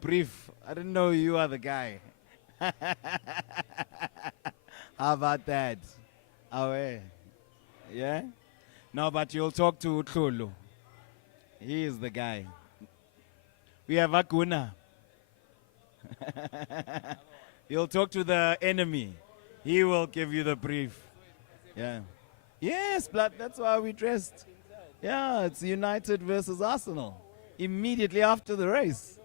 Brief. I didn't know you are the guy. How about that? Awe. Yeah? No, but you'll talk to Utlulu. He is the guy. We have Akuna. You'll talk to the enemy. He will give you the brief. Yeah. Yes, blood. That's why we dressed. Yeah, it's United versus Arsenal. Immediately after the race.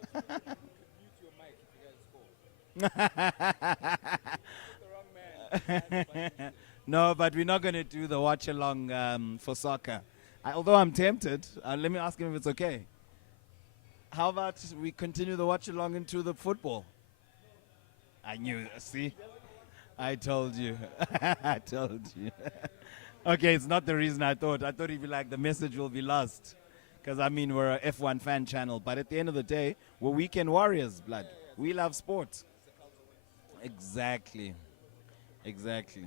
No, but we're not going to do the watch along for soccer. Although I'm tempted, let me ask him if it's okay. How about we continue the watch along into the football? I knew. See, I told you. I told you. Okay, it's not the reason I thought. I thought he'd be like, the message will be lost. Because, I mean, we're a F1 fan channel. But at the end of the day, we're weekend warriors, blood. We love sports. Exactly. Exactly.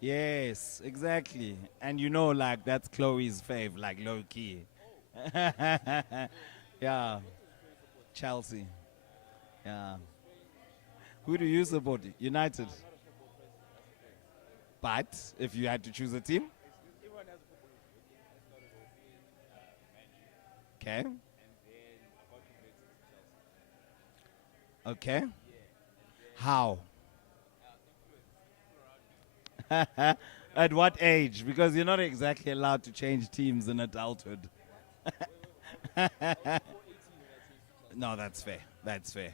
Yes, exactly. And you know, like, that's Chloe's fave, like, low key. Yeah. Chelsea. Yeah. Who do you support? United. But if you had to choose a team, okay, okay. How? At what age? Because you're not exactly allowed to change teams in adulthood. No, that's fair. That's fair.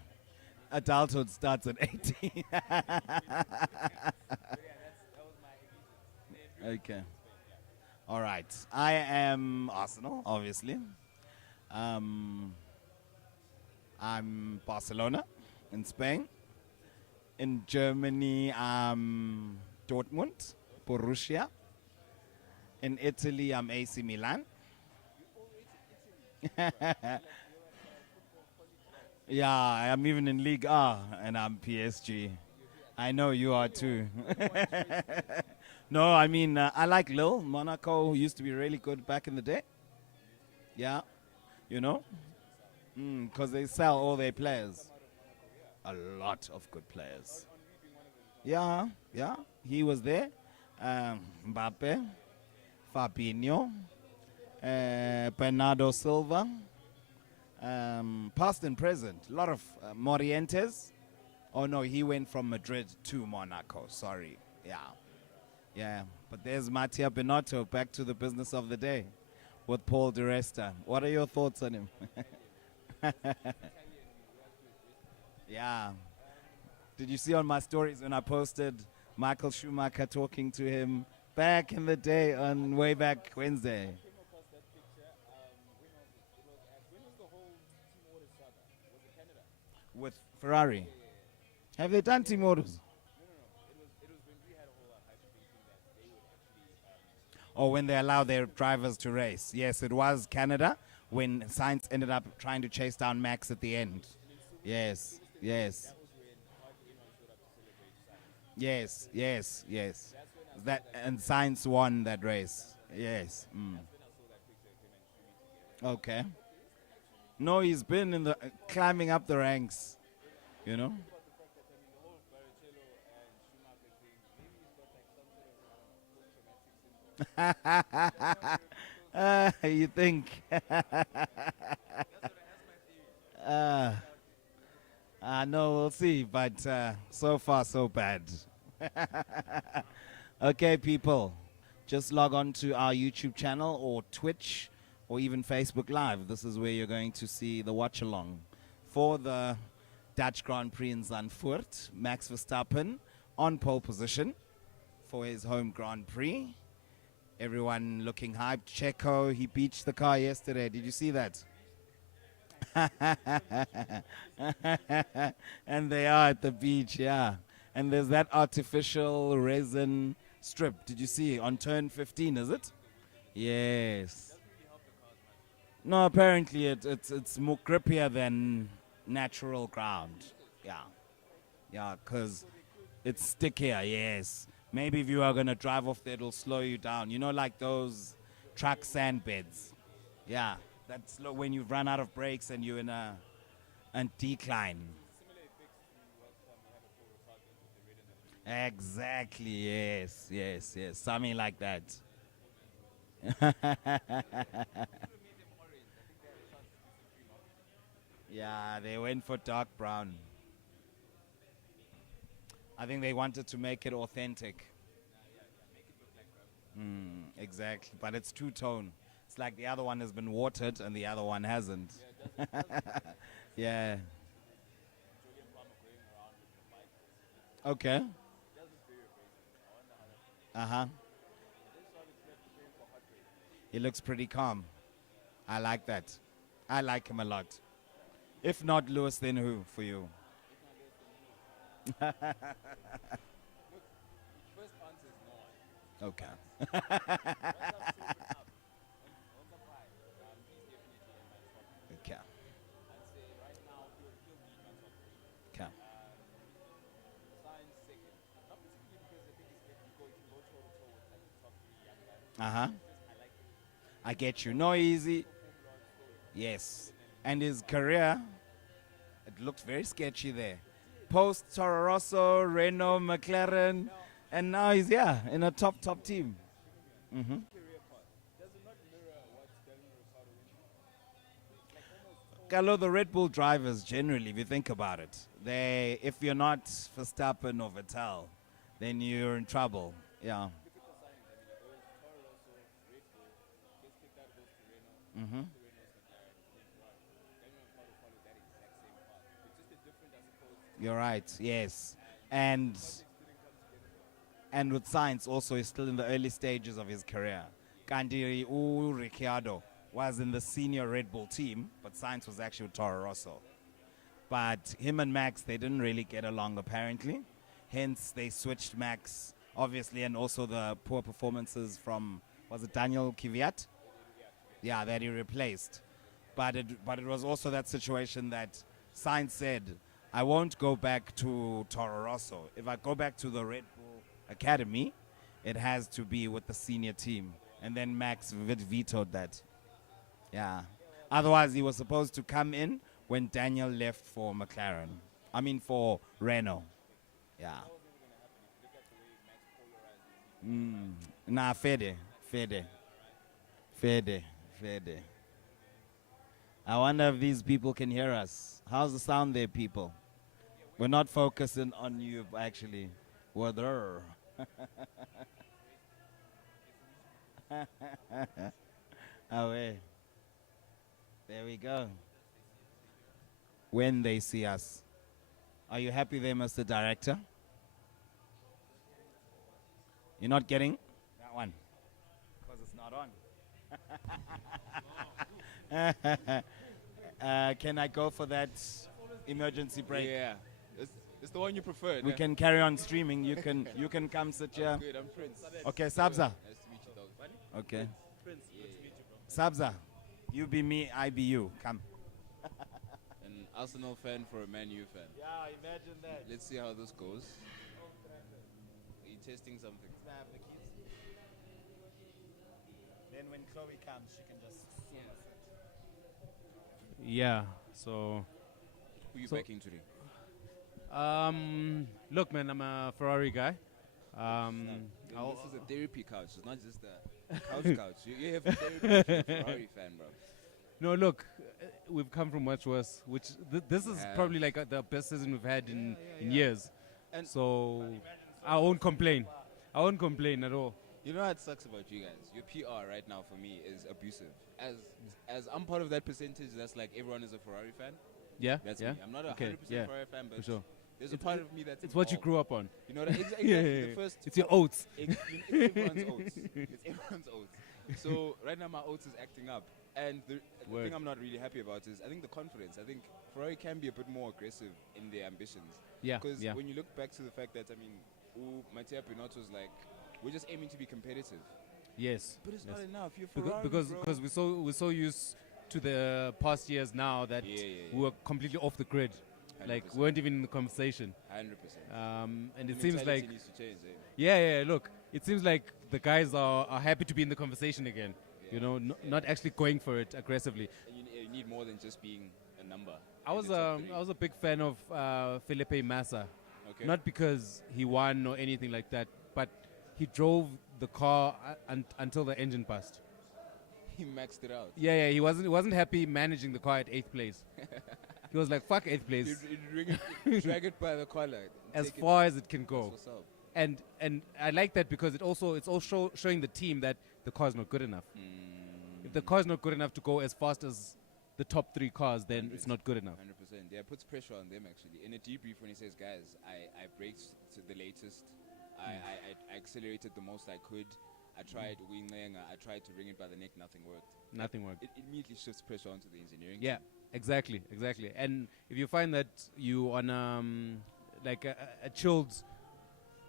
Adulthood starts at 18. Okay. All right. I am Arsenal, obviously. Um, I'm Barcelona in Spain. In Germany, I'm Dortmund, Borussia. In Italy, I'm AC Milan. Yeah, I'm even in League A, and I'm PSG. I know you are too. No, I mean, I like Lille. Monaco used to be really good back in the day. Yeah, you know? Because they sell all their players. A lot of good players. Yeah, yeah. He was there. Mbappe, Fabinho, Bernardo Silva, past and present. A lot of Morientes. Oh, no, he went from Madrid to Monaco. Sorry. Yeah. Yeah. But there's Mattia Benotto, back to the business of the day with Paul Di Resta. What are your thoughts on him? Yeah. Did you see on my stories when I posted Michael Schumacher talking to him back in the day on way back Wednesday? With Ferrari. Have they done team orders? Or when they allow their drivers to race? Yes, it was Canada when Sainz ended up trying to chase down Max at the end. Yes, yes. Yes, yes, yes. That and Science won that race. Yes. Okay. No, he's been in the climbing up the ranks. You know. You think? uh, no, we'll see. But so far, so bad. Okay, people, just log on to our YouTube channel or Twitch or even Facebook Live. This is where you're going to see the watch along for the Dutch Grand Prix in Zandvoort. Max Verstappen on pole position for his home Grand Prix. Everyone looking hyped. Checo, he beached the car yesterday. Did you see that? And they are at the beach, yeah. And there's that artificial resin strip. Did you see on turn 15, is it? Yes. No, apparently it's more grippier than natural ground. Yeah. Yeah, because it's stickier, yes. Maybe if you are going to drive off there, it'll slow you down. You know, like those track sand beds. Yeah. That's slow when you've run out of brakes and you're in a decline. Exactly. Yes. Yes. Yes. Something like that. Yeah, they went for dark brown. I think they wanted to make it authentic. Exactly, but it's two tone. It's like the other one has been watered and the other one hasn't. Yeah. Okay. Uh huh. He looks pretty calm. I like that. I like him a lot. If not Lewis, then who for you? Okay. Okay. Okay. Uh huh. I get you. No easy. Yes. And his career, it looked very sketchy there. Post Toro Rosso, Renault, McLaren, and now he's in a top team. Mm-hmm. Carlo, the Red Bull drivers generally, if you think about it, if you're not Verstappen or Vettel, then you're in trouble. Yeah. Mm-hmm. You're right. Yes, and with Sainz also, he's still in the early stages of his career. Kandiri Ricciardo was in the senior Red Bull team, but Sainz was actually with Toro Rosso. But him and Max, they didn't really get along apparently. Hence, they switched Max, obviously, and also the poor performances from, was it Daniel Kvyat? Yeah, that he replaced. But it was also that situation that Sainz said, I won't go back to Toro Rosso. If I go back to the Red Bull Academy, it has to be with the senior team. And then Max vetoed that. Yeah. Otherwise, he was supposed to come in when Daniel left for McLaren. I mean, for Renault. Yeah. Nah, Fede. I wonder if these people can hear us. How's the sound there, people? We're not focusing on you, actually. We're there. Away. There we go. When they see us. Are you happy there, Mr. Director? You're not getting that one? Because it's not on. Can I go for that emergency break? Yeah, it's the one you prefer. We can carry on streaming. You can come sit here. Good, I'm Prince. Okay, Sabza. Nice to meet you, dog. Buddy? Okay. Prince, nice to meet you, bro. Sabza, you be me, I be you. Come. An Arsenal fan for a Man U fan. Yeah, imagine that. Let's see how this goes. Are you testing something? Then when Chloe comes, she can just swim us it. Yeah, so Who are you So- backing today? look, man, I'm a Ferrari guy. This is a therapy couch. It's not just a couch. You have a therapy Ferrari fan, bro. No, look, we've come from much worse. Which this is Yeah. probably like the best season we've had in years. And- So I won't complain. I won't complain at all. You know what sucks about you guys? Your PR right now for me is abusive. As I'm part of that percentage, that's like everyone is a Ferrari fan. Yeah, That's yeah. me. I'm not a Okay, 100% yeah, Ferrari fan, but for sure. there's a part of me that's It's what you involved. grew up on. You know what? Exactly. The first. It's your oats. It's everyone's oats. It's everyone's oats. So right now my oats is acting up, and the Word. thing I'm not really happy about is I think the confidence. I think Ferrari can be a bit more aggressive in their ambitions. Yeah, Because yeah. when you look back to the fact that Mattia Binotto's like, we're just aiming to be competitive, Yes. but it's yes. not enough. You're Ferrari, Because bro. we're so used to the past years now that Yeah. we were completely off the grid. Like 100%. we weren't even in the conversation. 100%. And The it seems mentality like needs to change. yeah. Look, it seems like the guys are happy to be in the conversation again. You know, not actually going for it aggressively. And you need more than just being a number. I was a big fan of Felipe Massa, Okay. not because he won or anything like that, but he drove the car until the engine bust. He maxed it out. Yeah, he wasn't happy managing the car at 8th place. He was like, fuck 8th place, He'd drag it by the collar. as far as it can That's go. what's up. And I like that because it's also showing the team that the car's not good enough. If the car's not good enough to go as fast as the top 3 cars, then it's not good enough. 100%. Yeah, it puts pressure on them actually. In a debrief, when he says, "Guys, I braked to the latest. I accelerated the most I could. I tried winging. I tried to ring it by the neck. Nothing worked. Nothing worked. It immediately shifts pressure onto the engineering. Yeah, exactly. And if you find that you on like a chilled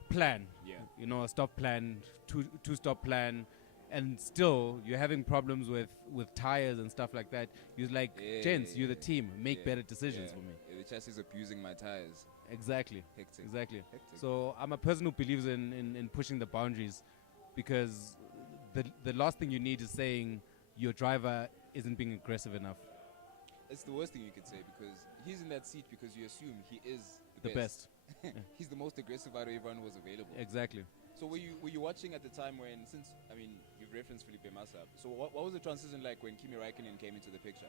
plan, Yeah. you know, a stop plan, two stop plan, and still you're having problems with tires and stuff like that, you're like, gents, you're the team, make better decisions for me. Yeah, the chassis is abusing my tires. Exactly. Hectic. Exactly. Hectic. So I'm a person who believes in pushing the boundaries, because the last thing you need is saying your driver isn't being aggressive enough. It's the worst thing you could say, because he's in that seat because you assume he is The best. He's the most aggressive out of everyone who was available. Exactly. So were you watching at the time when, since, I mean, you've referenced Felipe Massa, so what was the transition like when Kimi Räikkönen came into the picture?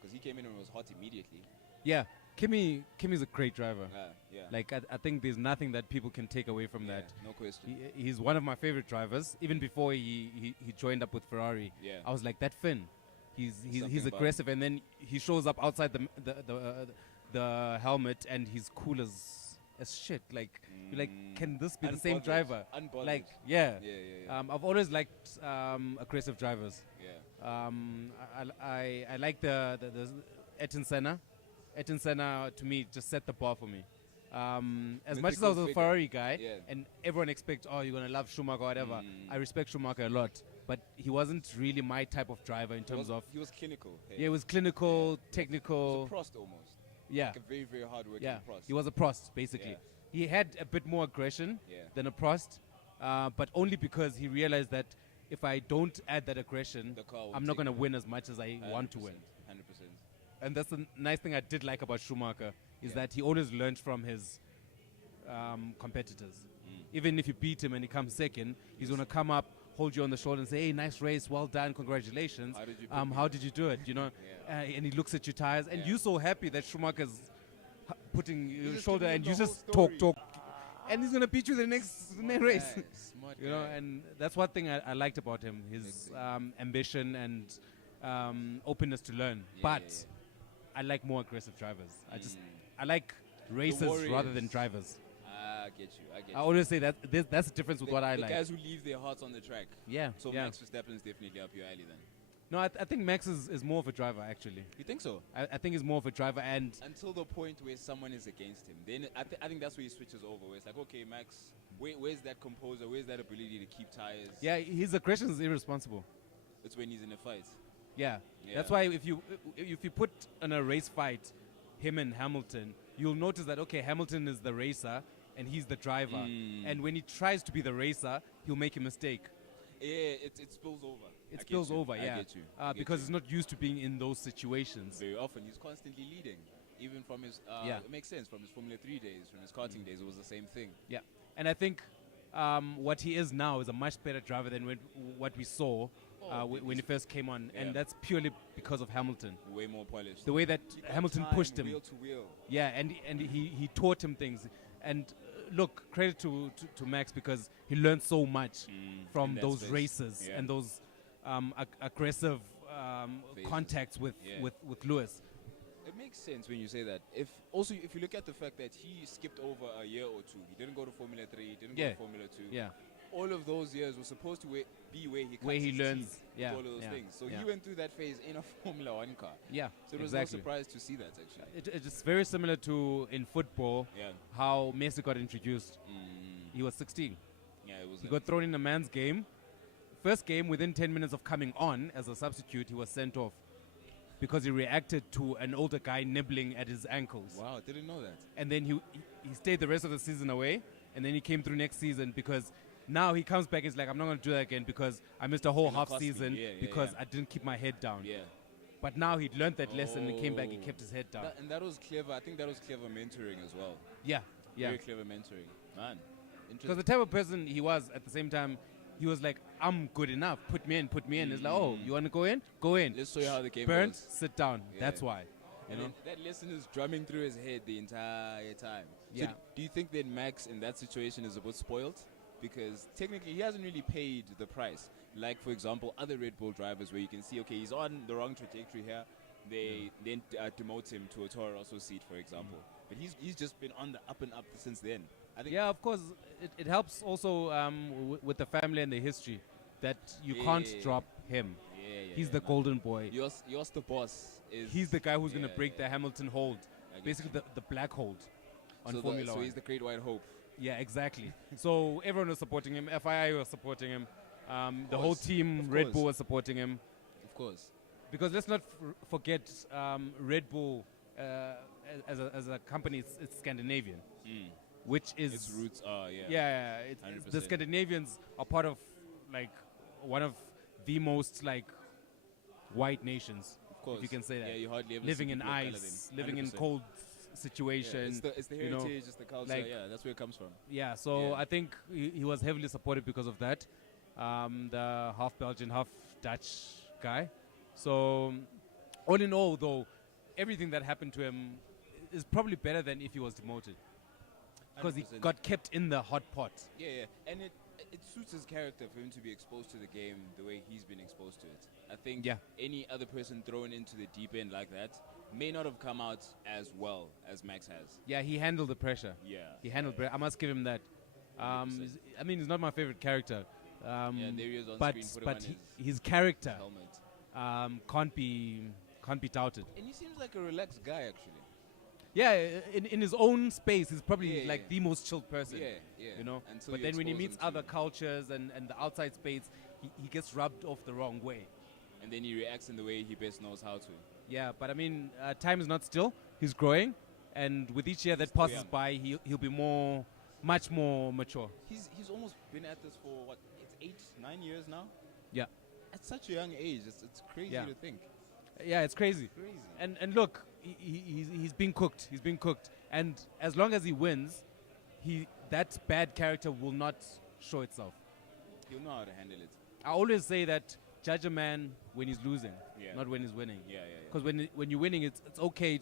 Because he came in and was hot immediately. Yeah, Kimi's a great driver. Yeah. Like I think there's nothing that people can take away from that. No question. He's one of my favorite drivers. Even before he joined up with Ferrari, Yeah. I was like, that Finn, he's Something about aggressive, and then he shows up outside the helmet and he's cool as shit. Like you're like, can this be the same Unbothered. driver? Unbothered. Like yeah. Yeah. I've always liked aggressive drivers. Yeah. I like the Ayrton Senna. Ayrton Senna, to me, just set the bar for me. As much as I was a Mythical Ferrari guy, Yeah. and everyone expects, oh, you're going to love Schumacher or whatever, I respect Schumacher a lot. But he wasn't really my type of driver in terms of... He was clinical. Hey. Yeah, he was clinical, He technical. was a Prost almost. Yeah. Like a very, very hard working Yeah, Prost. he was a Prost, basically. Yeah. He had a bit more aggression Yeah. than a Prost, but only because he realized that if I don't add that aggression, The car will I'm not take going to over. win as much as I want to win. 100%. And that's the nice thing I did like about Schumacher, is Yeah. that he always learned from his competitors. Even if you beat him and he comes second, he's going to come up, hold you on the shoulder and say, hey, nice race, well done, congratulations. How did you put me how did you do it? You know, Yeah. and he looks at your tires, and Yeah. you're so happy that Schumacher's putting your just shoulder, giving and him you the just whole talk, and he's going to beat you the next race. Guy, smart You know, guy. and that's one thing I liked about him, his ambition and openness to learn. Yeah, But yeah, I like more aggressive drivers. I like racers rather than warriors. drivers. I get you. I always say that that's the difference with the, what I the like. guys who leave their hearts on the track. Yeah. So yeah. Max Verstappen is definitely up your alley then. No, I think Max is more of a driver, actually. You think so? I think he's more of a driver, and Until the point where someone is against him, then I think that's where he switches over. Where it's like, okay, Max, where's that composure? Where's that ability to keep tires? yeah, his aggression is irresponsible. It's when he's in a fight. Yeah. Yeah. That's why if you put in a race fight him and Hamilton, you'll notice that, okay, Hamilton is the racer and he's the driver. And when he tries to be the racer, he'll make a mistake. Yeah, it spills over. It I get spills you. over, I yeah. get you. I get Because you. he's not used to being in those situations. Very often he's constantly leading, even from his. Yeah. It makes sense from his Formula 3 days, from his karting days. It was the same thing. Yeah. And I think what he is now is a much better driver than what we saw when he first came on. Yeah. And that's purely because of Hamilton. Way more polished. The way that Hamilton Time, pushed him. wheel to wheel. Yeah, and he taught him things. And look, credit to Max, because he learned so much from in that those space. races Yeah. and those aggressive Phases. contacts with Lewis. It makes sense when you say that. If you look at the fact that he skipped over a year or two, he didn't go to Formula 3, he didn't go Yeah. to Formula 2. Yeah, All of those years were supposed to be where he Where cuts he his learns, teeth with yeah, all of those yeah, things. So yeah. he went through that phase in a Formula 1 car. yeah, So it was exactly. no surprise to see that actually. It's very similar to in football Yeah. how Messi got introduced. He was 16. Yeah, it was. He got thrown in a man's game. First game, within 10 minutes of coming on as a substitute, he was sent off because he reacted to an older guy nibbling at his ankles. Wow, didn't know that. And then he stayed the rest of the season away, and then he came through next season because Now he comes back and he's like, I'm not going to do that again because I missed a whole gonna half cost me. season Yeah, because I didn't keep my head down. Yeah. But now he'd learned that lesson and came back, he kept his head down. And that was clever. I think that was clever mentoring as well. Yeah, yeah. Very clever mentoring. Man, Because the interesting. type of person he was at the same time, he was like, I'm good enough. Put me in, put me in. It's like, oh, you want to go in? Go in. Let's show you how the game Burnt, goes. sit down. Yeah. That's why. You And know? then that lesson is drumming through his head the entire time. So Yeah. do you think that Max in that situation is a bit spoiled? Because technically he hasn't really paid the price. Like, for example, other Red Bull drivers where you can see, okay, he's on the wrong trajectory here. They then demote him to a Toro Rosso seat, for example. But he's just been on the up and up since then. I think Yeah, of course. It helps also with the family and the history that you can't Yeah. drop him. yeah, He's yeah, the man. golden boy. Yours the boss. He's the guy who's going to Yeah, break yeah. the Hamilton hold. I get Basically, you. the black hold on so Formula so 1. he's the great white hope. Yeah, exactly. So everyone was supporting him. FII was supporting him. The whole course, team, of Red course. Bull, was supporting him. Of course. Because let's not forget, Red Bull as a company, it's Scandinavian, which is Its roots are, yeah. yeah. The 100%. Scandinavians are part of like one of the most like white nations, Of course. if you can say that. Yeah, you hardly ever Living see in people of color ice, then. living in 100%. cold Yeah, situation. it's the you know. heritage, it's the culture. like- Yeah, that's where it comes from. Yeah, so Yeah. I think he was heavily supported because of that. The half Belgian, half Dutch guy. So, all in all, though, everything that happened to him is probably better than if he was demoted. Because he 100%. got kept in the hot pot. Yeah, yeah. And it suits his character for him to be exposed to the game the way he's been exposed to it. I think Yeah. any other person thrown into the deep end like that may not have come out as well as Max has. Yeah, he handled the pressure. Yeah. He handled I must give him that. 100%. I mean, he's not my favorite character. Yeah, and there he is on but screen putting but on his character helmet. can't be doubted. And he seems like a relaxed guy, actually. Yeah, in his own space, he's probably Yeah, like yeah. the most chilled person. Yeah, yeah. You know. Until But you then when he expose meets him to- other cultures and the outside space, he gets rubbed off the wrong way. And then he reacts in the way he best knows how to. Yeah, but I mean, time is not still. He's growing, and with each year that He's still passes young. by, he'll be much more mature. He's almost been at this for, what, it's 8-9 years now? Yeah. At such a young age, it's crazy Yeah. to think. Yeah, it's crazy. Crazy. And look, he's being cooked. He's being cooked. And as long as he wins, that bad character will not show itself. He'll know how to handle it. I always say that judge a man when he's losing, Yeah. not when he's winning. Yeah, yeah, yeah. Because when you're winning, it's okay.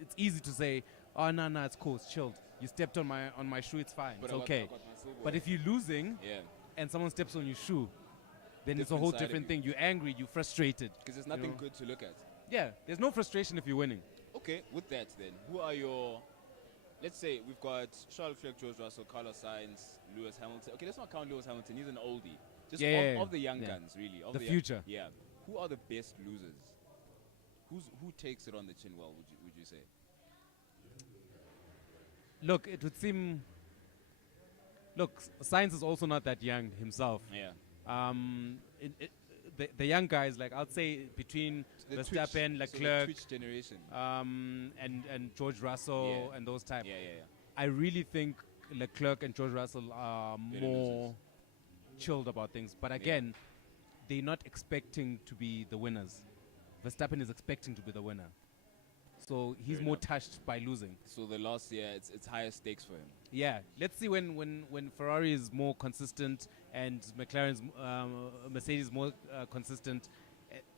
It's easy to say, oh no, it's cool, it's chilled. You stepped on my shoe, it's fine, But it's I got- okay. I got my silverware. But if you're losing Yeah, and someone steps on your shoe, then it's a Different whole side of different you. thing. You're angry, you're frustrated. because there's nothing know. good to look at. Yeah, there's no frustration if you're winning. Okay, with that then, who are your... Let's say we've got Charles Leclerc, George Russell, Carlos Sainz, Lewis Hamilton. Okay, let's not count Lewis Hamilton. He's an oldie. Just Yeah, of, yeah, yeah. of the young Yeah. guns, really. Of The young- future. Yeah. Who are the best losers? Who takes it on the chin well, would you say? Look, it would seem. Look, Sainz is also not that young himself. Yeah. The young guys, like I'd say between The Verstappen, Twitch, so the Leclerc, Twitch generation. and George Russell Yeah. and those type. Yeah, yeah, yeah. I really think Leclerc and George Russell are Better more losers. chilled about things. But again, they're not expecting to be the winners. Verstappen is expecting to be the winner. So he's Fair more enough. touched by losing. So the last year, it's higher stakes for him. Yeah, let's see when Ferrari is more consistent and McLaren's Mercedes more consistent,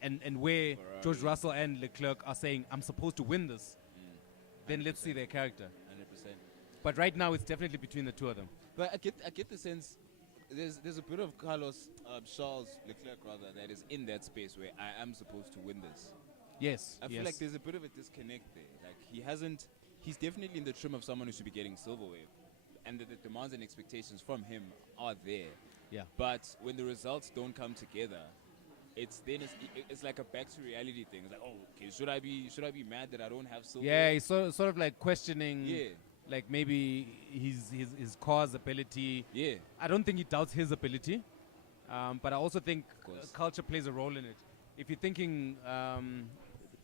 and where George Ferrari. Russell and Leclerc are saying, I'm supposed to win this, then let's see their character. 100%. But right now, it's definitely between the two of them. But I get the sense there's a bit of Charles Leclerc rather that is in that space where I am supposed to win this. Yes, I feel like there's a bit of a disconnect there. Like he's definitely in the trim of someone who should be getting silverware, and the demands and expectations from him are there. Yeah. But when the results don't come together, it's like a back to reality thing. It's like, oh, okay, should I be mad that I don't have silverware? Yeah, he's sort of like questioning, Yeah. like maybe his car's ability. Yeah. I don't think he doubts his ability, but I also think course. culture plays a role in it. If you're thinking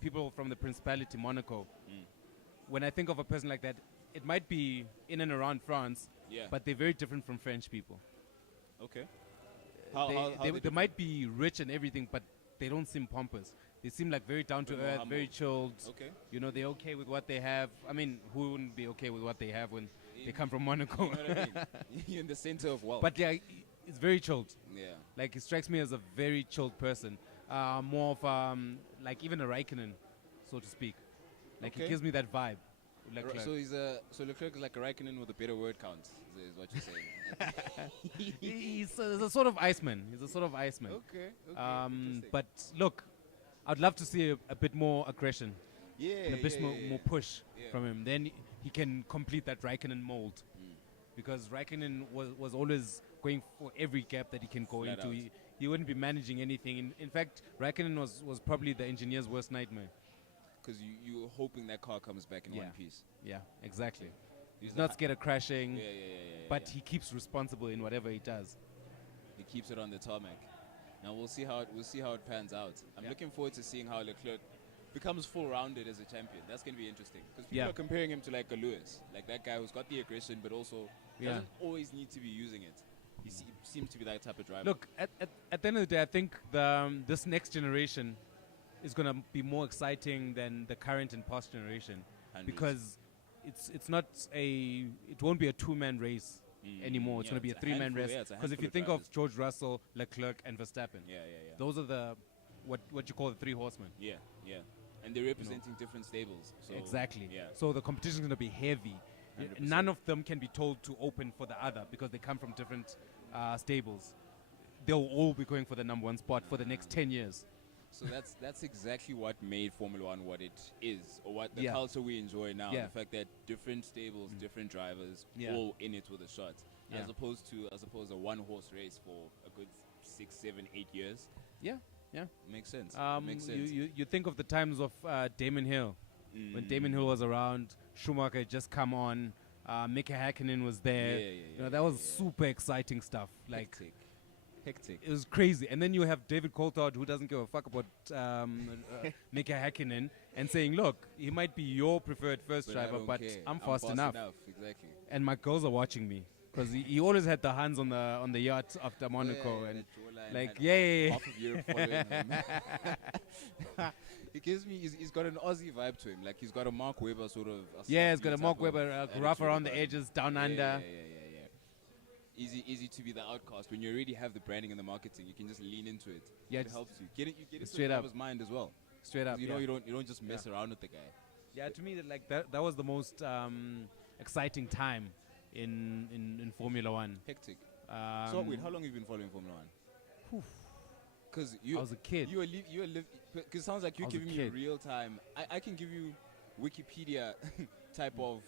people from the Principality, Monaco, when I think of a person like that, it might be in and around France, Yeah. but they're very different from French people. Okay. They might be rich and everything, but they don't seem pompous. They seem like very down to But more earth, humble. very chilled. Okay. You know, they're okay with what they have. I mean, who wouldn't be okay with what they have when they come from Monaco? You know what I mean? You're in the center of wealth. But yeah, it's very chilled. yeah. Like, he strikes me as a very chilled person. More of like even a Raikkonen, so to speak. Like, he Okay. gives me that vibe. Leclerc. So Leclerc is like a Raikkonen with a better word count. Is what you're saying. He's a sort of Iceman. He's a sort of Iceman. Okay. Interesting. But look, I'd love to see a bit more aggression yeah, and a bit more push Yeah. from him. Then he can complete that Raikkonen mold. Because Raikkonen was always going for every gap that he can go Flat into. out. He wouldn't be managing anything. In fact, Raikkonen was probably the engineer's worst nightmare. Because you're hoping that car comes back in one piece. Yeah, exactly. He's He's not scared of crashing, Yeah. but he keeps responsible in whatever he does. He keeps it on the tarmac. Now we'll see how it pans out. I'm Yeah. looking forward to seeing how Leclerc becomes full-rounded as a champion. That's going to be interesting because people Yeah. are comparing him to like a Lewis, like that guy who's got the aggression but also Yeah. doesn't always need to be using it. He seems to be that type of driver. Look, at the end of the day, I think this next generation is going to be more exciting than the current and past generation 100. because it won't be a two-man race anymore. It's Yeah, going to be a it's a three-man handful, race. yeah, it's a Because if handful you of think drivers. of George Russell, Leclerc, and Verstappen, yeah. those are the what you call the three horsemen. Yeah. And they're representing different stables. So Exactly. Yeah. So the competition is going to be heavy. 100%. None of them can be told to open for the other because they come from different stables. They'll all be going for the number one spot for the next 10 years. So that's exactly what made Formula One what it is, or what the Yeah. culture we enjoy now. Yeah. The fact that different stables, different drivers, Yeah. all in it with a shot, Yeah. as opposed to a one-horse race for a good 6, 7, 8 years. Yeah. Makes sense. Makes sense. You think of the times of Damon Hill. When Damon Hill was around, Schumacher had just come on, Mika Hakkinen was there. You know, that was super exciting stuff. Like, hectic. it was crazy. And then you have David Coulthard, who doesn't give a fuck about Mika Hakkinen, and saying, look, he might be your preferred first But I driver, don't but care. I'm fast enough. Exactly. And my girls are watching me. Because he always had the hands on the yacht after Monaco. Yeah, and that jawline like, had yeah. half of Europe following him. He gives me. He's got an Aussie vibe to him. Like he's got a Mark Webber sort of. Yeah, it's got a type Mark of Webber, rough attitude around the about him. edges, down Yeah, under. Yeah. Easy to be the outcast when you already have the branding and the marketing. You can just lean into it. Yeah, It just helps you get into straight the up. driver's mind as well. Straight up. You yeah. know, you don't just mess around with the guy. Yeah, to me, that was the most exciting time in Formula One. Hectic. So wait, how long have you been following Formula One? Because you I was a kid. You were because it sounds like I you're was a giving me kid. real time. I can give you Wikipedia type of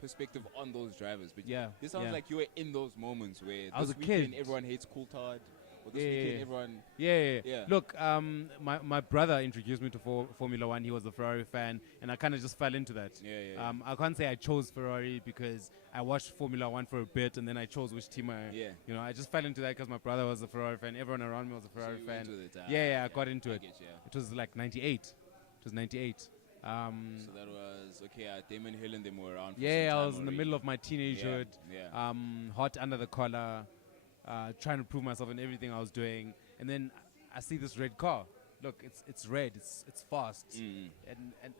perspective on those drivers, but Yeah, this sounds yeah. like you were in those moments where I was this a weekend kid. everyone hates Coulthard, or this Yeah, weekend yeah. everyone. Yeah. Yeah. Look, my brother introduced me to Formula One. He was a Ferrari fan, and I kind of just fell into that. Yeah. I can't say I chose Ferrari because I watched Formula One for a bit, and then I chose which team Yeah. You know, I just fell into that because my brother was a Ferrari fan. Everyone around me was a Ferrari you fan. went with it, I got into I it. get you. It was like 98. It was 98. So that was okay. Damon Hill and them were around. For Yeah, some I time was in the already. middle of my teenagehood. Yeah. Hot under the collar, trying to prove myself in everything I was doing, and then I see this red car. Look, it's red. It's fast,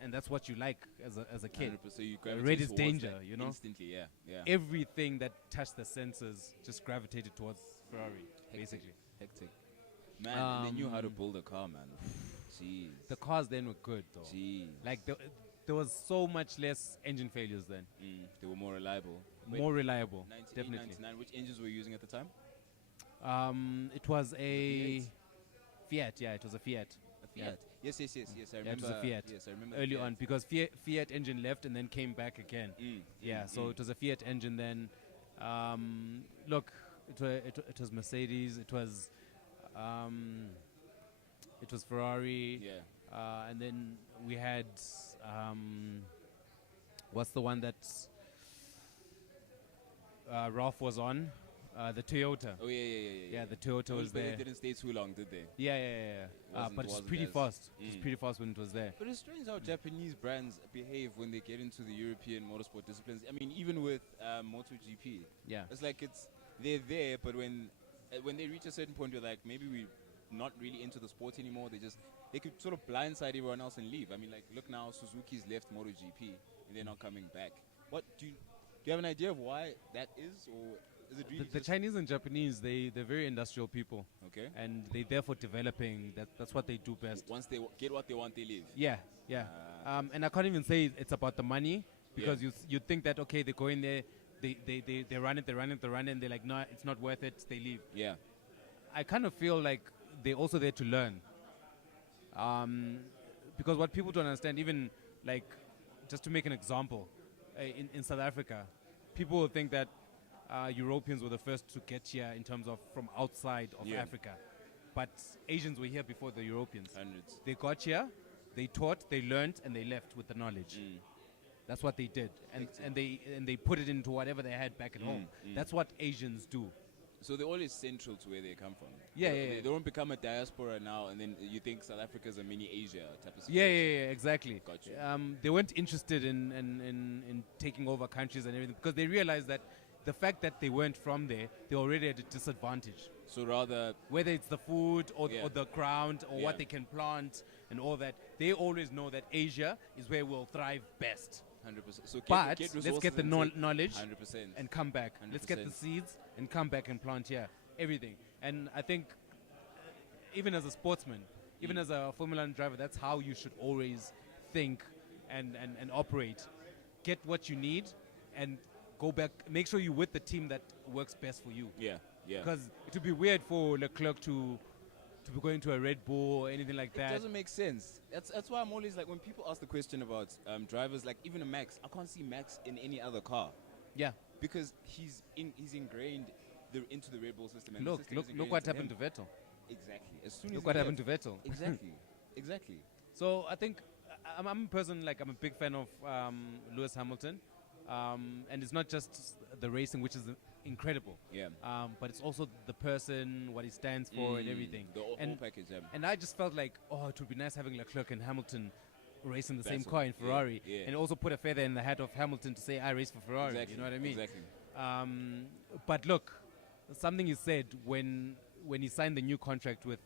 and that's what you like as a kid. 100%. So you Red gravitate is towards danger, that you know? Instantly, yeah. Everything that touched the senses just gravitated towards Ferrari, basically. Hectic. Man, and they knew how to build a car, man. Jeez. The cars then were good though. Jeez. Like there was so much less engine failures then. They were more reliable. Wait, More reliable, 98, definitely. 99, which engines were you using at the time? It was a V8? Fiat. Yeah, it was a Fiat. A Fiat. Yes, I Yeah, it remember. was a Fiat. Yes, I remember. the Early Fiat. on, because Fiat engine left and then came back again. So it was a Fiat engine then. Look, it was Mercedes. It was Ferrari. Yeah. And then we had what's the one that Ralph was on? The Toyota. Oh yeah. Yeah, the Toyota was But there. it didn't stay too long, did they? Yeah. But it's wasn't pretty as- fast. It was pretty fast when it was there. But it's strange how Japanese brands behave when they get into the European motorsport disciplines. I mean, even with MotoGP, Yeah. it's like they're there, but when when they reach a certain point, you're like, maybe we're not really into the sport anymore. They could sort of blindside everyone else and leave. I mean, like, look now, Suzuki's left MotoGP and they're not coming back. What do you have an idea of why that is, or is it really The Chinese and Japanese, they're very industrial people. Okay. And they therefore developing. That's what they do best. Once they get what they want, they leave. Yeah. And I can't even say it's about the money, because you think that, okay, they go in there, they run it, and they're like, no, it's not worth it, they leave. Yeah. I kind of feel like they're also there to learn. Because what people don't understand, even like, just to make an example, in South Africa, people will think that Europeans were the first to get here in terms of from outside of Africa. But Asians were here before the Europeans. Hundreds. They got here, they taught, they learned, and they left with the knowledge. That's what they did. And they put it into whatever they had back at home. That's what Asians do. So they're always central to where they come from. Yeah. They don't become a diaspora now, and then you think South Africa is a mini Asia type of situation. Yeah, exactly. Got you. They weren't interested in taking over countries and everything, because they realized that the fact that they weren't from there, they already had a disadvantage. So rather, whether it's the food or the ground or what they can plant and all that, they always know that Asia is where we'll thrive best. 100%. So let's get the knowledge 100%. and come back. 100%. Let's get the seeds and come back and plant here. Everything. And I think even as a sportsman, even as a Formula 1 driver, that's how you should always think and operate. Get what you need and go back. Make sure you're with the team that works best for you. Yeah. Because it would be weird for Leclerc to be going to a Red Bull or anything like that. It doesn't make sense. That's why I'm always like, when people ask the question about drivers, like even a Max, I can't see Max in any other car. Yeah. Because he's ingrained into the Red Bull system. And Look what happened to Vettel. Exactly. As soon as look what happened to Vettel. Exactly. So I think I'm a person, like, I'm a big fan of Lewis Hamilton. And it's not just the racing, which is incredible. Yeah. But it's also the person, what he stands for, and everything. The whole package. And I just felt like, it would be nice having Leclerc and Hamilton race in the same car in Ferrari, and also put a feather in the hat of Hamilton to say I race for Ferrari. Exactly. You know what I mean? Exactly. But look, something he said when he signed the new contract with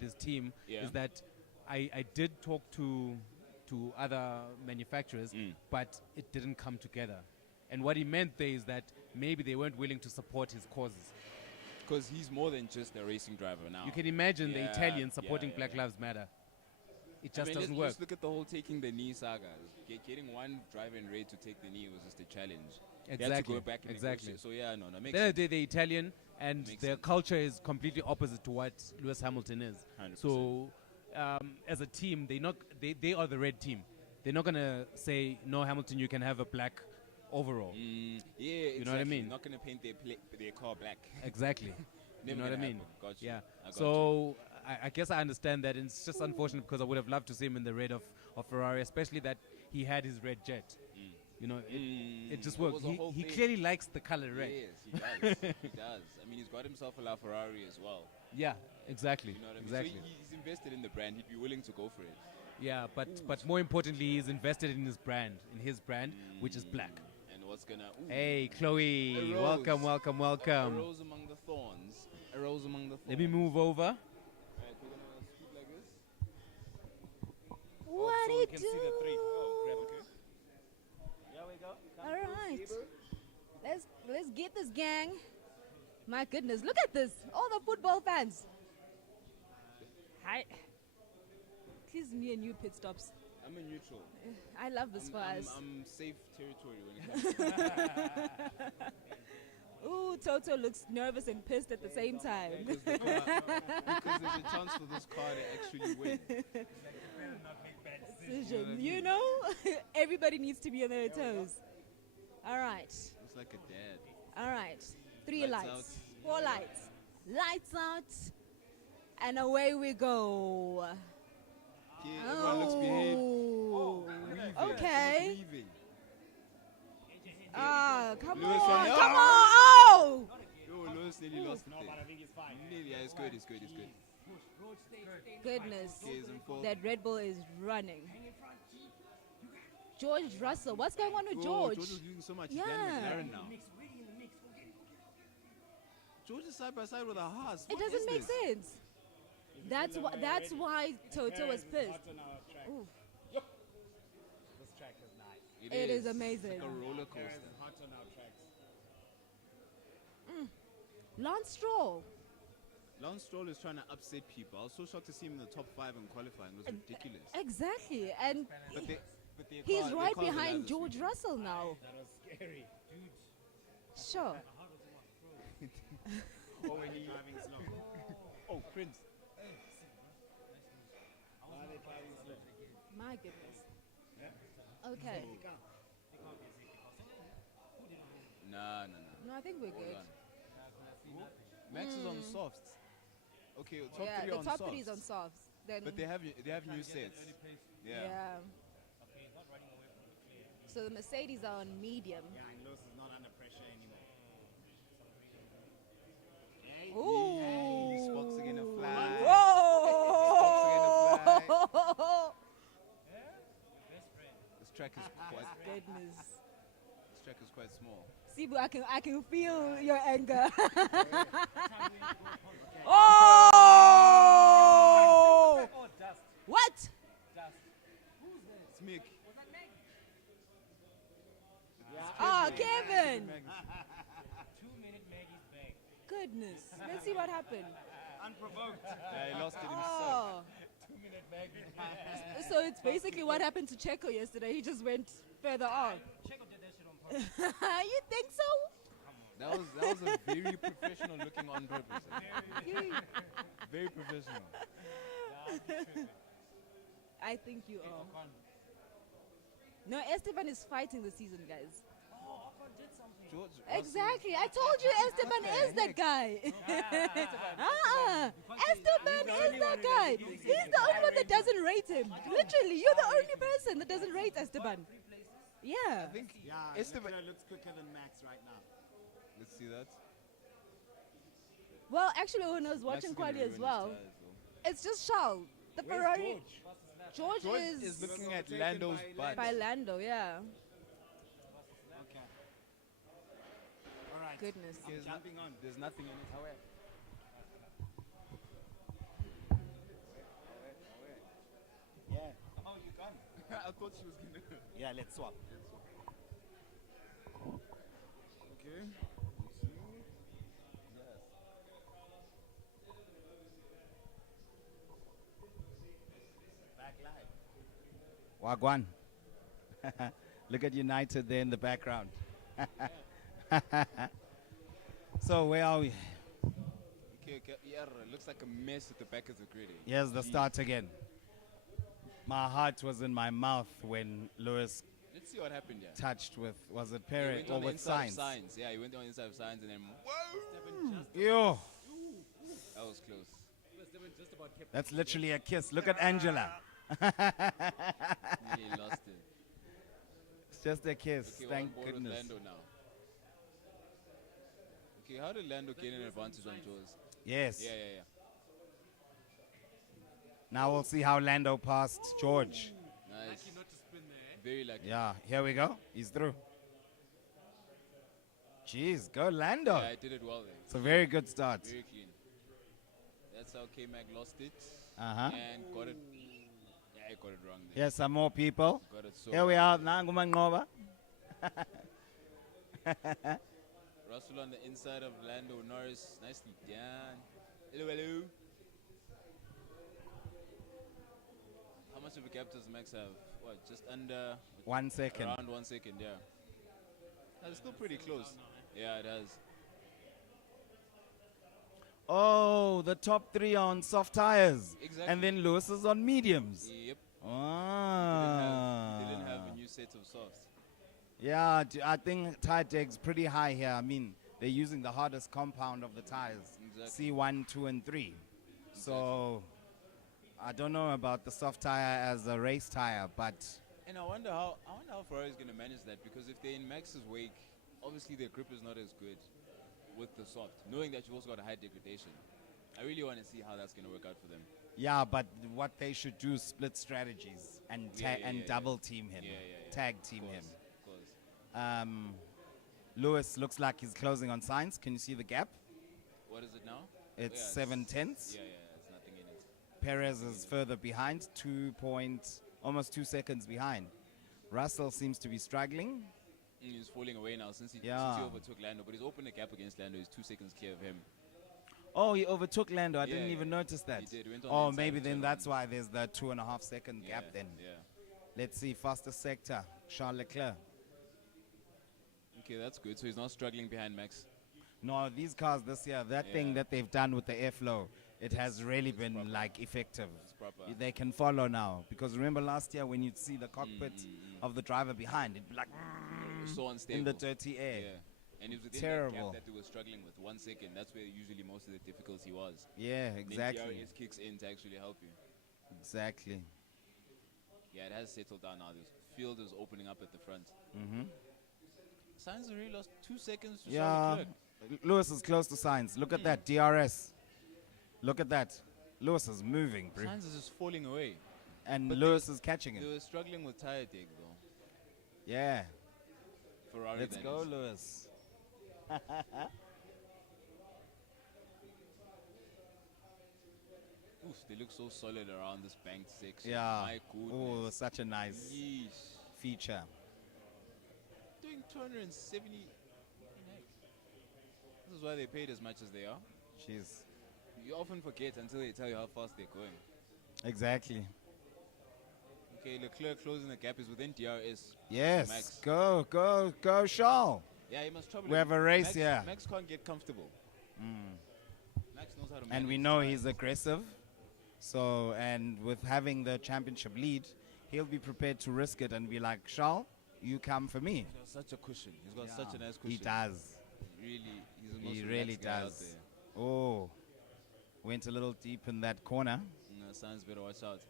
his team is that I did talk to other manufacturers, but it didn't come together. And what he meant there is that maybe they weren't willing to support his causes. Because he's more than just a racing driver now. You can imagine the Italians supporting Black Lives Matter. It just doesn't work. Just look at the whole taking the knee saga. Getting one driver in red to take the knee was just a challenge. Exactly. They had to go back and negotiate. So that makes sense. They're the Italian, and their culture is completely opposite to what Lewis Hamilton is. 100%. So as a team, they are the red team. They're not gonna say, no, Hamilton, you can have a black overall. You know what I mean? Not gonna paint their car black. Exactly. You know what I mean? Got you. Yeah. So I guess I understand that, and it's just unfortunate because I would have loved to see him in the red of Ferrari, especially that he had his red jet. You know, it just worked. He clearly likes the color red. Yes, he does. He does. I mean, he's got himself a LaFerrari as well. Yeah, exactly. You know what I mean? Exactly. So he's invested in the brand. He'd be willing to go for it. Yeah, but more importantly, he's invested in his brand, which is black. And what's gonna? Hey, Chloe, welcome. A rose among the thorns. A rose among the thorns. Let me move over. Alright, we're gonna scoot like this. What do you do? See the three. Grab a cue. Here we go. All right. Let's get this, gang. My goodness, look at this. All the football fans. Hi. Please, me and you pit stops. I'm a neutral. I love this for us. I'm safe territory when it comes to Ooh, Toto looks nervous and pissed at the same time. because there's a chance for this car to actually win. Decision. You know, everybody needs to be on their toes. All right. It's like a dad. All right. 3 Lights lights. 4 lights. Lights out. And away we go. Yeah, everyone looks behaved. Okay. Weaving. Come Lewis on. on- Come on. Oh! Yo, Lewis nearly lost it there. Nearly, yeah, it's good. Goodness. Okay, he's in fourth. That Red Bull is running. George Russell. What's going on with George? George is losing so much. He's Yeah. landing McLaren now. George is side by side with a Haas. It What doesn't is make this? sense. That's why Toto was pissed. Ooh, This track is nice. it is It's amazing. like a roller coaster. Hot on our tracks. Lance Stroll. Lance Stroll is trying to upset people. I was so shocked to see him in the top 5 in qualifying. It was ridiculous. Exactly, and But their he's their right cars are behind nice. George Russell now. That was scary. Dude. Sure. Oh, when he's driving slow. Oh, Prince. Why are they driving slow? My goodness. Okay. Nah. No, I think we're good. Hold on. Max is on softs. Okay, top Yeah, 3 the on top softs. 3 is on softs. Then But they have new sets. Yeah. So the Mercedes are on medium. Yeah, and Lewis is not under pressure anymore. Ooh. He's boxing in a fly. Whoa! This track is Goodness. quite small. Sibu, I can feel your anger. Oh! What? It's Mick. Oh, Kevin. 2-minute Maggie's back. Goodness. Let's see what happened. Unprovoked. Yeah, he lost it himself. Oh. 2-minute Maggie's back. So it's basically what happened to Checo yesterday. He just went further on. Checo did that shit on purpose. You think so? That was a very professional looking on purpose. Very professional. I think you are. No, Esteban is fighting the season, guys. George Exactly. I told you Esteban is that guy. Esteban is that guy. He's the only one that doesn't rate him. Literally, you're the only person that doesn't rate Esteban. Yeah. I think Yeah, Esteban. Leclerc looks quicker than Max right now. Let's see that. Well, actually, when I was Max watching is gonna quali as ruin his well, tires, though. it's just Charles. The Where's Ferrari. George? George is is looking at overtaken Lando's by butt. by Lando, yeah. Okay. All right. Goodness. I'm jumping on. There's nothing in it. Yeah. Oh, you gone? I thought she was gonna. Yeah, let's swap. Okay. Back live. Wagwan. Look at United there in the background. So where are we? Okay. Yeah, looks like a mess at the back of the grid. Here's the Jeez. start again. My heart was in my mouth when Lewis Let's see what happened here. touched with, was it He Perez went or on the with inside of Sainz? Sainz. Yeah, he went on the inside of Sainz and then whoa! Yo, That was close. that's literally a kiss. Look at Angela. He lost it. It's just a kiss. Okay, Thank we're on board goodness. with Lando now. Okay, how did Lando gain an advantage on Jaws? Yes. Yeah. Now we'll see how Lando passed George. Nice. Very lucky. Yeah, here we go. He's through. Jeez, go Lando. Yeah, I did it well there. It's a very good start. Very clean. That's how K-Mag lost it. Uh-huh. And got it. Yeah, he got it wrong there. Here's some more people. Got it so Here we wrong. are. Nangu Mangoba. Russell on the inside of Lando Norris. Nicely done. Hello. How much of a gap does Max have? What, just under 1 second. around 1 second, yeah. That's still pretty close. Yeah, it has. Oh, the top 3 are on soft tires. Exactly. And then Lewis is on mediums. Yep. Ah. He didn't have a new set of softs. Yeah, I think tire deck's pretty high here. I mean, they're using the hardest compound of the tires. Exactly. C1, 2, and 3. So, I don't know about the soft tire as a race tire, but And I wonder how Ferrari's going to manage that, because if they're in Max's wake, obviously their grip is not as good with the soft, knowing that you've also got a high degradation. I really want to see how that's going to work out for them. yeah, but what they should do is split strategies and double team him, tag team him. Of course. Lewis looks like he's closing on Sainz. Can you see the gap? What is it now? It's Yeah, 7/10. Yeah, it's nothing in it. Perez is further behind, almost 2 seconds behind. Russell seems to be struggling. He's falling away now since he Yeah. overtook Lando, but he's opened a gap against Lando. He's 2 seconds clear of him. Oh, he overtook Lando. I didn't Yeah, even notice that. He did. Went on the Oh, inside maybe of then turn that's one. why there's the 2.5 second Yeah, gap then. Yeah. Let's see, fastest sector, Charles Leclerc. Okay, that's good. So he's not struggling behind Max. No, these cars this year, that thing Yeah. that they've done with the airflow, it has really it's been proper. like effective. It's proper. They can follow now. Because remember last year when you'd see the cockpit of the driver behind, it'd be like It was so unstable. in the dirty air. Yeah. And it was within Terrible. that gap that they were struggling with. 1 second. That's where usually most of the difficulty was. Yeah, Then exactly. DRS kicks in to actually help you. Exactly. Yeah, it has settled down now. The field is opening up at the front. Mm-hmm. Sainz already lost 2 seconds to Yeah. Charles Leclerc. Lewis is close to Sainz. Look at that, DRS. Look at that. Lewis is moving, bro. Sainz is just falling away. And but Lewis is catching They him. were struggling with tire dig though. Yeah. Ferrari. Let's that go, is. Lewis. Oof, they look so solid around this banked section. Yeah. My Oh, goodness. such a nice Yeesh. feature. Doing 270. This is why they paid as much as they are. Jeez. You often forget until they tell you how fast they're going. Exactly. Okay, Leclerc closing the gap is within DRS. Yes. Max. Go, go, go, Charles. Yeah, he must trouble We him. have a race Max, here. Max can't get comfortable. Max knows how to manage. And we know he's aggressive. So, and with having the championship lead, he'll be prepared to risk it and be like, Charles, you come for me. He's got such a cushion. He's got such a nice cushion. He does. Really, he's the most He really relaxed guy out does. there. Oh, went a little deep in that corner. No, Sainz better watch out.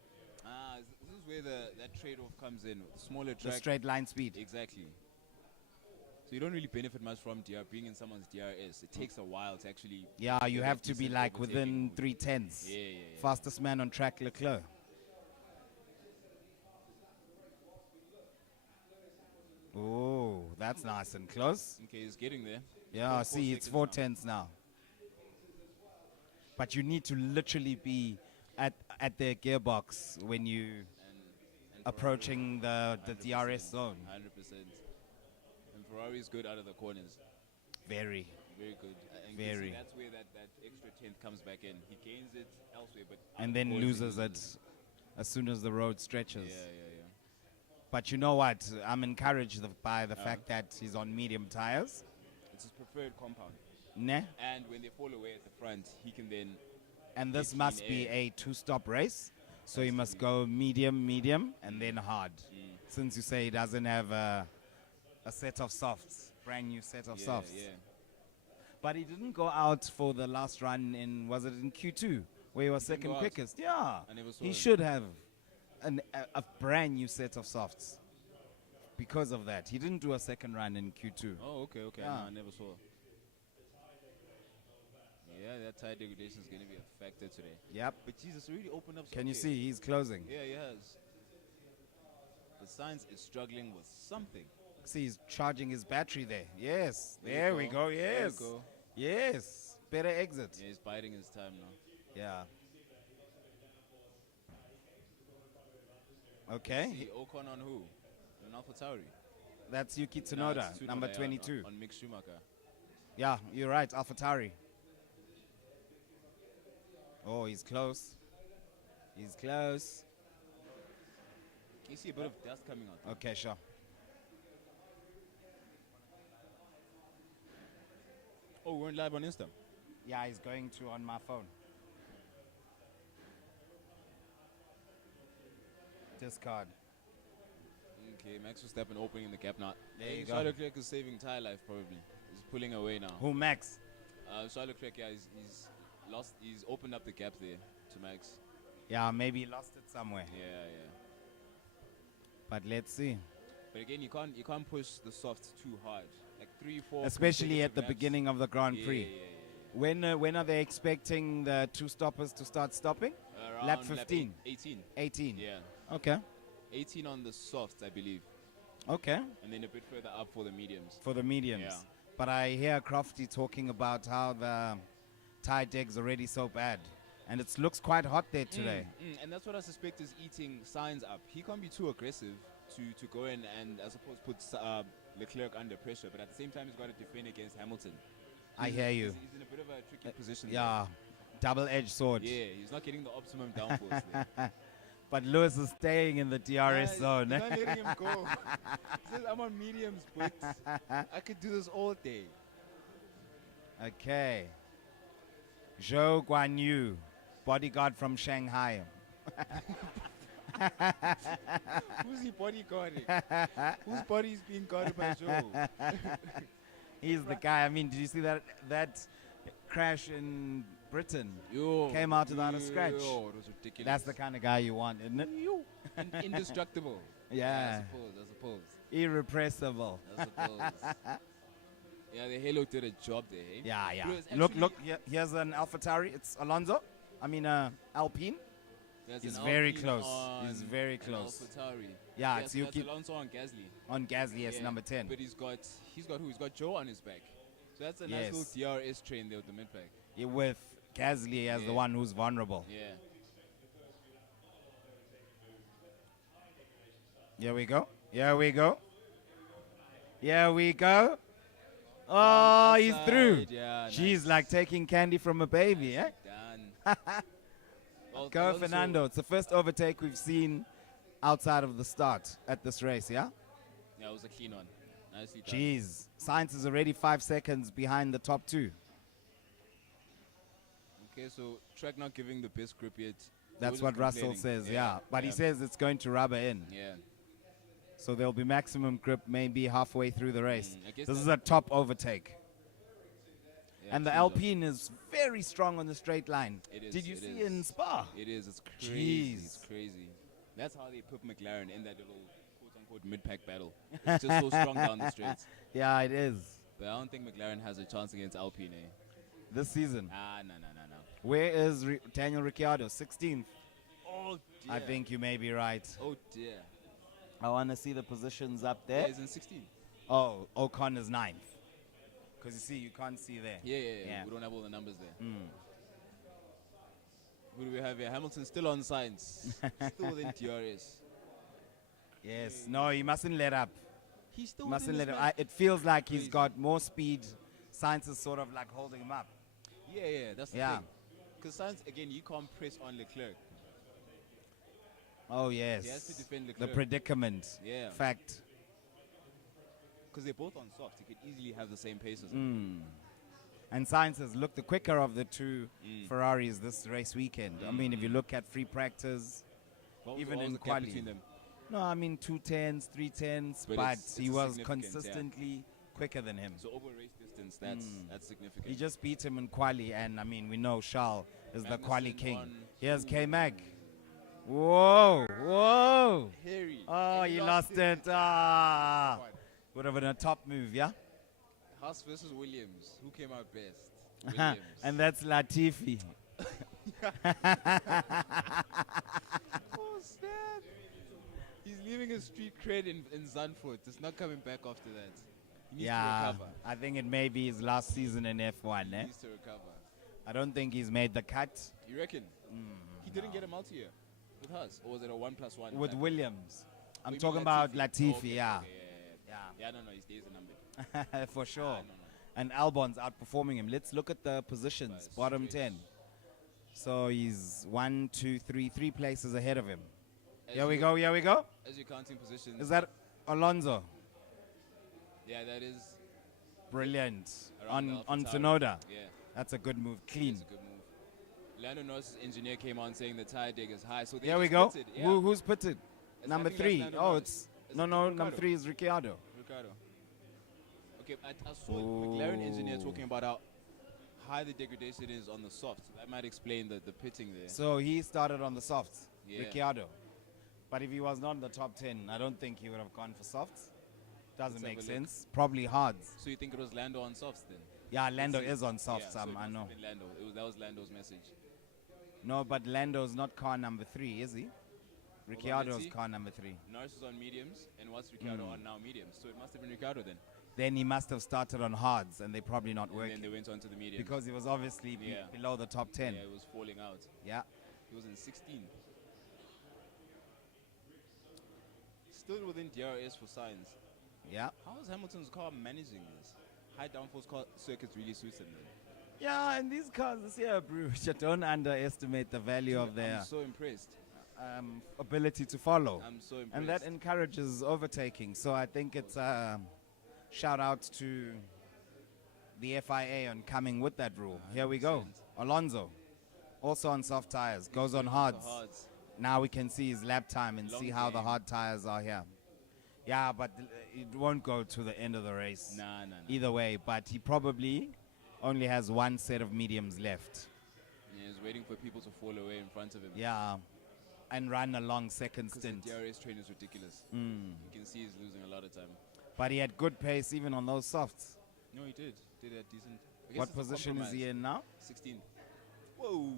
This is where that trade-off comes in. Smaller The track. straight line speed. Exactly. So you don't really benefit much from being in someone's DRS. It takes a while to actually. Yeah, you get have that to be decent like overtaking within mode. 3/10. Yeah. Fastest man on track, Leclerc. Oh, that's nice and close. Okay, he's getting there. Yeah, 4 see, it's seconds 4/10 now. But you need to literally be at the gearbox when you And approaching the 100%, DRS zone. 100%. And Ferrari is good out of the corners. Very. Very good. And you can see Very. that's where that extra 10th comes back in. He gains it elsewhere, but out And of the then corners he loses it as soon as the road stretches. Yeah. But you know what? I'm encouraged by the fact that he's on medium tires. It's his preferred compound. Ne? And when they fall away at the front, he can then. And this Get must clean be air. a two-stop race. So he must go medium, and then hard. Since you say he doesn't have a set of softs, brand new set of softs. Yeah. But he didn't go out for the last run was it in Q2, where he was didn't second go out? quickest? Yeah. I never saw He him. should have a brand new set of softs. Because of that. He didn't do a second run in Q2. Oh, okay. Yeah. No, I never saw. Yeah, that tire degradation is going to be a factor today. Yep. But Jesus really opened up. Can you okay. see? He's closing. Yeah, he has. The Sainz is struggling with something. See, he's charging his battery there. Yes. There There you we go. go. There you Yes. go. Yes. Better exit. Yeah, he's biding his time now. Yeah. Okay. See, Ocon on who? On AlphaTauri. That's Yuki No, Tsunoda, it's number Tsunoda, 22. On Mick Schumacher. Yeah, you're right. AlphaTauri. Oh, he's close. He's close. Can you see a bit of dust coming out? Okay, sure. Oh, we weren't live on Insta. Yeah, he's going to on my phone. Discard. Okay, Max Verstappen opening the gap now. There you go. Charles Leclerc is saving tire life probably. He's pulling away now. Who, Max? Charles Leclerc, yeah, he's lost. He's opened up the gap there to Max. Yeah, maybe he lost it somewhere. Yeah. But let's see. But again, you can't push the softs too hard. Like 3, 4. Especially at the consecutive laps. beginning of the Grand Yeah, Prix. yeah. When are they expecting the two stoppers to start stopping? Around Lap 15. 18. 18. Yeah. Okay. 18 on the softs, I believe. Okay. And then a bit further up for the mediums. For the mediums. Yeah. But I hear Crofty talking about how Thai dig's already so bad. And it looks quite hot there today. And that's what I suspect is eating Signs up. He can't be too aggressive to go in and, I suppose, put Leclerc under pressure. But at the same time, he's got to defend against Hamilton. I hear you. He's in a bit of a tricky position. Yeah, double-edged sword. Yeah, he's not getting the optimum downforce there. But Lewis is staying in the DRS zone. He's not letting him go. He says, I'm on mediums, but I could do this all day. Okay. Zhou Guanyu, bodyguard from Shanghai. Who's he bodyguarding? Whose body is being guarded by Joe? He's the guy. I mean, did you see that crash in Britain? Yo, Came out without a scratch. Yo, it was ridiculous. That's the kind of guy you want, isn't it? Indestructible. Yeah. I suppose. Irrepressible. I suppose. Yeah, the Halo did a job there. Eh? Yeah. Bro, it's Look, actually- here's an AlphaTauri. It's Alonso. Alpine. There's He's an very Alpine close. on He's very an close. AlphaTauri. Yeah, so it's Yuki that's Alonso on Gasly. on Gasly, yes, Yeah, number 10. But he's got who? He's got Joe on his back. So that's a nice Yes. little DRS train there with the mid pack. Yeah, with Gasly as the Yeah. one who's vulnerable. Yeah. Here we go. Here we go. Here we go. Oh, he's through. Outside, yeah, She's nice. like taking candy from a baby, eh? Done. Well, Go, Alonso- Fernando. It's the first overtake we've seen outside of the start at this race, yeah? Yeah, it was a clean one. Nicely done. Jeez. Sainz is already 5 seconds behind the top two. Okay, so track not giving the best grip yet. That's We're what just Russell complaining. says, yeah. But he says it's going to rubber in. Yeah. So there'll be maximum grip maybe halfway through the race. I guess This is that- a top overtake. Yeah, And the clean job. Alpine is very strong on the straight line. It is, Did you it see is. in Spa? It is. It's crazy. Jeez. It's crazy. That's how they put McLaren in that little quote-unquote mid-pack battle. It's just so strong down the straights. Yeah, it is. But I don't think McLaren has a chance against Alpine. Eh? This season. No. Where is Daniel Ricciardo? 16th. Oh, dear. I think you may be right. Oh, dear. I want to see the positions up Yeah, there. he's in 16. Oh, Ocon is 9th. Because you see, you can't see there. Yeah. Yeah. We don't have all the numbers there. Mm. Who do we have here? Hamilton still on signs. Still within DRS. Yes. No, he mustn't let up. He's still Mustn't within let this up. It feels like he's Crazy. got more speed. Science is sort of like holding him up. Yeah, that's the Yeah. thing. Because Sainz, again, you can't press on Leclerc. Oh, yes. He has to defend The Leclerc. predicament. Yeah. Fact. Because they're both on softs. He could easily have the same pace as him. And Sainz has looked the quicker of the two Mm. Ferraris this race weekend. I mean, if you look at free practice, What was- even what was in the gap quali. between them? no, I mean 210s, 310s, But but it's he a was significant, yeah. consistently quicker than him. So over race distance, that's significant. He just beat him in quali, and I mean, we know Charles is the quali Magnussen king. won. Here's K-Mag. Whoa. Harry. Oh, and he lost it. Ah. Would have been a top move, yeah? Haas versus Williams. Who came out best? Williams. And that's Latifi. Oh, snap. He's leaving his street cred in Zandvoort. It's not coming back after that. He needs to Yeah, recover. I think it may be his last season in F1. He Eh? needs to recover. I don't think he's made the cut You reckon? He didn't get a multi-year with Haas? Or was it a 1+1? with type? Williams. Oh, I'm you mean talking about Latifi, Oh, okay, yeah. okay, Yeah. Yeah, no, his days are numbered. For sure. No. And Albon's outperforming him. Let's look at the positions. Nice. Bottom Straight. 10. So he's 1, 2, 3, 3 places ahead of him. As Here you we go- go, here we go. As you're counting positions. Is that Alonso? Yeah, that is Brilliant. around the On AlphaTauri. Tsunoda. Yeah, That's a good move. Clean. it's a good move. Lando Norris's engineer came on saying the tire dig is high. So they Here we just go. pitted, yeah. Who's pitted? I Number think that's 3. Lando Oh, Norris. it's... Is No, it no, Ricciardo? number 3 is Ricciardo. Ricardo. Okay, I saw McLaren engineer talking about how high the degradation is on the soft. So that might explain the pitting there. So he started on the softs, Yeah. Ricciardo. But if he was not in the top 10, I don't think he would have gone for softs. Doesn't Let's make have a look. sense. Probably hards. So you think it was Lando on softs then? Yeah, Lando Let's see. is on Yeah, softs, so it I must know. have been Lando. That was Lando's message. No, but Lando's not car number 3, is he? Ricciardo's let's see. car number 3. Norris is on mediums, and what's Ricciardo on now? Mediums. So it must have been Ricciardo then. Then he must have started on hards, and they're probably not And working. then they went on to the mediums. Because he was obviously Yeah. below the top 10. Yeah, it was falling out. Yeah. He was in 16. Still within DRS for Sainz. Yeah. How is Hamilton's car managing this? High downforce car circuits really suits him then. Yeah, and these cars this year, Bruce, don't underestimate the value of their I'm so impressed. ability to follow. I'm so impressed. And that encourages overtaking. So I think it's a shout out to the FIA on coming with that rule. Here we go. 100%. Alonso, also on soft tires, goes on hards. Now we can see his lap time and Long see how the game. hard tires are here. Yeah, but it won't go to the end of the race. Nah. Either way, but he probably only has one set of mediums left. Yeah, he's waiting for people to fall away in front of him. Yeah, and run a long second Because the stint. DRS train is ridiculous. Mm. You can see he's losing a lot of time. But he had good pace even on those softs. No, he did. Did a decent. I guess What it's a position is he compromise. in now? 16. Whoa.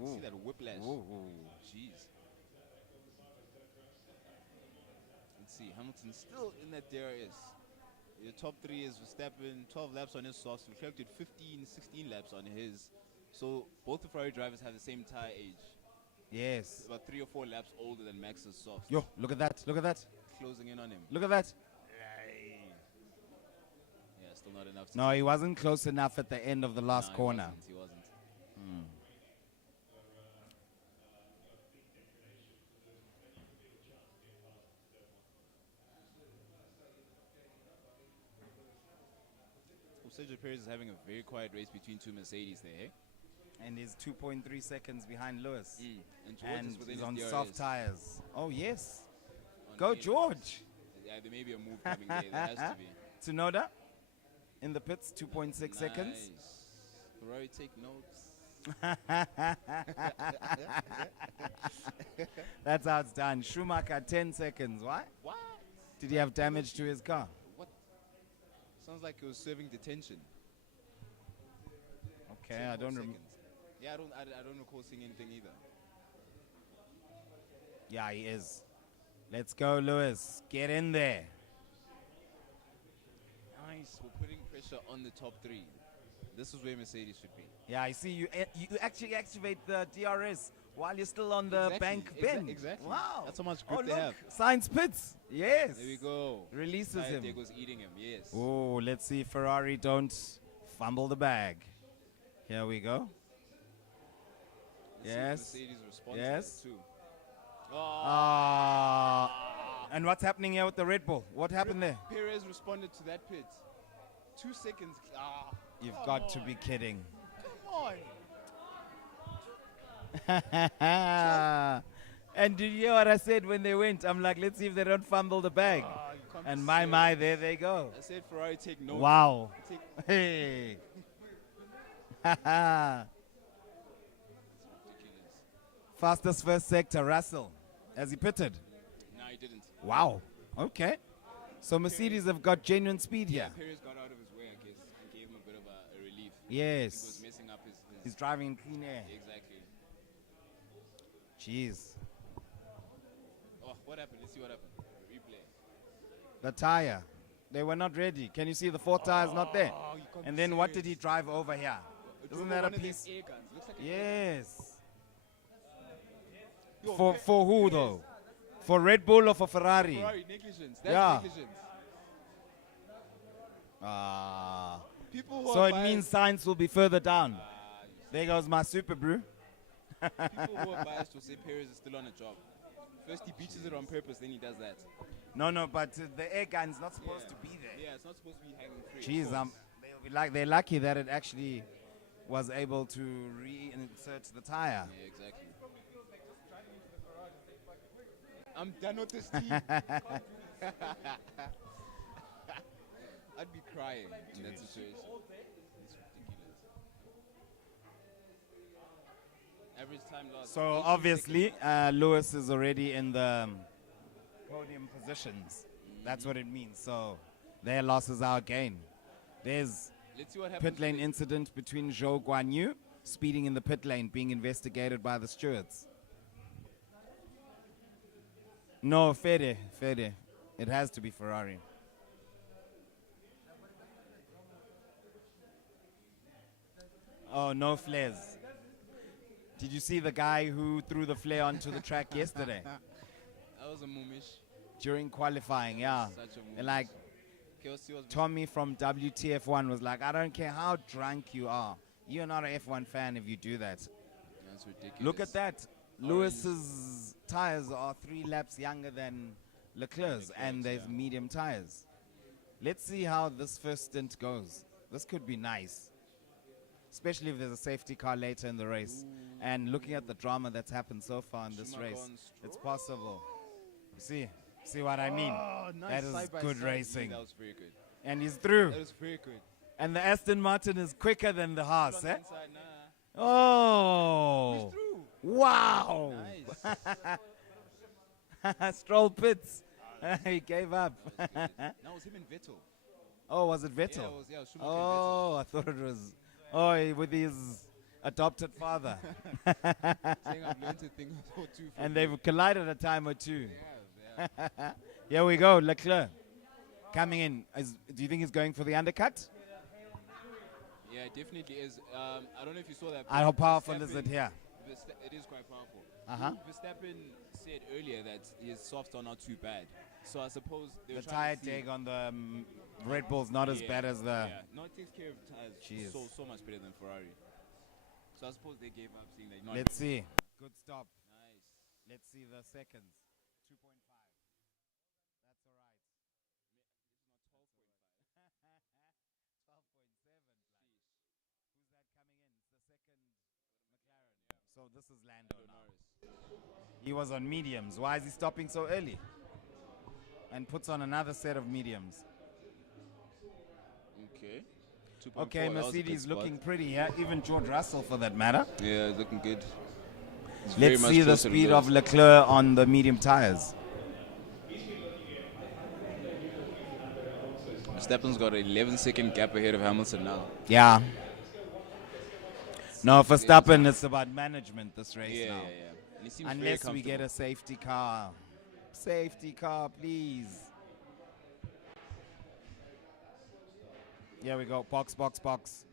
Ooh. See that whiplash? Ooh. Jeez. Let's see. Hamilton's still in that DRS. The top 3 is Verstappen, 12 laps on his softs. Leclerc did 15, 16 laps on his. So both the Ferrari drivers have the same tire age. Yes. About 3 or 4 laps older than Max's softs. Yo, look at that. Look at that. Closing in on him. Look at that. Yeah, still not enough. To No, he wasn't close enough at the end of the last Nah, corner. He wasn't. Sergio Perez is having a very quiet race between 2 Mercedes there, eh? And he's 2.3 seconds behind Lewis. And George And is within he's his on DRS. soft tires. Oh, yes. On Go, mediums. George. Yeah, there may be a move coming there. There has to be. Tsunoda in the pits, 2.6 seconds. Nice. Ferrari, take notes. That's how it's done. Schumacher, 10 seconds. Why? What? Did he have damage to his car? What? Sounds like he was serving detention. Okay, 10 I don't more remember. seconds. Yeah, I don't recall seeing anything either. Yeah, he is. Let's go, Lewis. Get in there. Nice. We're putting pressure on the top 3. This is where Mercedes should be. Yeah, I see you. You actually activate the DRS while you're still on the Exactly, bank bend. exactly. Wow. That's how much Oh, grip they look. have. Science pits. Yes. There we go. Releases him. Diego's eating him. Yes. Oh, let's see if Ferrari don't fumble the bag. Here we go. Let's see if Yes. Mercedes respond Yes. to that too. And what's happening here with the Red Bull? What happened there? Perez responded to that pit. 2 seconds. You've Come got to on. be kidding. Come on. And did you hear what I said when they went? I'm like, let's see if they don't fumble the bag. You can't And be my, serious. there they go. I said Ferrari take notes. Wow. Take Hey. ridiculous. Fastest first sector, Russell. Has he pitted? No, he didn't. Wow. Okay. So Mercedes have got genuine speed here. Perez got out of his way, I guess, and gave him a bit of a relief. He was Yes. messing up his He's driving in clean air. exactly. Jeez. Oh, what happened? Let's see what happened. Replay. The tire. They were not ready. Can you see the fourth tire's not there? Oh, you can't And be then what did he serious. drive over here? It Isn't drove that a one of them piece? air guns. Looks like an air gun. Yes. Yo, For who though? For Red Bull or for Ferrari? Ferrari, negligence. That's Yeah. negligence. Ah. People who So are it biased, means science will be further down. There goes my super brew. people who are biased will say Perez is still on a job. First he beaches it on purpose, then he does that. No, but the air gun's not supposed to be there. Yeah, it's not supposed to be hanging free. of Jeez, course. they're lucky that it actually was able to reinsert the tire. Yeah, exactly. I'm done with this team. I'd be crying in that situation. It's ridiculous. Average time lost. So 18 obviously, seconds. Lewis is already in the podium positions. That's what it means. So their loss is our gain. There's Let's see what happens. pit lane with incident between Zhou Guanyu speeding in the pit lane being investigated by the stewards. No, Fede. It has to be Ferrari. Oh, no flares. Did you see the guy who threw the flare onto the track yesterday? That was a moomish. During qualifying, yeah. Such a moomish. And like Kelsey was Tommy from WTF1 was like, I don't care how drunk you are. You're not an F1 fan if you do that. That's ridiculous. Look at that. Orange. Lewis's tires are 3 laps younger than Leclerc's, and there's yeah. medium tires. Let's see how this first stint goes. This could be nice, especially if there's a safety car later in the race. And looking at the drama that's happened so far in this Schumacher race, on it's possible. You see what I mean? That is good racing. That was very good. And he's through. That was very good. And the Aston Martin is quicker than the Haas, On eh? the inside, nah. Oh! He's through. Wow! Nice. Stroll pits. He gave up. No, it was him and Vettel. Oh, was it Vettel? Yeah, it was Schumacher and Vettel. Oh, I thought it was. Oh, with his adopted father. Saying I've learned a thing or two from And you. they've collided a time or two. Yeah. Here we go, Leclerc. Coming in. Do you think he's going for the undercut? Yeah, it definitely is. I don't know if you saw that. How but powerful is it Verstappen- here? It is quite powerful. Uh-huh. Verstappen said earlier that his softs are not too bad. So I suppose they were The trying tire to see. dig on the Red Bull's not as bad as the... Yeah, no, it takes care of tires Jeez. so much better than Ferrari. So I suppose they gave up seeing that. Not Let's see. Good stop. Nice. Let's see the seconds. 2.5. That's all right. So this is Lando now. He was on mediums. Why is he stopping so early? And puts on another set of mediums. Okay. 2.4, Okay, that was a good Mercedes spot. looking pretty here. Even George Russell for that matter. Yeah, it's looking good. It's very Let's much see the closer to speed of Lewis. Leclerc on the medium tires. Verstappen's got an 11-second gap ahead of Hamilton now. Yeah. No, for Verstappen, it's about management this race Yeah, now. yeah. And he seems very Unless we get comfortable. a safety car. Safety car, please. Here we go. Box, box, box.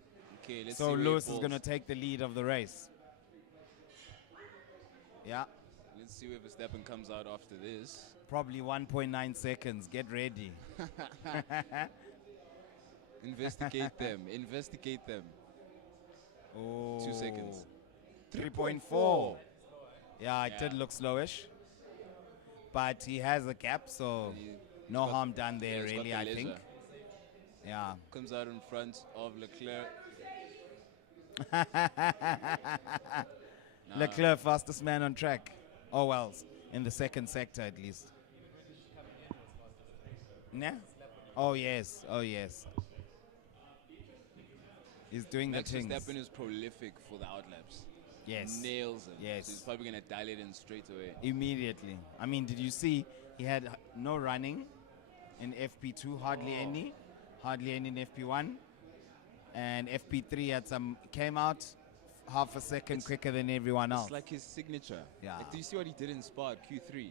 Okay, let's So see where he Lewis is falls. going to take the lead of the race. Yeah. Let's see where Verstappen comes out after this. Probably 1.9 seconds. Get ready. Investigate them. Investigate them. Oh. 2 seconds. 3.4. Yeah, it did Yeah. look slowish. But he has a gap, so He- no got- harm done there, he's got really, the I think. leisure. Yeah. Comes out in front of Leclerc. Leclerc, fastest man on track. Oh, well, in the second sector at least. Yeah? Oh, yes. Oh, yes. He's doing Max the things. Verstappen is prolific for the outlaps. Yes. Nails them. Yes. So he's probably going to dial it in straight away. Immediately. I mean, did you see he had no running in FP2, hardly any in FP1, and FP3 had some, came out half a second quicker than everyone else. It's like his signature. Yeah. Like, do you see what he did in Spa at Q3?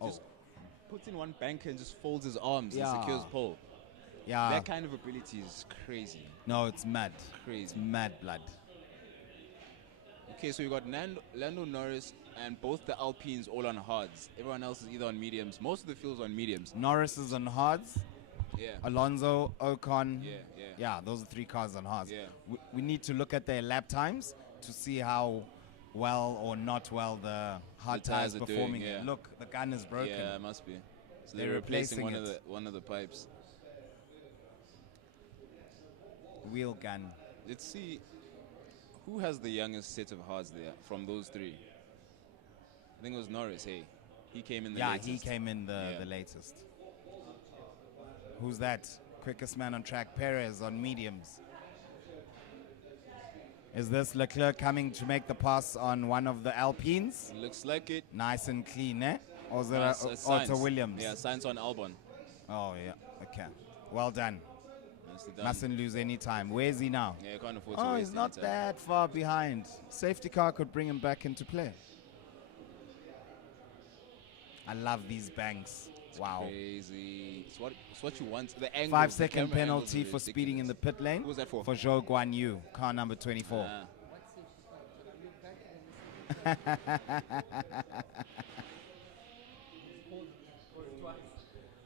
Oh. Just puts in one banker and just folds his arms Yeah. and secures pole. Yeah. That kind of ability is crazy. No, it's mad. Crazy. It's mad blood. Okay, so you got Lando Norris and both the Alpines all on hards. Everyone else is either on mediums. Most of the field's on mediums. Norris is on hards. Yeah. Alonso, Ocon. Yeah. Yeah, those are 3 cars on hards. Yeah. We need to look at their lap times to see how well or not well the hard The tires tires are performing. doing, yeah. Look, the gun is broken. Yeah, it must be. So They're they're replacing replacing one of the pipes. Wheel gun. Let's see who has the youngest set of hards there from those 3. I think it was Norris, hey. He came in the Yeah, latest. he came in the Yeah. latest. Who's that? Quickest man on track, Perez on mediums. Is this Leclerc coming to make the pass on one of the Alpines? Looks like it. Nice and clean, eh? Or is it Nice, Otto Sainz. Williams? Yeah, Sainz on Albon. Oh, yeah. Okay. Well done. Nicely done. Mustn't lose any time. Where is he now? Yeah, you can't afford to Oh, waste he's any not time. that far behind. Safety car could bring him back into play. I love these banks. Wow. Crazy. It's what you want. The angle. 5-second penalty for speeding in the pit lane. Who was that for? For Zhou Guan Yu, car number 24.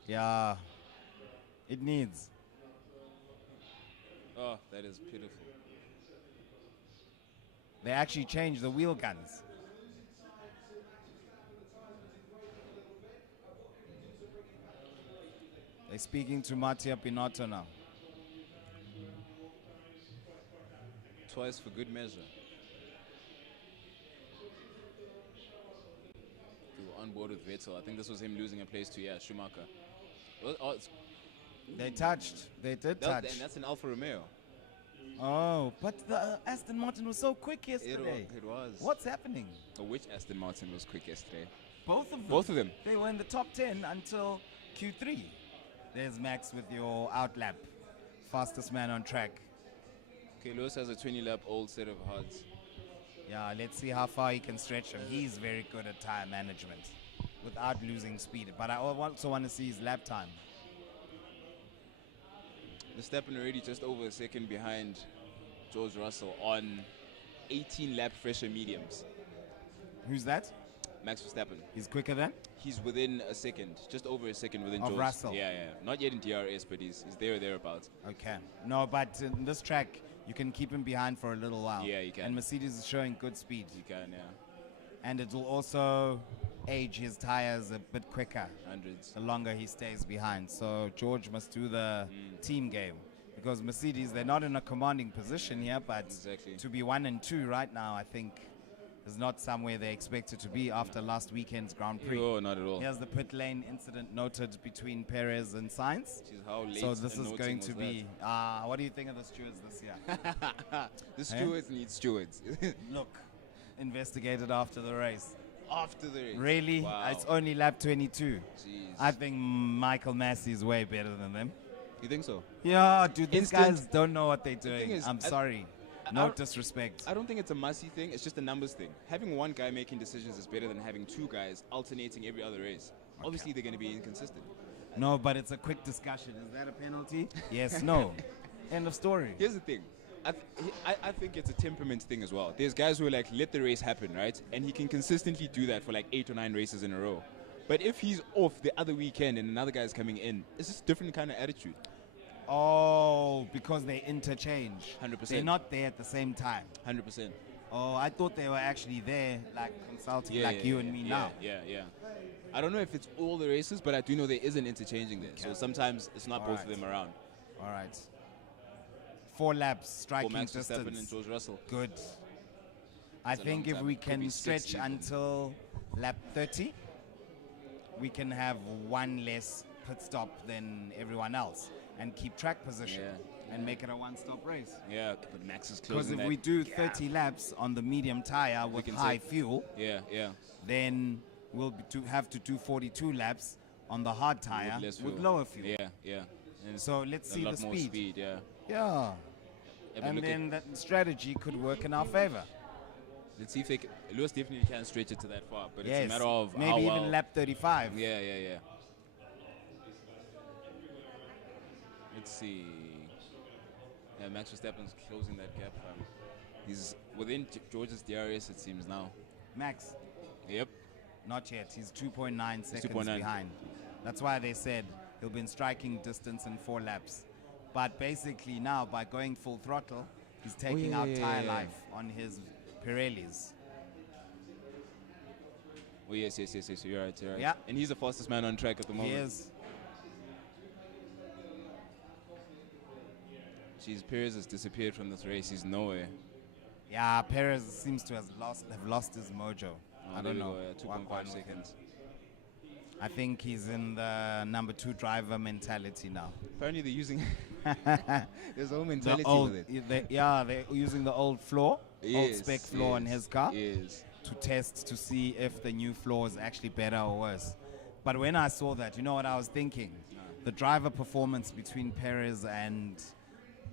Yeah. It needs. Oh, that is pitiful. They actually changed the wheel guns. They're speaking to Mattia Pinotto now. Twice for good measure. We were on board with Vettel. I think this was him losing a place to Schumacher. They touched. They did touch. And that's an Alfa Romeo. Oh, but the Aston Martin was so quick yesterday. It was. What's happening? Which Aston Martin was quick yesterday? Both of them. Both of them. They were in the top 10 until Q3. There's Max with your outlap. Fastest man on track. Okay, Lewis has a 20-lap old set of hards. Yeah, let's see how far he can stretch him. He's very good at tire management without losing speed. But I also want to see his lap time. Verstappen already just over a second behind George Russell on 18-lap fresher mediums. Who's that? Max Verstappen. He's quicker than? He's within a second, just over a second within Of George. Russell. Yeah. Not yet in DRS, but he's there or thereabouts. Okay. No, but in this track, you can keep him behind for a little while. Yeah, you can. And Mercedes is showing good speed. You can, yeah. And it will also age his tires a bit quicker Hundreds. the longer he stays behind. So George must do the team game. Because Mercedes, they're not in a commanding position here, but Exactly. to be 1 and 2 right now, I think, is not somewhere they expected to be after last weekend's Grand Prix. No, not at all. Here's the pit lane incident noted between Perez and Sainz. Jeez, how late So this and is noting going was to that? be, what do you think of the stewards this year? The stewards need stewards. Look, investigated after the race. After the race. Really? Wow. It's only lap 22. Jeez. I think Michael Massey is way better than them. You think so? Yeah, dude, these Instant- guys don't know what they're thing doing. is, I'm I- sorry. I No don't- disrespect. I don't think it's a Massey thing. It's just a numbers thing. Having one guy making decisions is better than having two guys alternating every other race. Obviously, they're going to be inconsistent. No, but it's a quick discussion. Is that a penalty? Yes, no. End of story. Here's the thing. I think it's a temperament thing as well. There's guys who are like, let the race happen, right? And he can consistently do that for like 8 or 9 races in a row. But if he's off the other weekend and another guy's coming in, it's just a different kind of attitude. Oh, because they interchange. 100%. They're not there at the same time. 100%. Oh, I thought they were actually there, like consulting, like you and me now. Yeah. I don't know if it's all the races, but I do know there is an interchanging there. So sometimes it's not both of them around. All right. 4 laps, For striking Max Verstappen and distance. George Russell. Good. I It's a think long if time. we Could can be stretch 6 even. until lap 30, we can have 1 less pit stop than everyone else and keep track position and make it a one-stop race. Yeah, but Max is Because closing if that we do gap. 30 laps on the medium tire with can high take- fuel, Yeah. then we'll have to do 42 laps on the hard tire less with fuel. lower fuel. Yeah. And So let's a see lot the more speed. speed, yeah. Yeah. but And look at- then that strategy could work in our favor. Let's see if Lewis definitely can stretch it to that far, but Yes. it's a matter of maybe how even well. lap 35. Yeah. Let's see. Yeah, Max Verstappen's closing that gap. He's within George's DRS, it seems now. Max, Yep. not yet. He's 2.9 seconds 2.9. behind. That's why they said he'll be in striking distance in 4 laps. But basically now, by going full throttle, he's taking out tire life on his Pirellis. Oh, yes. You're right. Yeah. And he's the fastest man on track at the He moment. is. Jeez, Perez has disappeared from this race. He's nowhere. Yeah, Perez seems to have lost his mojo. Oh, I there don't we know. go, yeah, what 2.5 one- seconds. I think he's in the number 2 driver mentality now. Apparently they're using there's a whole The mentality old, with it. they're using the old floor, old Yes, spec floor in yes, his car Yes. to test to see if the new floor is actually better or worse. But when I saw that, you know what I was thinking? The driver performance between Perez and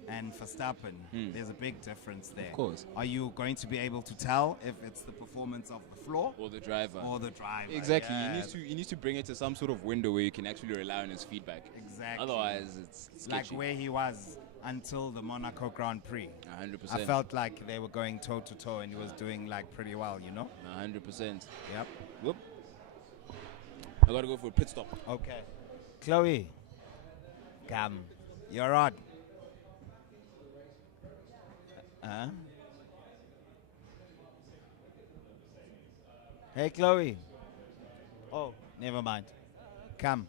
and Verstappen, there's a big difference there. Of course. Are you going to be able to tell if it's the performance of the floor Or the driver. Oh, Exactly. Yeah. You need to bring it to some sort of window where you can actually rely on his feedback. Exactly. Otherwise, it's Like sketchy. where he was until the Monaco Grand Prix. 100%. I felt like they were going toe to toe and he was doing like pretty well, you know? 100%. Yep. Whoop. I gotta go for a pit stop. Okay. Chloe, come. You're on. Hey, Chloe. Oh, never mind. Come.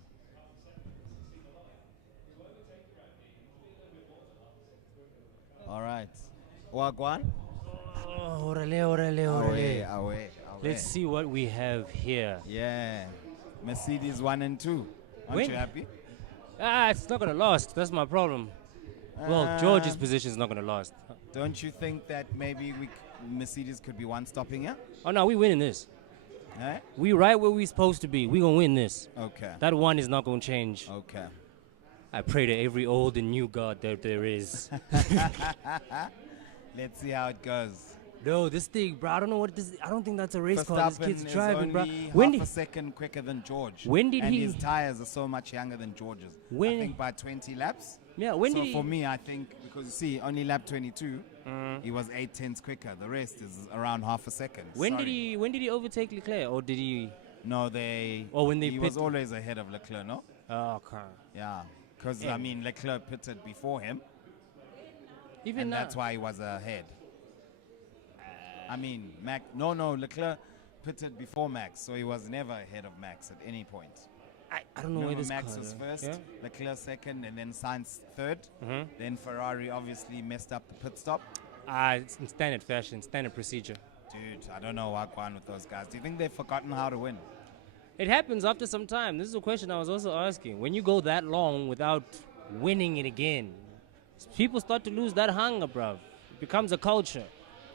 All right. Wagwan? Oh, orale. Away. Let's see what we have here. Yeah. Mercedes 1 and 2. Aren't Win. you happy? It's not gonna last. That's my problem. Well, George's position is not gonna last. Don't you think that maybe Mercedes could be one stopping here? Oh no, we winning this. Eh? We right where we supposed to be. We gonna win this. Okay. That one is not gonna change. Okay. I pray to every old and new god that there is. Let's see how it goes. No, this thing, bro. I don't know what this. I don't think that's a race car. This Verstappen kid's is driving, bro. only When half a did second quicker than George. When did and he- his tires are so much younger than George's. When- I think by 20 laps. yeah? When So did he? for me, I think because you see, only lap 22, he was 8 tenths quicker. The rest is around half a second. When Sorry. did he? When did he overtake Leclerc, or did he? No, they. Or when they he was pit- always ahead of Leclerc, no? Oh, okay. Yeah, because Yeah. I mean Leclerc pitted before him, Even and now. that's why he was ahead. I mean, No, Leclerc pitted before Max, so he was never ahead of Max at any point. I don't know where Remember this Max car was is. first, Yeah? Leclerc second, and then Sainz third. Mhm. Then Ferrari obviously messed up the pit stop. It's in standard fashion, standard procedure. Dude, I don't know what's going with those guys. Do you think they've forgotten how to win? It happens after some time. This is a question I was also asking. When you go that long without winning it again, people start to lose that hunger, bruv. It becomes a culture.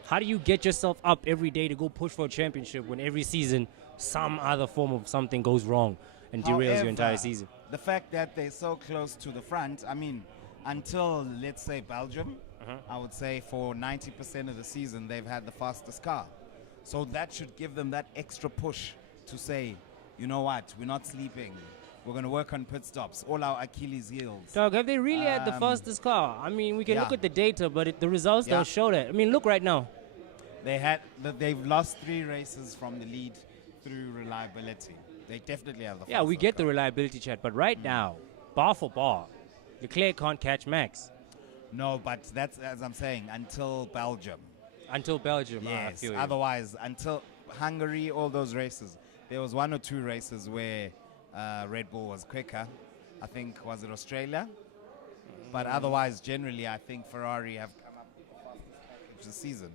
How do you get yourself up every day to go push for a championship when every season some other form of something goes wrong and derails your entire However, season? The fact that they're so close to the front, I mean, until let's say Belgium, I would say for 90% of the season they've had the fastest car. So that should give them that extra push to say, you know what, we're not sleeping. We're going to work on pit stops, all our Achilles heels. Dog, have they really had the fastest car? I mean, we can look yeah. at the data, but the results Yeah. don't show that. I mean, look right now. They've lost 3 races from the lead through reliability. They definitely have the Yeah, we faster get the car. reliability chat, but right now, bar for bar, Leclerc can't catch Max No, but that's, as I'm saying, until Belgium. until Belgium. I Yes, feel you. otherwise, until Hungary, all those races, there was 1 or 2 races where Red Bull was quicker. I think, was it Australia? But otherwise, generally, I think Ferrari have come up with the fastest package this season,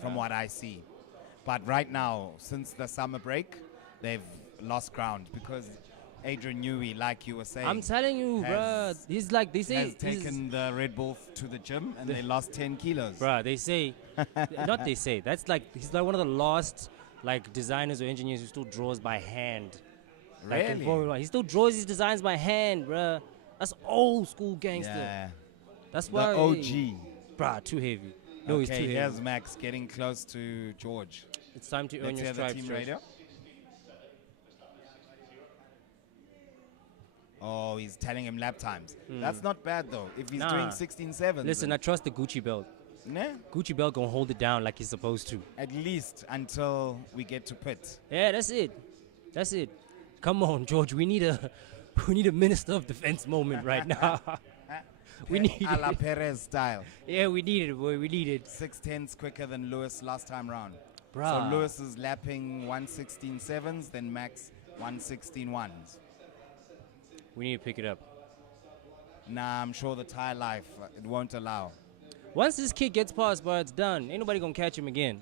from what I see. But right now, since the summer break, they've lost ground because Adrian Newey, like you were saying, I'm telling you, bruh, has- he's like, they say, has taken the Red Bull to the gym and they lost 10 kilos. bruh, they say, not they say, that's like, he's like one of the last, like, designers or engineers who still draws by hand. Like in Really? Formula One. He still draws his designs by hand, bruh. That's old school gangster. Yeah. That's The why. OG. Bruh, too heavy. No, he's too Okay, heavy. here's Max getting close to George. It's time to earn Let's your hear the stripes, team George. radio. Oh, he's telling him lap times. That's not bad though. If he's Nah. doing 16.7, Listen, I trust the Gucci belt. nah, Gucci belt gonna hold it down like he's supposed to. at least until we get to pit. Yeah, that's it. That's it. Come on, George. We need a Minister of Defense moment right now. We need a la it. Perez style. Yeah, we need it, boy. We need it. 6 tenths quicker than Lewis last time round. Bruh. So Lewis is lapping 1:16.7s, then Max 1:16.1s. We need to pick it up. Nah, I'm sure the tire life it won't allow. Once this kid gets past, but it's done. Ain't nobody gonna catch him again.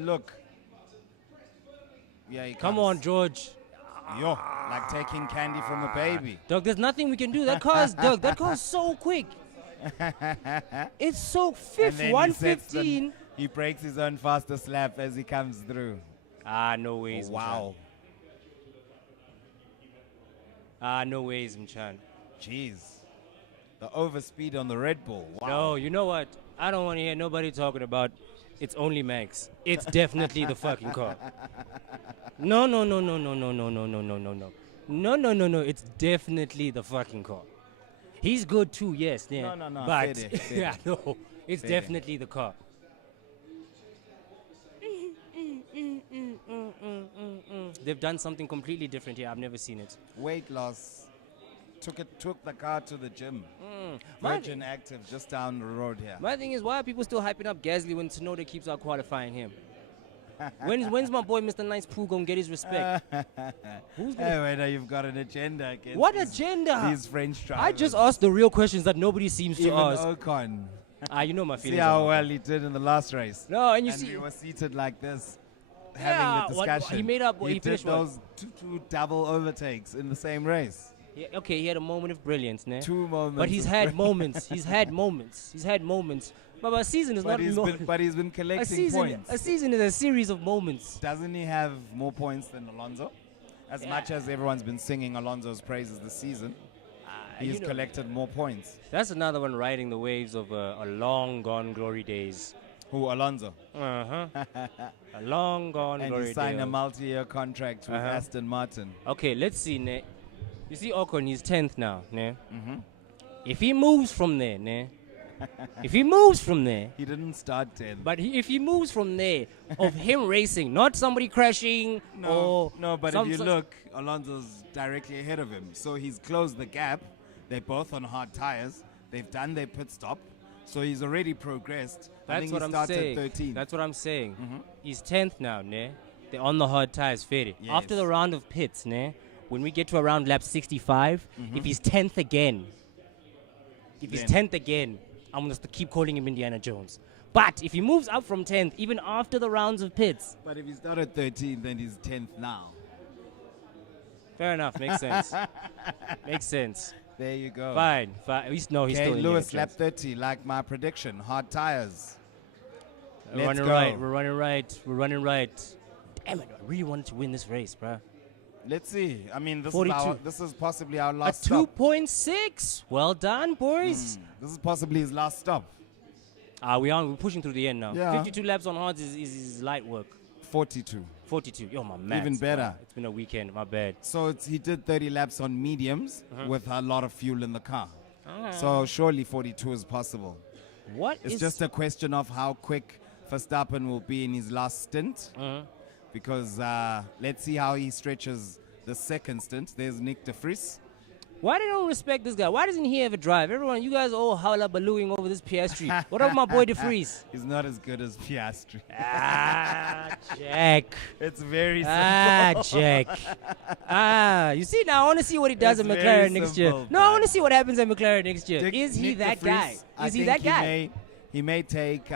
Look. Yeah, he Come comes. on, George. Yo, like taking candy from a baby. Doug, there's nothing we can do. That car's Doug. That car's so quick. It's so And fifth, then he sets 115. he breaks his own fastest lap as he comes through. No ways. Oh, wow. No ways, Mchan. Jeez. The overspeed on the Red Bull. Wow. No, you know what? I don't want to hear nobody talking about it's only Max. It's definitely the fucking car. No, no, no, no, no, no, no, no, no, no, no, no. No, no, no, no. It's definitely the fucking car. He's good too, yes. Yeah. No. But Fair yeah, no, it's Fair definitely the car. They've done something completely different here. I've never seen it. Weight loss. Took the car to the gym. My Virgin Active just down the road here. My thing is, why are people still hyping up Gasly when Tsunoda keeps out qualifying him? When's my boy Mr. Nice Pooh gonna get his respect? Who's gonna? Hey, wait, you've got an agenda against What these- agenda? These French drivers. I just asked the real questions that nobody seems to Even ask. Ocon. You know my See feelings. how about well that. he did in the last race. No, and you And see, we were seated like this, Yeah, having the what- discussion. he made up- He he finished did what? those two double overtakes in the same race. yeah, okay, he had a moment of brilliance, ne? 2 moments. But he's of had break. moments. He's had moments. He's had moments. But a season is But not he's been a collecting season. points. A season is a series of moments. Doesn't he have more points than Alonso? As much as everyone's been singing Alonso's praises this season, he's you know, collected more points. That's another one riding the waves of a long gone glory days. Who, Alonso? A long gone And glory he signed a days. multi-year contract with Aston Martin. Okay, let's see, ne? You see Ocon, he's 10th now, ne? If he moves from there, ne? If he moves from there, He didn't start 10th. but if he moves from there, of him racing, not somebody crashing or No, but some if you sort- look, Alonso's directly ahead of him. So he's closed the gap. They're both on hard tires. They've done their pit stop. So he's already progressed. I That's think what he I'm started saying. 13th. That's what I'm saying. He's 10th now, ne? They're on the hard tires, Ferry. Yes. After the round of pits, ne? When we get to around lap 65, if he's 10th again, I'm going to keep calling him Indiana Jones. But if he moves up from 10th, even after the rounds of pits, But if he started 13th, then he's 10th now. fair enough, makes sense. Makes sense. There you go. Fine. He's still Okay, Indiana Lewis, lap Jones. 30, like my prediction. Hard tires. We're Let's running go. right. We're running right. Damn it, I really wanted to win this race, bruh. Let's see. I mean, this 42. this is possibly our A last stop. 2.6. Well done, boys. This is possibly his last stop. We're pushing through the end now. Yeah. 52 laps on hards is light work. 42. 42. Yo, my man. Even better. It's been a weekend. My bad. So he did 30 laps on mediums with a lot of fuel in the car. Uh-huh. So surely 42 is possible. What It's is just a question of how quick Verstappen will be in his last stint. Because let's see how he stretches the second stint. There's Nick de Vries. Why they don't respect this guy? Why doesn't he ever drive? Everyone, you guys are all hullabalooing over this Piastri. What about my boy De Vries? He's not as good as Piastri. Jack. It's very simple. Jack. You see now, I want to see what he does It's at very McLaren next year. simple, No, I want to Brad. see what happens at McLaren next year. Dick- Is he Nick de that Vries, guy? I Is he think that guy? He may take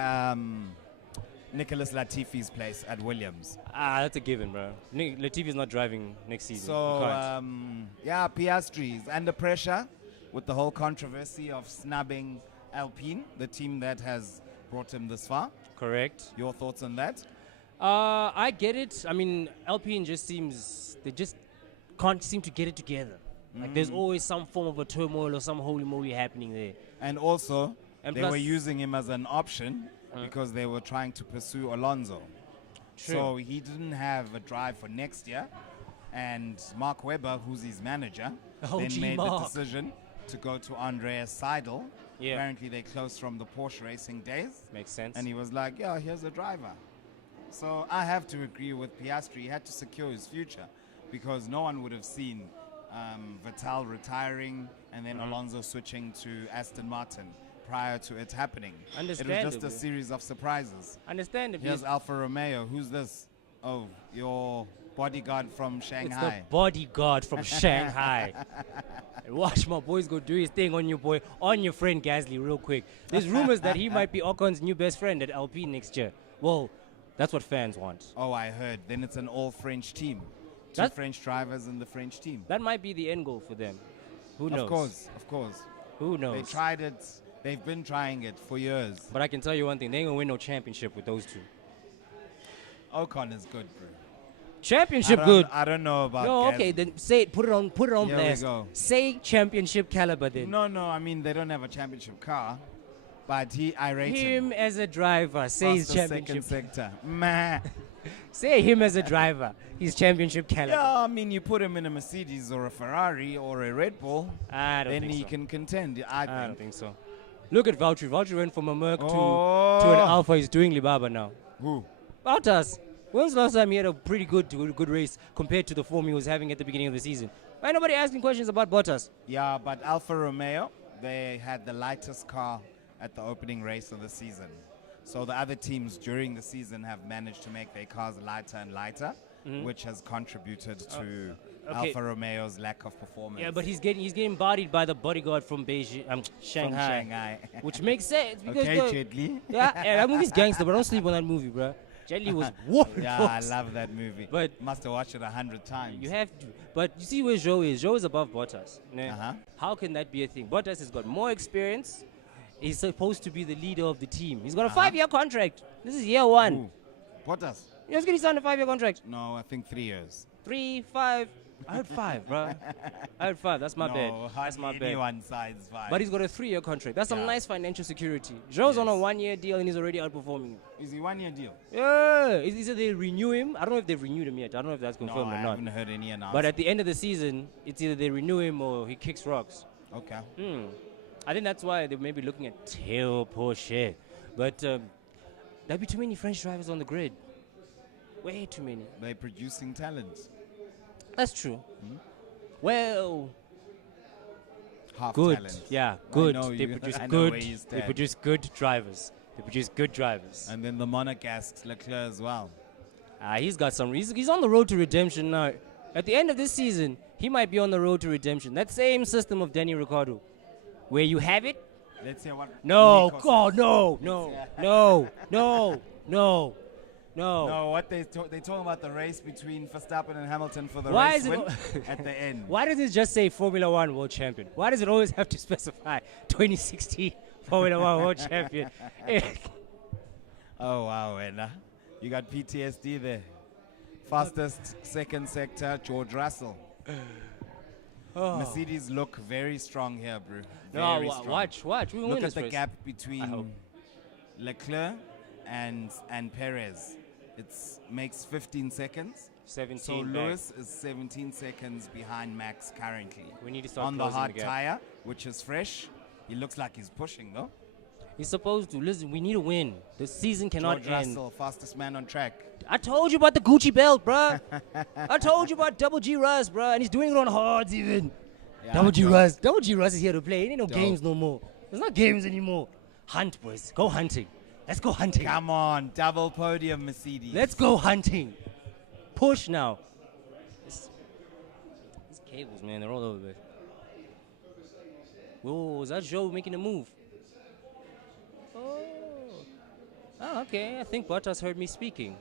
Nicholas Latifi's place at Williams. That's a given, bro. Latifi's not driving next season. So, He can't. yeah, Piastri is under pressure with the whole controversy of snubbing Alpine, the team that has brought him this far. Correct. Your thoughts on that? I get it. I mean, Alpine they just can't seem to get it together. Like there's always some form of a turmoil or some holy moly happening there. And also, And they plus- were using him as an option because they were trying to pursue Alonso. True. So he didn't have a drive for next year. And Mark Webber, who's his manager, OG then made Mark. the decision to go to Andreas Seidel. Yeah. Apparently they closed from the Porsche racing days. Makes sense. And he was like, yeah, here's a driver. So I have to agree with Piastri. He had to secure his future because no one would have seen Vettel retiring and then Alonso switching to Aston Martin prior to it happening. It was just a Understandably. series of surprises. Understandably. Here's Alfa Romeo. Who's this? Oh, your bodyguard from It's the Shanghai. bodyguard from Shanghai. Watch my boys go do his thing on your friend Gasly real quick. There's rumors that he might be Ocon's new best friend at Alpine next year. Well, that's what fans want. Oh, I heard. Then it's an all-French team. Two That- French drivers in the French team. That might be the end goal for them. Who knows? Of course. Who They knows? tried it. They've been trying it for years. But I can tell you one thing, they ain't gonna win no championship with those two. Ocon is good, bro. Championship good. I don't know about. No, okay, Gasly. then say it. Put it on Here we blast. go. Say championship caliber then. No, I mean they don't have a championship car, but I rate Him as a driver. Say he's Fastest championship. second sector. Meh. Say him as a driver. He's championship caliber. Yeah, I mean you put him in a Mercedes or a Ferrari or a Red Bull, I don't then think he so. can contend. I don't think so. Look at Valtteri. Valtteri went from a Merc to an Oh. Alpha. He's doing Libaba now. Who? Bottas. When was the last time he had a pretty good race compared to the form he was having at the beginning of the season? Why nobody asking questions about Bottas? Yeah, but Alfa Romeo, they had the lightest car at the opening race of the season. So the other teams during the season have managed to make their cars lighter and lighter, which has contributed to okay. Alfa Romeo's lack of performance. Yeah, but he's getting bodied by the bodyguard from Beijing, From Shanghai, Shanghai. which makes sense because Okay, Jet Li. yeah, that movie's gangster, but don't sleep on that movie, bro. Jet Li was whooping Yeah, folks. I love that movie. But must have watched it 100 times. You have to. But you see where Zhou is. Zhou is above Bottas. Né? Uh-huh. How can that be a thing? Bottas has got more experience. He's supposed to be the leader of the team. He's got a 5-year contract. This is year one. Ooh. Bottas? He's going to sign a 5-year contract. No, I think 3 years. 3, 5. I heard 5, bro. I heard 5. That's my bad. No, That's my hardly bad. anyone signs 5. But he's got a 3-year contract. That's some Yeah. nice financial security. Zhou's on a Yes. 1-year deal and he's already outperforming. Is he 1 year deal? Yeah. It's either they renew him. I don't know if they've renewed him yet. I don't know if that's No, confirmed I or not. haven't heard any announcement. But at the end of the season, it's either they renew him or he kicks rocks. Okay. I think that's why they may be looking at tail Porsche. But there'd be too many French drivers on the grid. Way too many. They're producing talents. That's true. Well, Half good. talent. Yeah, good. know They you- produce I know good. where you They stand. produce good drivers. They produce good drivers. And then the Monegasque, Leclerc as well. He's got some. He's on the road to redemption now. At the end of this season, he might be on the road to redemption. That same system of Danny Ricciardo, where you have it. Let's hear what. No, Nico God, says. no, no. No, what they talking about the race between Verstappen and Hamilton for the Why race is it win al- at the end. Why does it just say Formula One World Champion? Why does it always have to specify 2016 Formula One World Champion? Oh wow, Ella. You got PTSD there. Fastest second sector, George Russell. Mercedes look very strong here, bro. No, Very strong. watch. We will Look win at this the race. gap I between hope. Leclerc and Perez. It makes 15 seconds. 17 So back. Lewis is 17 seconds behind Max currently. We need to start on the closing hard the gap. tire, which is fresh. He looks like he's pushing though. He's supposed to. Listen, we need to win. The season cannot George end. Russell, fastest man on track. I told you about the Gucci belt, bruh. I told you about Double G Russ, bruh. And he's doing it on hards even. Yeah, Double G dope. Russ. Double G Russ is here to play. It ain't no Dope. games no more. There's not games anymore. Hunt, boys. Go hunting. Let's go hunting. Come on, double podium Mercedes. Let's go hunting. Push now. These cables, man, they're all over there. Whoa, is that Joe making a move? Oh, okay. I think Bottas heard me speaking.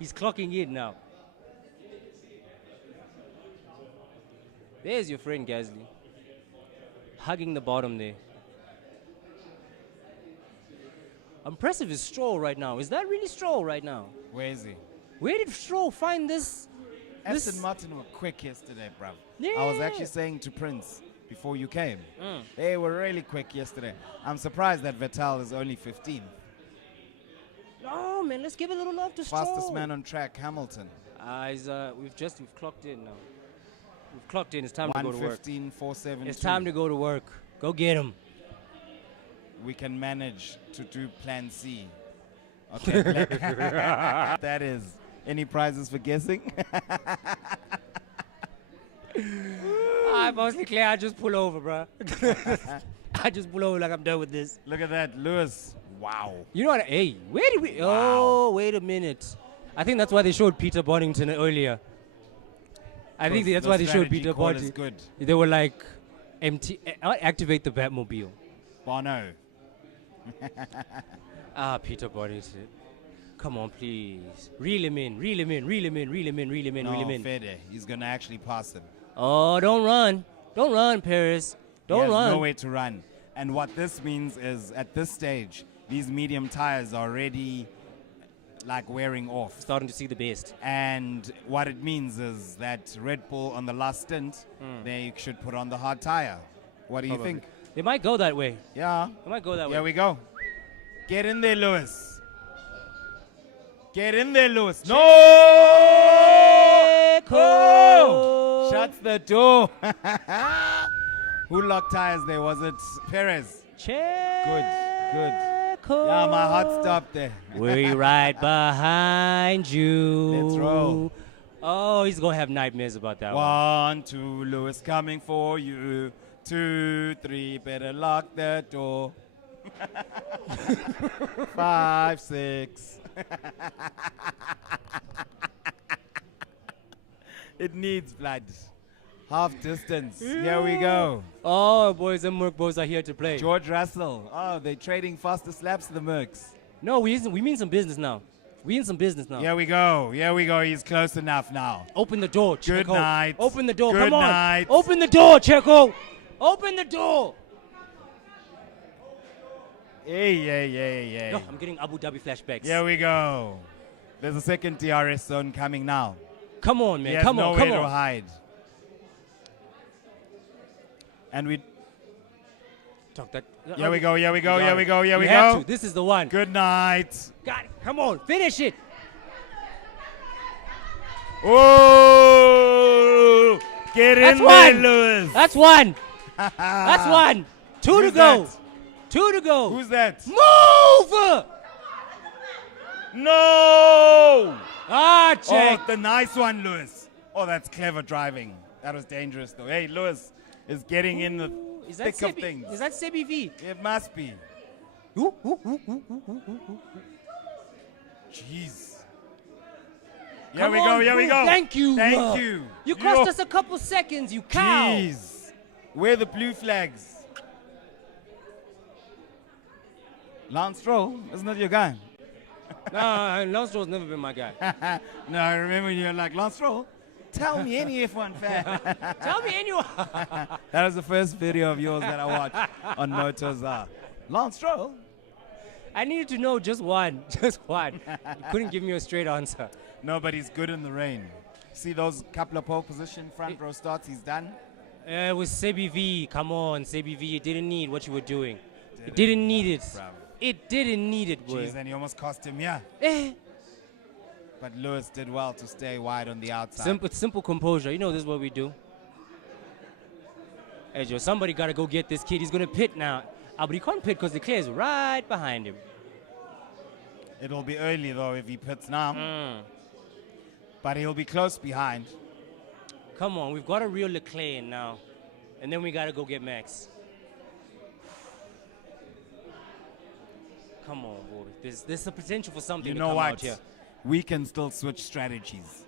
He's clocking in now. There's your friend Gasly. Hugging the bottom there. Impressive is Stroll right now. Is that really Stroll right now? Where is he? Where did Stroll find this? Aston Martin were quick yesterday, bruv. I was Yeah. actually saying to Prince before you came, they were really quick yesterday. I'm surprised that Vettel is only 15. No, man, let's give a little love to Stroll. Fastest man on track, Hamilton. We've clocked in now. We've clocked in. It's time to go to work. 1:15, 4:72. It's time to go to work. Go get him. We can manage to do plan C. Okay, that is. Any prizes for guessing? I'm mostly clear. I just pull over, bro. I just pull over like I'm done with this. Look at that, Lewis. Wow. You know what? Hey, where did we? Oh, wait a minute. I think that's why they showed Peter Boddington earlier. I think that's why they showed Peter call is Boddington. good. They were like, activate the Batmobile. Bono. Peter Boddington. Come on, please. Reel him in, reel him in, reel him in, reel him in, reel him in, No, reel him in. Fede. He's going to actually pass him. Oh, don't run. Don't run, Paris. He Don't has run. nowhere to run. And what this means is, at this stage, these medium tires are already like wearing off. Starting to see the best. And what it means is that Red Bull on the last stint, they should put on the hard tire. What do you Probably. think? They might go that way. Yeah. They might go that way. Here we go. Get in there, Lewis. Get in there, Lewis. No! Oh! Shuts the door. Who locked tires there? Was it Perez? Good. Yeah, my heart stopped there. We're right behind you. Let's roll. Oh, he's going to have nightmares about that one. 1, 2, Lewis coming for you. 2, 3, better lock the door. 5, 6. It needs blood. Half distance. Here we go. Oh, boys and Merc boys are here to play. George Russell. Oh, they're trading faster slaps, the Mercs. No, we mean some business now. We in some business now. Here we go. Here we go. He's close enough now. Open the door, Checo. Good night. Open the door. Good Come on. night. Open the door, Checo. Open the door. Hey. No, I'm getting Abu Dhabi flashbacks. Here we go. There's a second DRS zone coming now. Come on, man. He has Come on. nowhere Come to on. hide. And we. Talk that. Here we go. You have go. to. This is the one. Good night. Got it. Come on. Finish it. Oh! Get That's in there, one. Lewis. That's one. That's one. Two to Who's go. that? 2 to go. Who's that? Move! No! Ah, check. Oh, the nice one, Lewis. Oh, that's clever driving. That was dangerous, though. Hey, Lewis is getting in the Is that thick of Sebi? things. Is that Sebi V? It must be. Jeez. Here we go. Thank you. Thank you. You cost us a couple seconds, you cow. Jeez. Where are the blue flags? Lance Stroll, isn't that your guy? Nah, Lance Stroll's never been my guy. No, I remember you were like, Lance Stroll, tell me any F1 fan. Tell me anyone. That was the first video of yours that I watched on Motozar. Lance Stroll? I needed to know just one. Just one. You couldn't give me a straight answer. No, but he's good in the rain. See those couple of pole position front row starts he's done? It was Sebi V. Come on, Sebi V. You didn't need what you were doing. You didn't need it. Bravo. It didn't need it, boy. Jeez, and he almost cost him, yeah. Eh. But Lewis did well to stay wide on the outside. Simple composure. You know this is what we do. Hey, Joe, somebody got to go get this kid. He's going to pit now. But he can't pit because Leclerc's right behind him. It'll be early, though, if he pits now. But he'll be close behind. Come on, we've got a real Leclerc in now. And then we got to go get Max. Come on, boy. There's the potential for something You to know come what? out here. We can still switch strategies.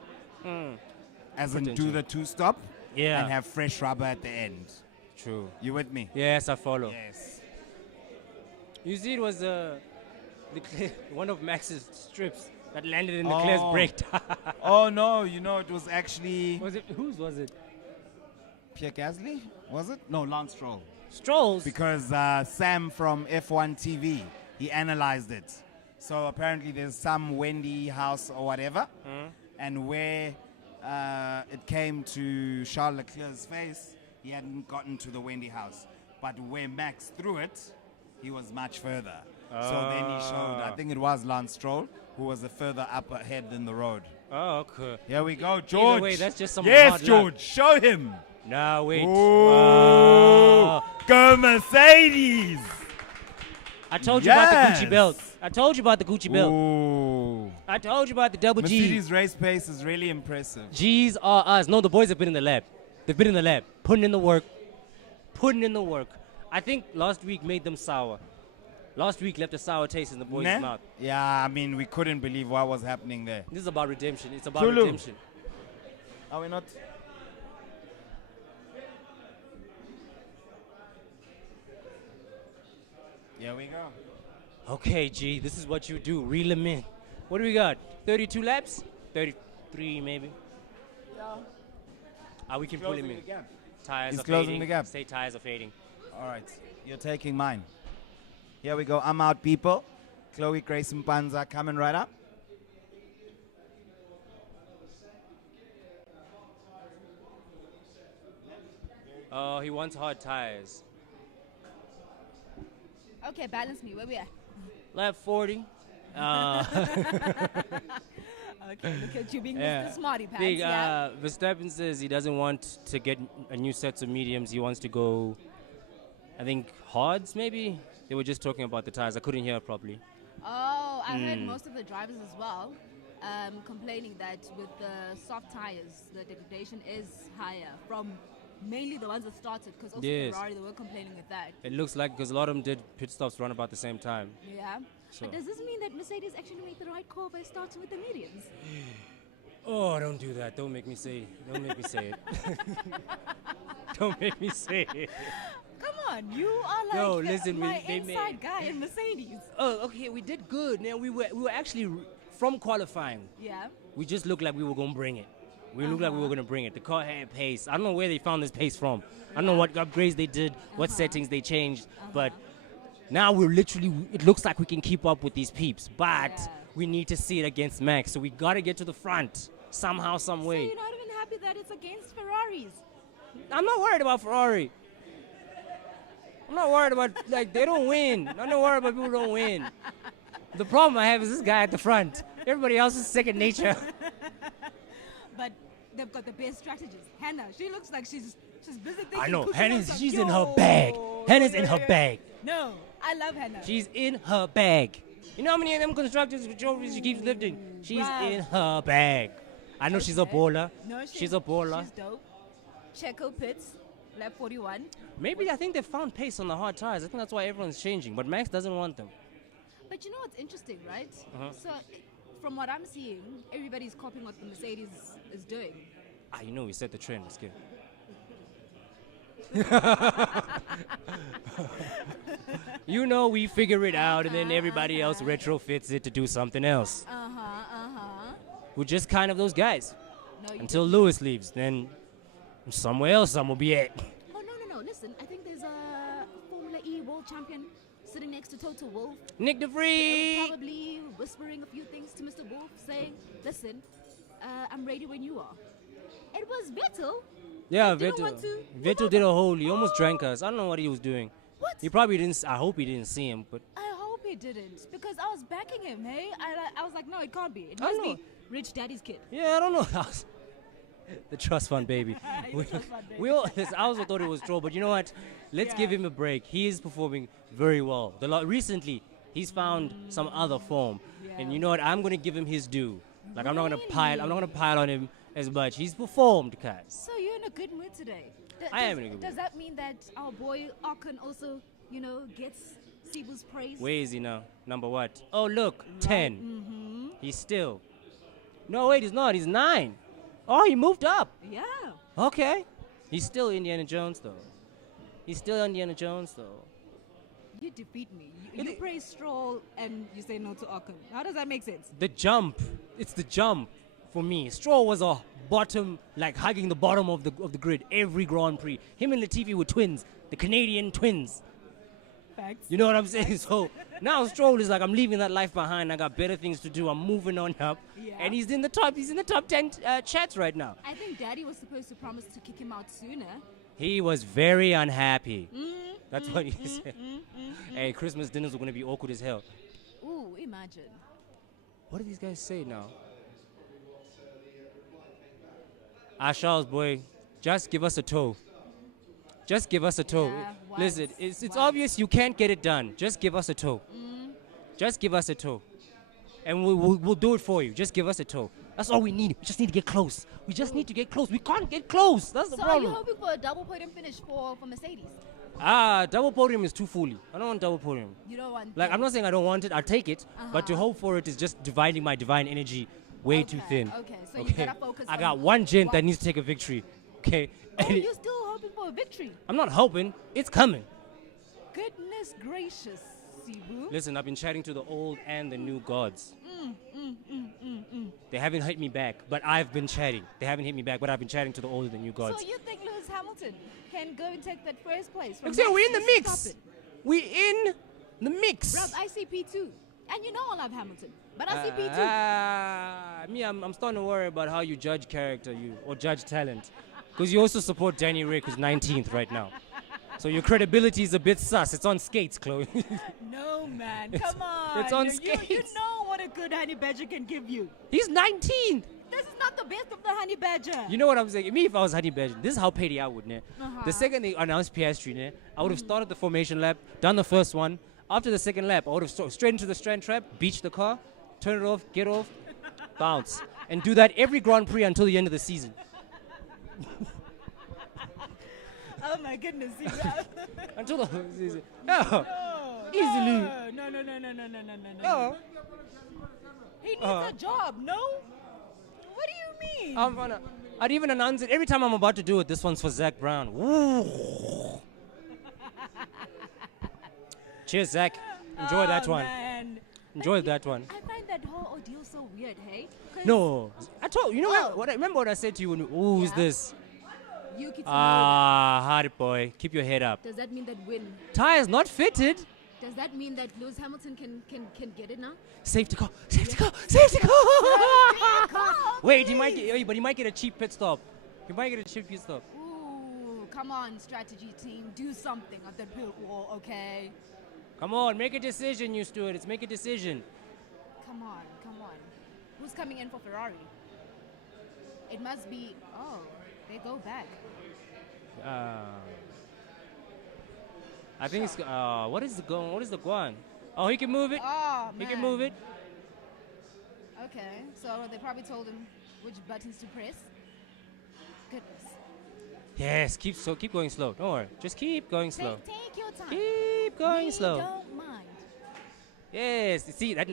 As in do Potential. the two-stop Yeah. and have fresh rubber at the end. True. You with me? Yes, I follow. Yes. You see, it was Leclerc, one of Max's strips that landed in Leclerc's Oh. brake. Oh, no, it was actually Whose was it? Pierre Gasly, was it? No, Lance Stroll. Stroll's. Because Sam from F1 TV, he analyzed it. So apparently there's some Wendy house or whatever, and where it came to Charles Leclerc's face, he hadn't gotten to the Wendy house. But where Max threw it, he was much further. So then he showed, I think it was Lance Stroll, who was a further up ahead in the road. Oh, okay. Here we go, George. way, that's just some yes, hard George, luck. show him. Now wait. Ooh, go Mercedes. I told you about the Yes. Gucci belt. I told you about the Gucci belt. Ooh. I told you about the double G. Mercedes race pace is really impressive. G's are us. No, the boys have been in the lab. They've been in the lab, putting in the work. I think last week made them sour. Last week left a sour taste in the boys' Nah? mouth. Yeah, I mean, we couldn't believe what was happening there. This is about redemption. It's about Zulu. redemption. Are we not? Here we go. Okay, G, this is what you do. Reel them in. What do we got? 32 laps? 33 maybe? Yeah. We can pull him in. Tires He's are closing fading. the gap. Say tires are fading. All right, you're taking mine. Here we go. I'm out, people. Chloe Grayson Panza coming right up. Oh, he wants hard tires. Okay, balance me. Where we at? Lap 40. Okay, look at you being Yeah. Mr. Smarty Pants. Big, Yeah. Verstappen says he doesn't want to get a new set of mediums. He wants to go, I think, hards maybe? They were just talking about the tires. I couldn't hear properly. Oh, I heard most of the drivers as well complaining that with the soft tires, the degradation is higher from mainly the ones that started, because also Yes. Ferrari, they were complaining with that. It looks like because a lot of them did pit stops run about the same time. Yeah. So- But does this mean that Mercedes actually made the right call by starting with the mediums? Oh, don't do that. Don't make me say it. Don't make me say it. Don't make me say it. Come on, you are like No, listen, my they inside made- guy in Mercedes. Oh, okay, we did good. Now we were actually from qualifying. Yeah. We just looked like we were gonna bring it. We looked like we were gonna bring it. The car had pace. I don't know where they found this pace from. I don't know what upgrades they did, what settings they changed, but now we're literally. It looks like we can keep up with these peeps, but Yeah. we need to see it against Max. So we gotta get to the front somehow, some So way. you're not even happy that it's against Ferraris? I'm not worried about Ferrari. I'm not worried about like they don't win. I'm not worried about people who don't win. The problem I have is this guy at the front. Everybody else is second nature. But they've got the best strategists. Hannah, she looks like she's busy thinking. I know. cooking Hannah's on some- she's in her Yo, bag. Hannah's in yeah, her yeah. bag. No, I love Hannah. She's in her bag. You know how many of them constructors with trophies she keeps lifting? She's Bruh. in her bag. I know she's a Okay. baller. No, She's a baller. She's dope. Checo Pitts, lap 41. Maybe I think they found pace on the hard tires. I think that's why everyone's changing. But Max doesn't want them. But you know what's interesting, right? Uh-huh. So, from what I'm seeing, everybody's copying what the Mercedes is doing. Ah, you know we set the trend. Let's get. You know we figure it out, and then everybody else retrofits it to do something else. We're just kind of those guys. No, you Until Lewis leaves, then somewhere else some will be at. Oh, no. Listen, I think there's a Formula E world champion sitting next to Toto Wolff. Nick DeVries. Probably whispering a few things to Mr. Wolff, saying, listen, I'm ready when you are. It was Vettel. Yeah, Didn't Vettel. want to- Vettel did a hole. He almost drank us. I don't know what he was doing. What? He probably didn't. I hope he didn't see him, but I hope he didn't, because I was backing him, hey? I was like, no, it can't be. It I must know. be Rich Daddy's kid. yeah, I don't know. The trust fund baby. He's a trust fund baby. we all, listen, I also thought it was troll, but you know what? Let's give Yeah. him a break. He is performing very well. Recently, he's found some other form, and Yeah. you know what? I'm gonna give him his due. Like I'm not gonna pile on him as much. He's performed, guys. So you're in a good mood today. I am in a good Does mood. that mean that our boy Ocon also, gets Cebu's praise? Where is he now? Number what? Oh, look, 10. Mm-hmm. He's still. No, wait, he's not. He's 9. Oh, he moved up. Yeah. Okay. He's still Indiana Jones, though. He's still Indiana Jones, though. You defeat me. You praise Stroll and you say no to Ocon. How does that make sense? The jump. It's the jump for me. Stroll was a bottom, like hugging the bottom of the grid every Grand Prix. Him and Latifi were twins, the Canadian twins. Facts. You know what I'm saying? So now Stroll is like, I'm leaving that life behind. I got better things to do. I'm moving on up. Yeah. And he's in the top. He's in the top 10 chats right now. I think Daddy was supposed to promise to kick him out sooner. He was very unhappy. That's what he said. Hey, Christmas dinners were going to be awkward as hell. Ooh, imagine. What do these guys say now? Charles, boy, just give us a toe. Just give us a toe. Yeah, Listen, once, it's once. obvious you can't get it done. Just give us a toe. Just give us a toe. And we'll do it for you. Just give us a toe. That's all we need. We just need to get close. We just need to get close. We can't get close. That's the So are you problem. hoping for a double podium finish for Mercedes? Double podium is too fully. I don't want double podium. You don't want Like, that? I'm not saying I don't want it. I'll take it. But to hope for it is just dividing my divine energy way too thin. Okay, so you gotta focus I on got one gent that one. needs to take a victory. Okay? Oh, And you're still hoping for a victory? I'm not hoping. It's coming. Goodness gracious, Cebu. Listen, I've been chatting to the old and the new gods. They haven't hit me back, but I've been chatting. They haven't hit me back, but I've been chatting to the old and the new gods. So you think Lewis Hamilton can go and take that first place? From Like I said, we're in the Max mix. Verstappen? We in the mix. Bruv, I see P2. And you know I love Hamilton. But I see P2. Me, I'm starting to worry about how you judge character, or judge talent. Because you also support Danny Rick, who's 19th right now. So your credibility is a bit sus. It's on skates, Chloe. No, man. Come on. it's on You skates. know what a good honey badger can give you. He's 19th. This is not the best of the honey badger. You know what I'm saying? Me, if I was Honey Badger, this is how petty I would, ne? Uh-huh. The second they announced PS3, ne, I would have started the formation lap, done the first one. After the second lap, I would have straight into the strand trap, beach the car, turn it off, get off, bounce. And do that every Grand Prix until the end of the season. Oh my goodness. Until the season. Yeah. Easily. No. He needs a job, no? What do you mean? I'd even announce it every time I'm about to do it. This one's for Zach Brown. Woo. Cheers, Zach. Enjoy that one. Man. Enjoy that one. I find that whole ordeal so weird, hey? 'Cause No, I told you. Know what? Remember what I said to you when? Who's Yeah. this? Yuki Tsunoda. Hard boy. Keep your head up. Does that mean that win? Tires not fitted. Does that mean that Lewis Hamilton can get it now? Safety car. Safety car. Safety car. car, Wait, but he might get a cheap pit stop. He might get a cheap pit stop. Ooh, come on, strategy team. Do something at that pit wall, okay? Come on, make a decision, you stewards. Make a decision. Come on. Who's coming in for Ferrari? It must be, they go back. I think it's. What is the guan? Oh, he can move it. Oh, He man. can move it. Okay, so they probably told him which buttons to press. Goodness. Yes, keep going slow. Don't worry. Just keep going slow. Take your time. Keep going We slow. don't mind. Yes, see that?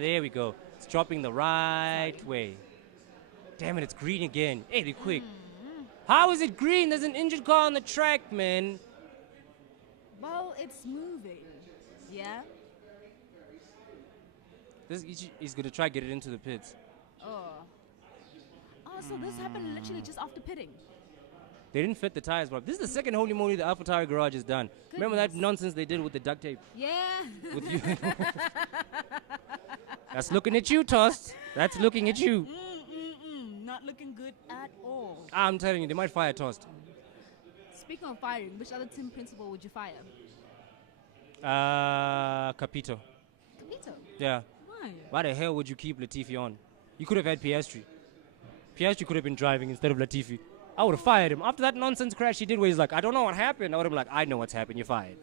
There we go. It's dropping the right way. Damn it, it's green again. Hey, they're quick. How is it green? There's an injured car on the track, man. Well, it's moving. Yeah? He's gonna try to get it into the pits. Oh, so this happened literally just after pitting. They didn't fit the tires, bro. This is the second holy moly the AlphaTauri garage has done. Remember that Goodness. nonsense they did with the duct tape? Yeah. With you. That's looking at you, Tost. That's looking at you. Not looking good at all. I'm telling you, they might fire Tost. Speaking of firing, which other team principal would you fire? Capito. Capito. Yeah. Why? Why the hell would you keep Latifi on? You could have had Piastri. Piastri could have been driving instead of Latifi. I would have fired him. After that nonsense crash he did where he's like, I don't know what happened, I would have been like, I know what's happened, you're fired.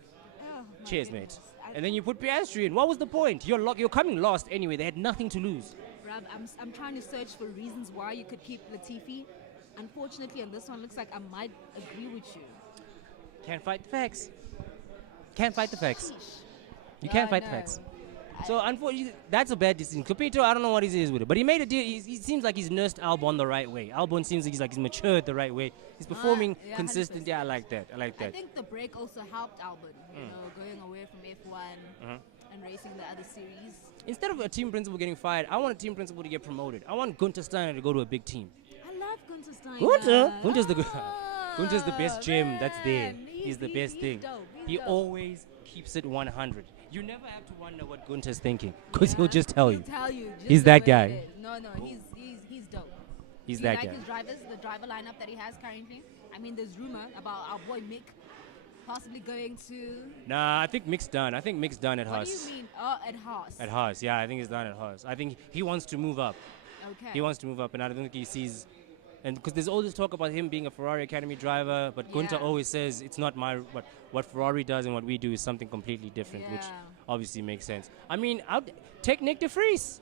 Oh, my Cheers, goodness. mate. And then you put Piastri in. What was the point? You're coming last anyway. They had nothing to lose. Bruv, I'm trying to search for reasons why you could keep Latifi. Unfortunately, on this one, looks like I might agree with you. Can't fight the facts. Can't fight the facts. Sheesh. You can't I fight the know. facts. So unfortunately, that's a bad decision. Capito, I don't know what he is with it, but he made a deal. He seems like he's nursed Albon the right way. Albon seems like he's matured the right way. He's performing yeah, consistent. 100%. Yeah, I like that. I like I that. think the break also helped Albon, going away from F1 and racing the other series. Instead of a team principal getting fired, I want a team principal to get promoted. I want Gunter Steiner to go to a big team. I love Gunter Steiner. Gunter's the best gem that's there. Man, He's the best thing. Dope. He dope. always keeps it 100. You never have to wonder what Gunter's thinking, because he'll just tell you. He'll tell you. Just He's the that way guy. it is. No, he's dope. He's Do that you like guy. his drivers, the driver lineup that he has currently? I mean, there's rumor about our boy Mick possibly going to. Nah, I think Mick's done. I think Mick's done at What Haas. do you mean? Oh, at Haas. At Haas, yeah, I think he's done at Haas. I think he wants to move up. Okay. He wants to move up, and I don't think he sees. And because there's all this talk about him being a Ferrari Academy driver, but Gunter Yeah. always says it's not what Ferrari does and what we do is something completely different, which Yeah. obviously makes sense. I mean, take Nick de Vries.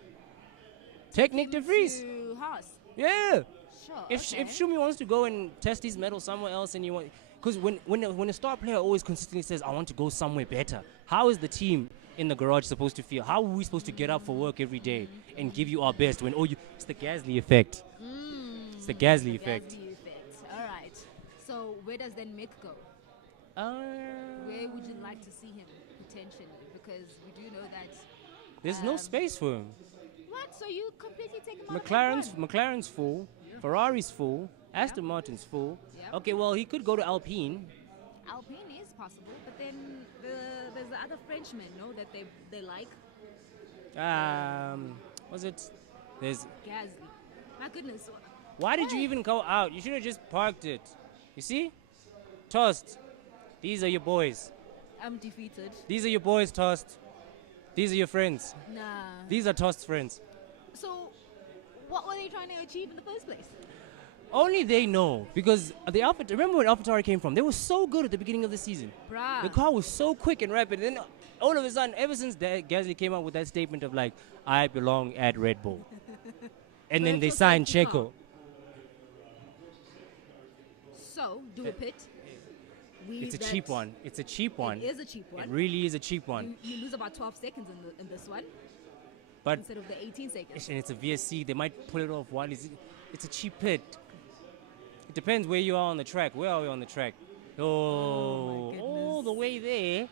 Take Nick de Vries. To Haas. Yeah. Sure. If okay. Schumi wants to go and test his metal somewhere else, and you want, because when a star player always consistently says, "I want to go somewhere better," how is the team in the garage supposed to feel? How are we supposed to get up for work every day and give you our best when it's the Gasly effect? It's the Gasly effect. Gasly effect. All right. So where does then Mick go? Where would you like to see him potentially? Because we do know that. There's no space for him. What? So you completely take him out of F1? McLaren's full, Ferrari's full, Aston Martin's full. Yep. Okay, well he could go to Alpine. Alpine is possible, but then there's the other Frenchman, no, that they like. Was it? There's Gasly. My goodness. Why did you even go out? You should have just parked it. You see? Toast. These are your boys. I'm defeated. These are your boys, Toast. These are your friends. Nah. These are Toast's friends. So, what were they trying to achieve in the first place? Only they know. Because remember when AlphaTauri came from? They were so good at the beginning of the season. Bruh. The car was so quick and rapid. Then all of a sudden, ever since Gasly came out with that statement of like, I belong at Red Bull. And then they signed Checo. So, do a pit. It's a cheap one. It's a cheap one. It is a cheap one. It really is a cheap one. You lose about 12 seconds in this one. But Instead of the 18 seconds. and it's a VSC. They might pull it off. While it's a cheap pit. It depends where you are on the track. Where are we on the track? Oh, my all the way there.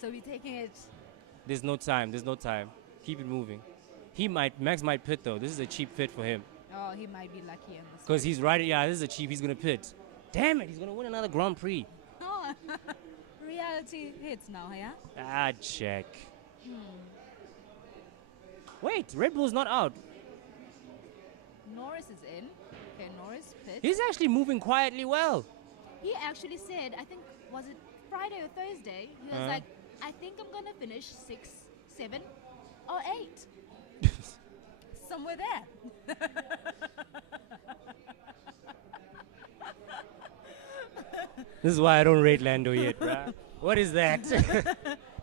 So we're taking it. There's no time. There's no time. Keep it moving. Max might pit though. This is a cheap pit for him. Oh, he might be lucky on this. Because he's right. Yeah, this is a cheap. He's gonna pit. Damn it! He's gonna win another Grand Prix. Oh, reality hits now, yeah? Ah, check. Wait, Red Bull's not out. Norris is in. Okay, Norris pit. He's actually moving quietly well. He actually said, I think, was it Friday or Thursday? He was like, I think I'm gonna finish 6, 7, or 8. Somewhere there. This is why I don't rate Lando yet, bruh. What is that?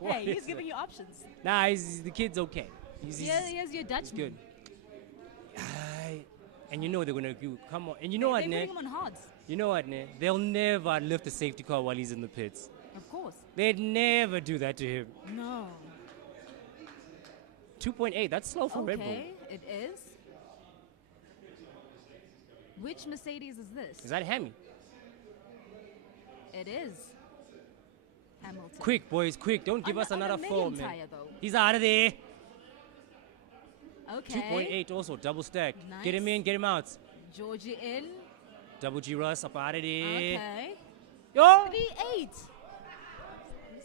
Hey, he's giving you options. Nah, the kid's okay. He's Here's your Dutchman. he's good. And you know they're gonna do. Come on. And you know what, They're ne? putting him on hards. You know what, ne? They'll never lift the safety car while he's in the pits. Of course. They'd never do that to him. No. 2.8. That's slow for Red Bull. Okay, it is. Which Mercedes is this? Is that Hemi? It is. Hamilton. Quick, boys, quick! Don't give us on another a 4, medium man. tire, though. He's out of there. Okay. 2.8 also, double stack. Nice. Get him in, get him out. Georgia in. Double G Russ up out of there. Okay. Yo! 3.8. I'm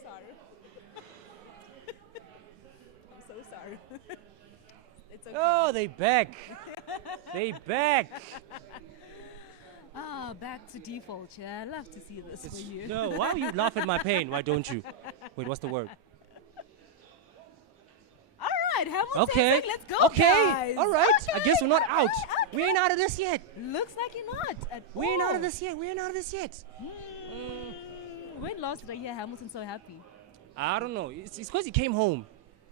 sorry. I'm so sorry. It's okay. Oh, they back. They back. Ah, back to default, yeah. I love to see this for you. No, why you laugh at my pain? Why don't you? Wait, what's the word? All right, Hamilton. Okay. Let's go, Okay. guys. All right. I Okay, guess we're not out. okay. We ain't out of this yet. Looks like you're not at We ain't out all. of this yet. We ain't out of this yet. When last did I hear Hamilton so happy? I don't know. It's because he came home.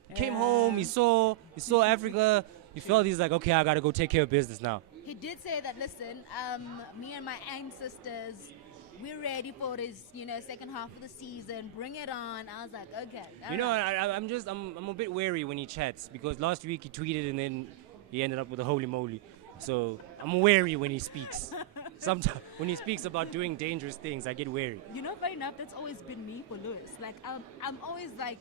He came home. He saw Africa. He felt he's like, okay, I gotta go take care of business now. He did say that, listen, me and my ancestors, we're ready for this, second half of the season. Bring it on. I was like, okay. all You know, right. I'm a bit wary when he chats because last week he tweeted and then he ended up with a holy moly. So I'm wary when he speaks. Sometimes when he speaks about doing dangerous things, I get wary. Fair enough, that's always been me for Lewis. Like, I'm always like,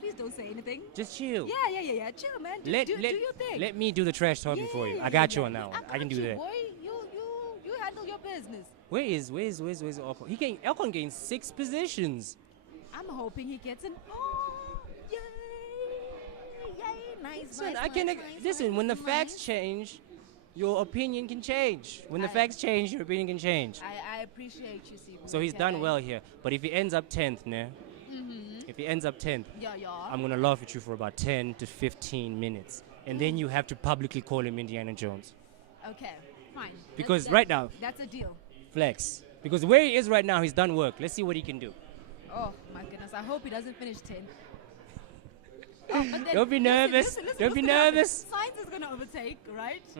please don't say anything. Just chill. Yeah. Chill, man. Do your thing. Let me do the trash talking for you. I got you on that one. I can do that. Boy, you handle your business. Where's Ocon? Ocon gained 6 positions. I'm hoping he gets an. Oh, yay! Nice. Listen. When the facts change, your opinion can change. When the facts change, your opinion can change. I appreciate you, Sibu. So he's done well here. But if he ends up 10th, ne? If he ends up 10th, Yeah. I'm gonna laugh at you for about 10 to 15 minutes, and then you have to publicly call him Indiana Jones. Okay, fine. Because right now, That's a deal. flex. Because where he is right now, he's done work. Let's see what he can do. Oh, my goodness. I hope he doesn't finish 10. Oh, but then Don't be nervous. listen, Don't be what's gonna happen? nervous. Science is going to overtake, right? Is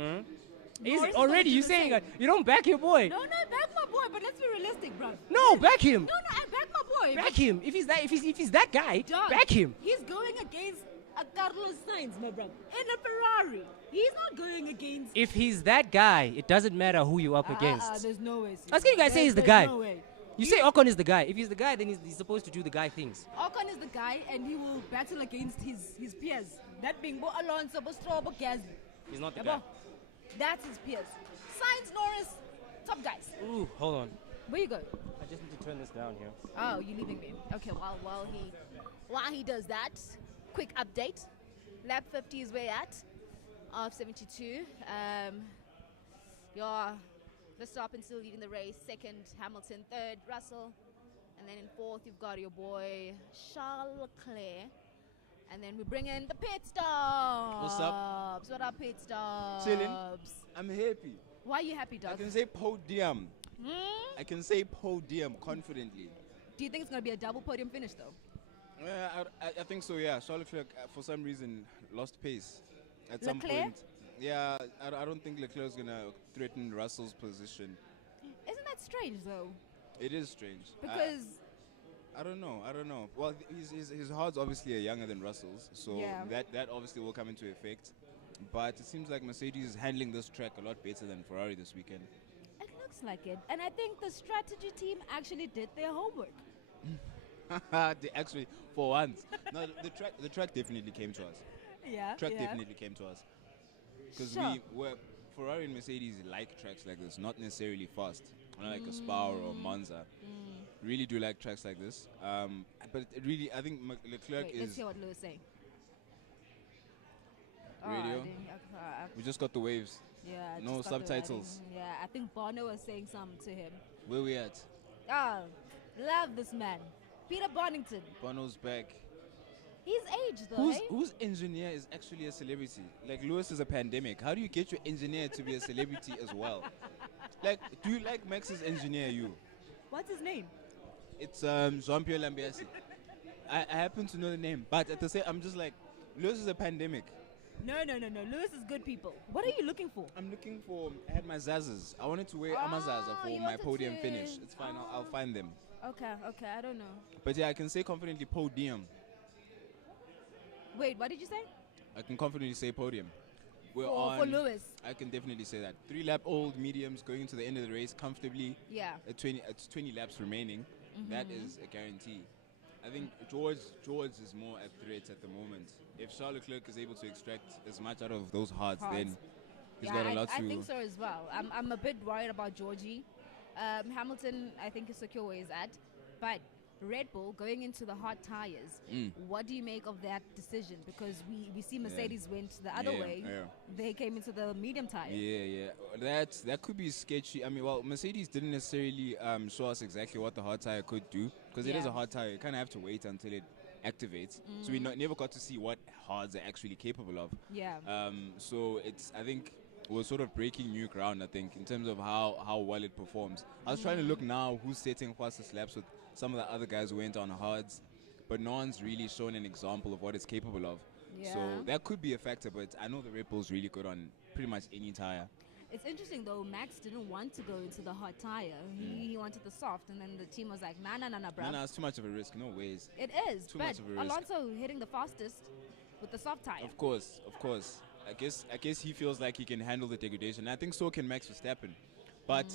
Norris is already gonna you do the saying same. you don't back your boy? No, back my boy, but let's be realistic, bro. No, back him. No, I back my boy. Back him. If he's that guy, John, back him. He's going against a Carlos Sainz, my brother, in a Ferrari. He's not going against. If he's that guy, it doesn't matter who you're up against. There's no way. I was gonna guys say he's the There's guy. No way. You say Ocon is the guy. If he's the guy, then he's supposed to do the guy things. Ocon is the guy, and he will battle against his peers. That being Bo Alonso, Bo Stroll, Bo Gasly. He's not the Yeah, guy. Bo. That's his peers. Sainz, Norris, top guys. Ooh, hold on. Where you go? I just need to turn this down here. Oh, you leaving me? Okay. While he does that, quick update. Lap 50 is where at of 72. Verstappen still leading the race. Second, Hamilton. Third, Russell. And then in fourth, you've got your boy Charles Leclerc. And then we bring in the pit stops. What's up? What up, pit stops? Chilling. I'm happy. Why are you happy, I dog? can say podium. I can say podium confidently. Do you think it's going to be a double podium finish, though? I think so, yeah. Charles Leclerc, for some reason, lost pace at some Leclerc? point. Yeah, I don't think Leclerc is going to threaten Russell's position. Isn't that strange, though? It is strange. Because I don't know. Well, his hards obviously are younger than Russell's, so Yeah. that obviously will come into effect. But it seems like Mercedes is handling this track a lot better than Ferrari this weekend. it looks like it. And I think the strategy team actually did their homework. They actually, for once, no, the track definitely came to us. Yeah. Definitely came to us because Sure. Ferrari and Mercedes like tracks like this, not necessarily fast, not like a Spa or a Monza. Really do like tracks like this. But it really, I think Leclerc Wait, let's is. hear what Lewis is saying. Radio? We just got the waves. Yeah. I No just got the- subtitles. I think Bono was saying something to him. Where we at? Love this man. Peter Bonington. Bono's back. He's aged though, hey? Whose engineer is actually a celebrity? Like Lewis is a pandemic. How do you get your engineer to be a celebrity as well? Like, do you like Max's engineer? You? What's his name? It's Jean-Pierre Lambiasi. I happen to know the name, but at the same, I'm just like, Lewis is a pandemic. No. Lewis is good people. What are you looking for? I'm looking for. I had my Zazas. I wanted to wear Oh, Amazaza for you my wanted podium to- finish. It's fine. I'll find them. Okay, I don't know. But yeah, I can say confidently podium. Wait, what did you say? I can confidently say podium. We're For on. Lewis. I can definitely say that. 3-lap old mediums going into the end of the race comfortably. Yeah. It's 20 laps remaining. That is a guarantee. I think George is more a threat at the moment. If Charles Leclerc is able to extract as much out of those hards, then he's got a lot I to. think so as well. I'm a bit worried about Georgie. Hamilton, I think, is secure where he's at. But Red Bull going into the hard tires, what do you make of that decision? Because we see Mercedes went the other way. Yeah. They came into the medium tire. Yeah. That could be sketchy. I mean, well, Mercedes didn't necessarily show us exactly what the hard tire could do because it is Yeah. a hard tire. You kind of have to wait until it activates. So we never got to see what hards are actually capable of. Yeah. So I think we're sort of breaking new ground, I think, in terms of how well it performs. I was trying to look now who's setting fastest laps with some of the other guys who went on hards, but no one's really shown an example of what it's capable of. So Yeah. that could be a factor, but I know the Red Bull's really good on pretty much any tire. It's interesting though. Max didn't want to go into the hard tire. He wanted the soft, and then the team was like, nah, bro. No, it's too much of a risk. No ways. It is. Too but much of a risk. Alonso hitting the fastest with the soft tire. Of course. I guess he feels like he can handle the degradation. I think so can Max Verstappen. But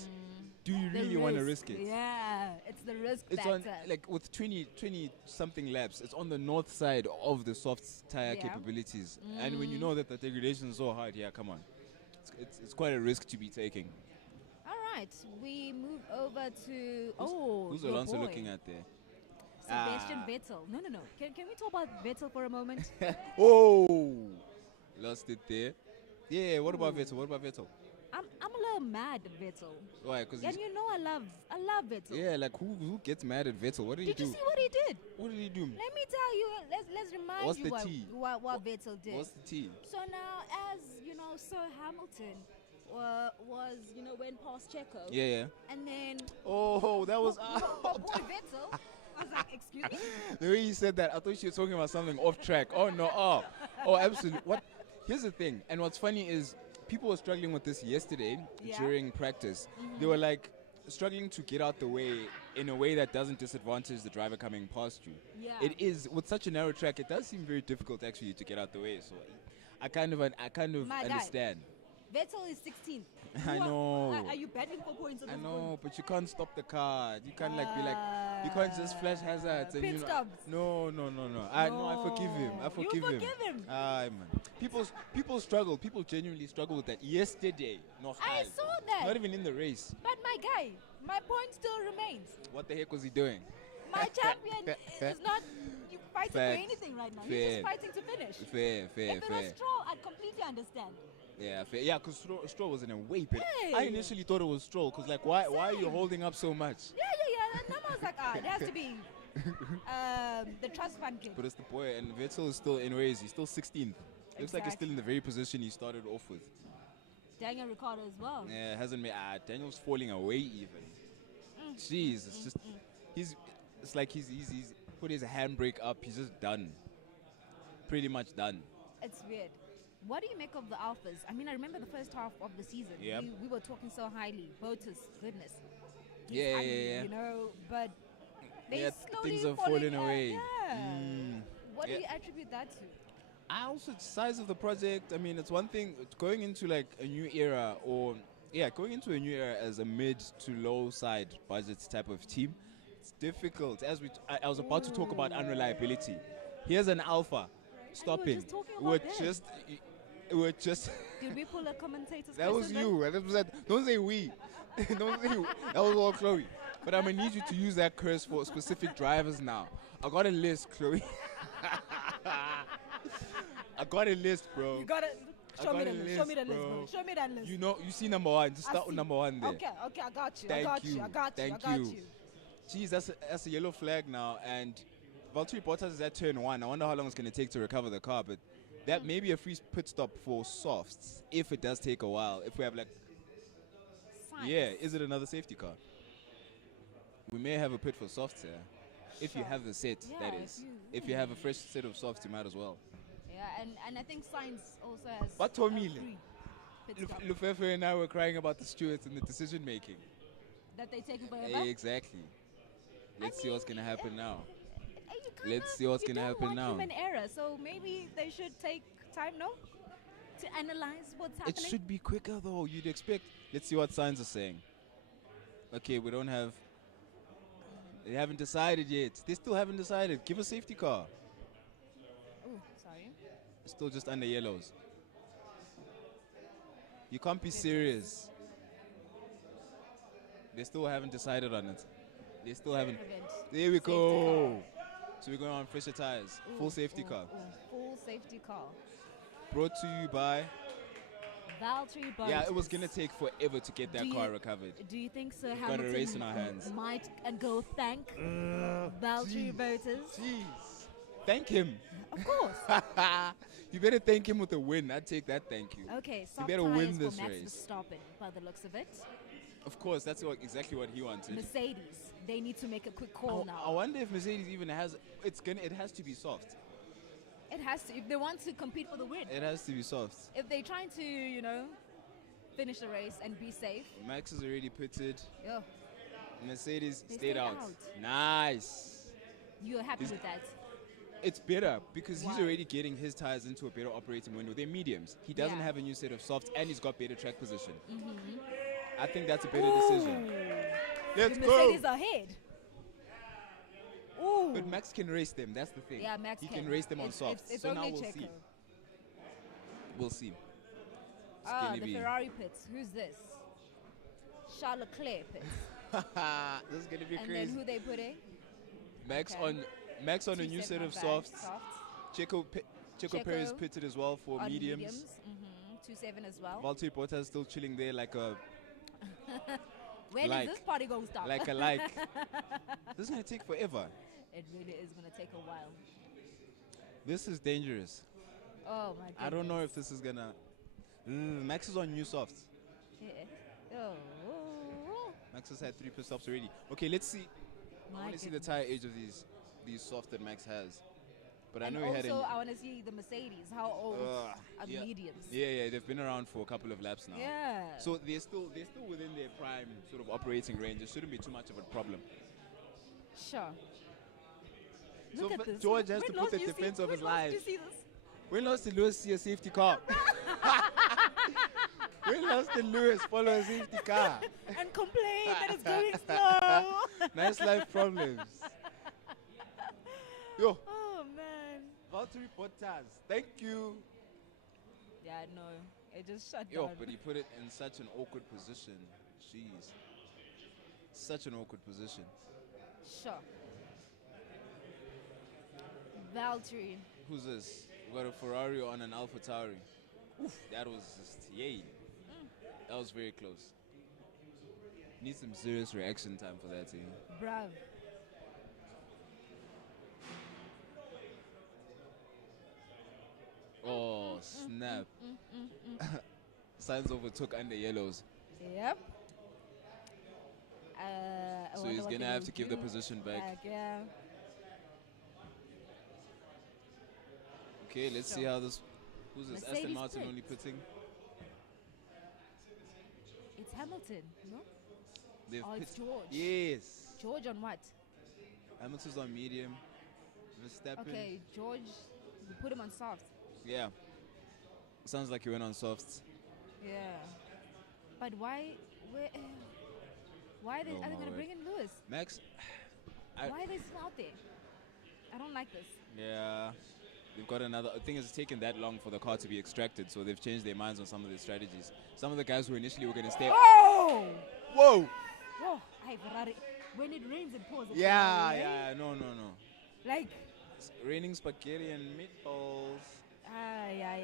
do you The really want to risk it? Yeah, it's the risk It's factor. on, like, with 20 something laps, it's on the north side of the soft tire Yeah. capabilities. And when you know that the degradation is so hard, yeah, come on. It's quite a risk to be taking. All right, we move over to Who's your Alonso boy, looking at there? Sebastian Vettel. No. Can we talk about Vettel for a moment? Oh! Lost it there. Yeah, what about Vettel? I'm a little mad at Vettel. Why? Because And you know I love Vettel. yeah, like who gets mad at Vettel? What did he Did do? you see what he did? What did he do? Let me tell you. Let's remind What's you the tea? what Vettel did. What's the tea? So now, as you know, Sir Hamilton was went past Checo. Yeah. And then Oh, that was. boy Vettel. I was like, excuse me. The way you said that, I thought you were talking about something off track. Oh no! Oh, absolutely. What? Here's the thing, and what's funny is people were struggling with this yesterday Yeah. during practice. They were like struggling to get out the way in a way that doesn't disadvantage the driver coming past you. Yeah. It is with such a narrow track. It does seem very difficult actually to get out the way. So I kind of My guy. understand. Vettel is 16th. I know. Are you battling for points at I this know, point? but you can't stop the car. You can't you can't just flash hazards and Pit stops. No. I forgive him. I forgive him. forgive him? Aye, man. People struggle. People genuinely struggle with that. Yesterday, no. I high. saw that. Not even in the race. But my guy, my point still remains. What the heck was he doing? My champion is not fighting Fact. for anything right now. He's Fair. just fighting to finish. Fair. If it was Stroll, I'd completely understand. Yeah, fair. Yeah, because Stroll was in a way better. Hey. I initially thought it was Stroll because like why are you holding up so much? Yeah. And then I was like, it has to be the trust fund kid. But it's the boy, and Vettel is still in ways. He's still 16th. Looks like he's still in the very position he started off with. Daniel Ricciardo as well. Yeah, hasn't made. Daniel's falling away even. Jeez, it's just it's like he's put his handbrake up. He's just done. Pretty much done. It's weird. What do you make of the Alphas? I mean, I remember the first half of the season. Yep. We were talking so highly. Botus, goodness. He's Yeah. You know, but they slowly things are falling falling away. Yeah. What do Yeah. you attribute that to? I also size of the project. I mean, it's one thing going into like a new era going into a new era as a mid to low side budget type of team. It's difficult. As I was about to talk about unreliability. Here's an alpha stopping. just talking We're about this. just. Did we pull a commentator's That was question then? you. That was that. Don't say we. Don't say you. That was all Chloe. But I'm gonna need you to use that curse for specific drivers now. I got a list, Chloe. I got a list, bro. You gotta I show me got the a list. Show me the list, list, bro. bro. Show me that list. You know, you see number one. Just I start with see. number one there. Okay, I got you. Thank I got you. you. I got you. Thank I got you. you. Jeez, that's a yellow flag now, and Valtteri Bottas is at turn one. I wonder how long it's going to take to recover the car, but that may be a free pit stop for softs if it does take a while. If we have like, Science. yeah, is it another safety car? We may have a pit for softs here, if you Sure. have the set. Yeah, that if is, you- if you have a fresh set of softs, you might as well. Yeah, and I think Science also has. But a Tomile. free pit stop Lufefe and I were crying about the stewards and the decision making. that they take forever. Exactly. Let's see what's going to happen now. You kinda- Let's see what's you gonna don't happen want now. Human error, so maybe they should take time, no, to analyze what's It happening. should be quicker though. You'd expect. Let's see what signs are saying. Okay, we don't have. They haven't decided yet. They still haven't decided. Give a safety car. Oh, sorry. Still just under yellows. You can't be serious. They still haven't decided on it. They still haven't. Prevent. There we Safety go. So we're going on fresher tires. Ooh, Full safety ooh, car. ooh, full safety car. Brought to you by. Valtteri Bottas. Yeah, it was gonna take forever to get that Do car you- recovered. Do you think Sir We've got a Hamilton race in our hands. might and go thank Valtteri Bottas? Jeez. Thank him. Of course. You better thank him with a win. I'd take that thank you. Okay, soft better tires win for this Max race. Verstappen, by the looks of it. Of course, that's exactly what he wanted. Mercedes, they need to make a quick call I now. wonder if Mercedes even has. It has to be soft. It has to, if they want to compete for the win. It has to be soft. If they're trying to, finish the race and be safe, Max is already pitted. yo, Mercedes They stayed stayed out. out. Nice. you're happy Is- with that. It's better because he's Why? already getting his tires into a better operating window. They're mediums. He doesn't Yeah. have a new set of softs and he's got better track position. I think that's a better decision. Let's The go. Mercedes ahead. Ooh. But Max can race them. That's the thing. Yeah, Max He can race them on It's- softs. It's So now only we'll Checo. see. We'll see. It's Ah, gonna the be. Ferrari pits. Who's this? Charles Leclerc pits. This is gonna be And crazy. then who they put in? Max Okay. on a new 2-7 set of not bad. softs. Checo Perez Checo pitted as well for On mediums. 2-7 as well. Valtteri Bottas still chilling there like a When like- is this party going to stop? like. This is gonna take forever. It really is going to take a while. This is dangerous. Oh my goodness. I don't know if this is gonna. Max is on new softs. Yeah. Oh. Max has had 3 pit stops already. Okay, let's see. I My want to see the goodness. tire age of these softs that Max has. But And I know he had also, a. I want to see the Mercedes. How old are the yeah. mediums? Yeah, they've been around for a couple of laps now. Yeah. So they're still within their prime sort of operating range. It shouldn't be too much of a problem. Sure. So Look at but this. George has to When put the last you defense see- of his when last life. did you see this? When lost to Lewis see a safety car? When lost to Lewis follow a safety car? And complain that it's going slow. Nice life problems. Yo, Oh man. Valtteri Bottas, thank you. Yeah, no. It just shut Yo, down. but he put it in such an awkward position. Jeez. Such an awkward position. Sure. Valtteri. Who's this? We got a Ferrari on an Alpha Tauri. That was just yay. That was very close. Need some serious reaction time for that thing. Bruv. Oh snap! Signs overtook under yellows, Yep. I so wonder he's what gonna they have will to give the do. position back. Yeah. Okay, let's see how this. Who's this? Aston Mercedes Martin Prix. only putting. It's Hamilton, no? They've Oh, it's pit- George. Yes. George on what? Hamilton's on medium. Verstappen. Okay, George, you put him on soft. Yeah. Sounds like he went on softs. Yeah. But why? Why are they, Oh, are they my going to word. bring in Lewis? Max. Why are they still out there? I don't like this. Yeah. They've got another. I think it's taken that long for the car to be extracted, so they've changed their minds on some of their strategies. Some of the guys who initially were going to stay. Oh! Whoa! Whoa! Hey, Ferrari. When it rains, it pours. Yeah, Ferrari, eh? yeah. No. Like. It's raining spaghetti and meatballs. Yeah.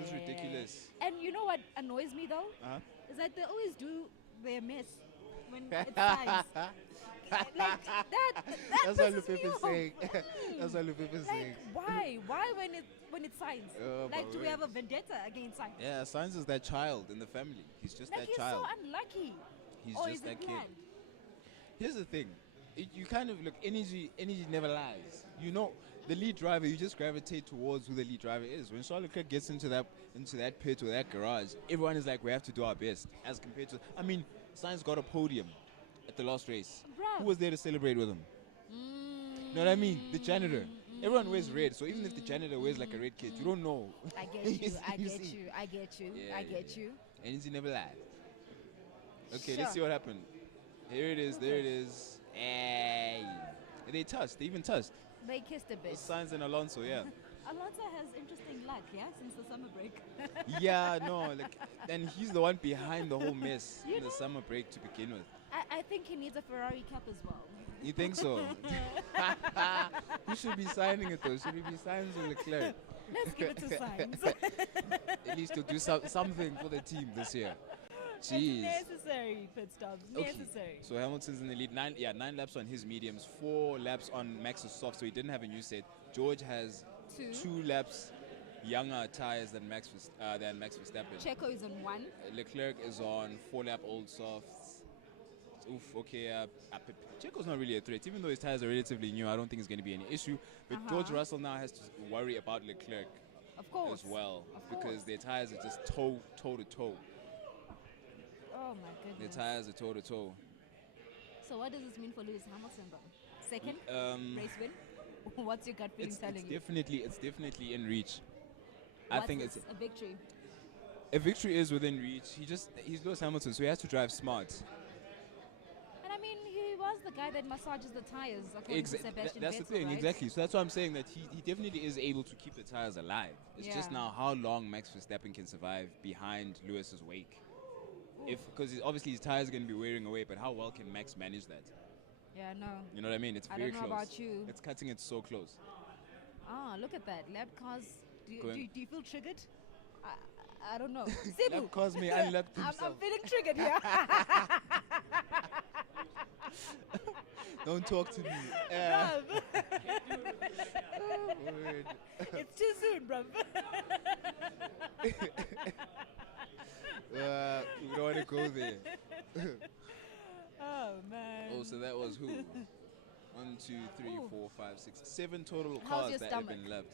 It's yeah. ridiculous. And you know what annoys me though? Uh-huh. Is that they always do their mess when it's times. Like that That's what pisses me Lupepe's off. saying. That's what Lupepe's saying. Like why? Why when it signs? Oh, Like my do we word. have a vendetta against signs? Yeah, Science is that child in the family. He's just Like that he's child. so unlucky. He's Or just is that it kid. planned? Here's the thing. You kind of look, energy never lies. You know, the lead driver, you just gravitate towards who the lead driver is. When Charles Leclerc gets into that pit or that garage, everyone is like, we have to do our best. As compared to, I mean, Sainz got a podium at the last race. Bruh. Who was there to celebrate with him? You know what I mean? The janitor. Everyone wears red, so even if the janitor wears like a red kit, you don't know. I get you. I You get see? you. I get you. Yeah, I get you. Energy never lies. Okay, Sure. let's see what happened. Here it is. There it is. Hey. They touched. They even touched. They kissed a bit. Sainz and Alonso, yeah. Alonso has interesting luck, yeah, since the summer break. Yeah, no, like, and he's the one behind the whole mess You in the know- summer break to begin with. I think he needs a Ferrari cap as well. You think so? Who should be signing it though? Should it be Sainz or Leclerc? Let's give it to Sainz. At least to do something for the team this year. It's Jeez. necessary pit stops. Okay. Necessary. So Hamilton's in the lead. 9 laps on his mediums, 4 laps on Max's soft. So he didn't have a new set. George has 2 laps younger tires than Max Verstappen. Checo is on 1. Leclerc is on 4-lap old softs. Oof, okay. Checo's not really a threat. Even though his tires are relatively new, I don't think it's going to be any issue. But George Russell now has to worry about Leclerc Of course. as well. Of Because course. their tires are just toe to toe. Oh my Their goodness. tires are toe to toe. So what does this mean for Lewis Hamilton though? Second race win? What's your gut feeling It's telling you? definitely in reach. I What think is it's a victory. a victory is within reach. He's Lewis Hamilton, so he has to drive smart. And I mean, he was the guy that massages the tires according to Sebastian That's the Vettel, thing, right? exactly. So that's why I'm saying that he definitely is able to keep the tires alive. It's just Yeah. now how long Max Verstappen can survive behind Lewis's wake. Because obviously his tires are going to be wearing away, but how well can Max manage that? Yeah, no. You know what I mean? It's I very don't know close. about you. It's cutting it so close. Ah, look at that. Lap cars. Do Go on. you feel triggered? I don't know. Sibu. Lap cars may unlock I'm himself. feeling triggered here. Don't talk to me. Bruv. Word. It's too soon, bruv. We don't want to go there. Oh, man. Oh, so that was who? 1, 2, 3, Ooh. 4, 5, 6, 7 total How's cars your that have stomach? been left.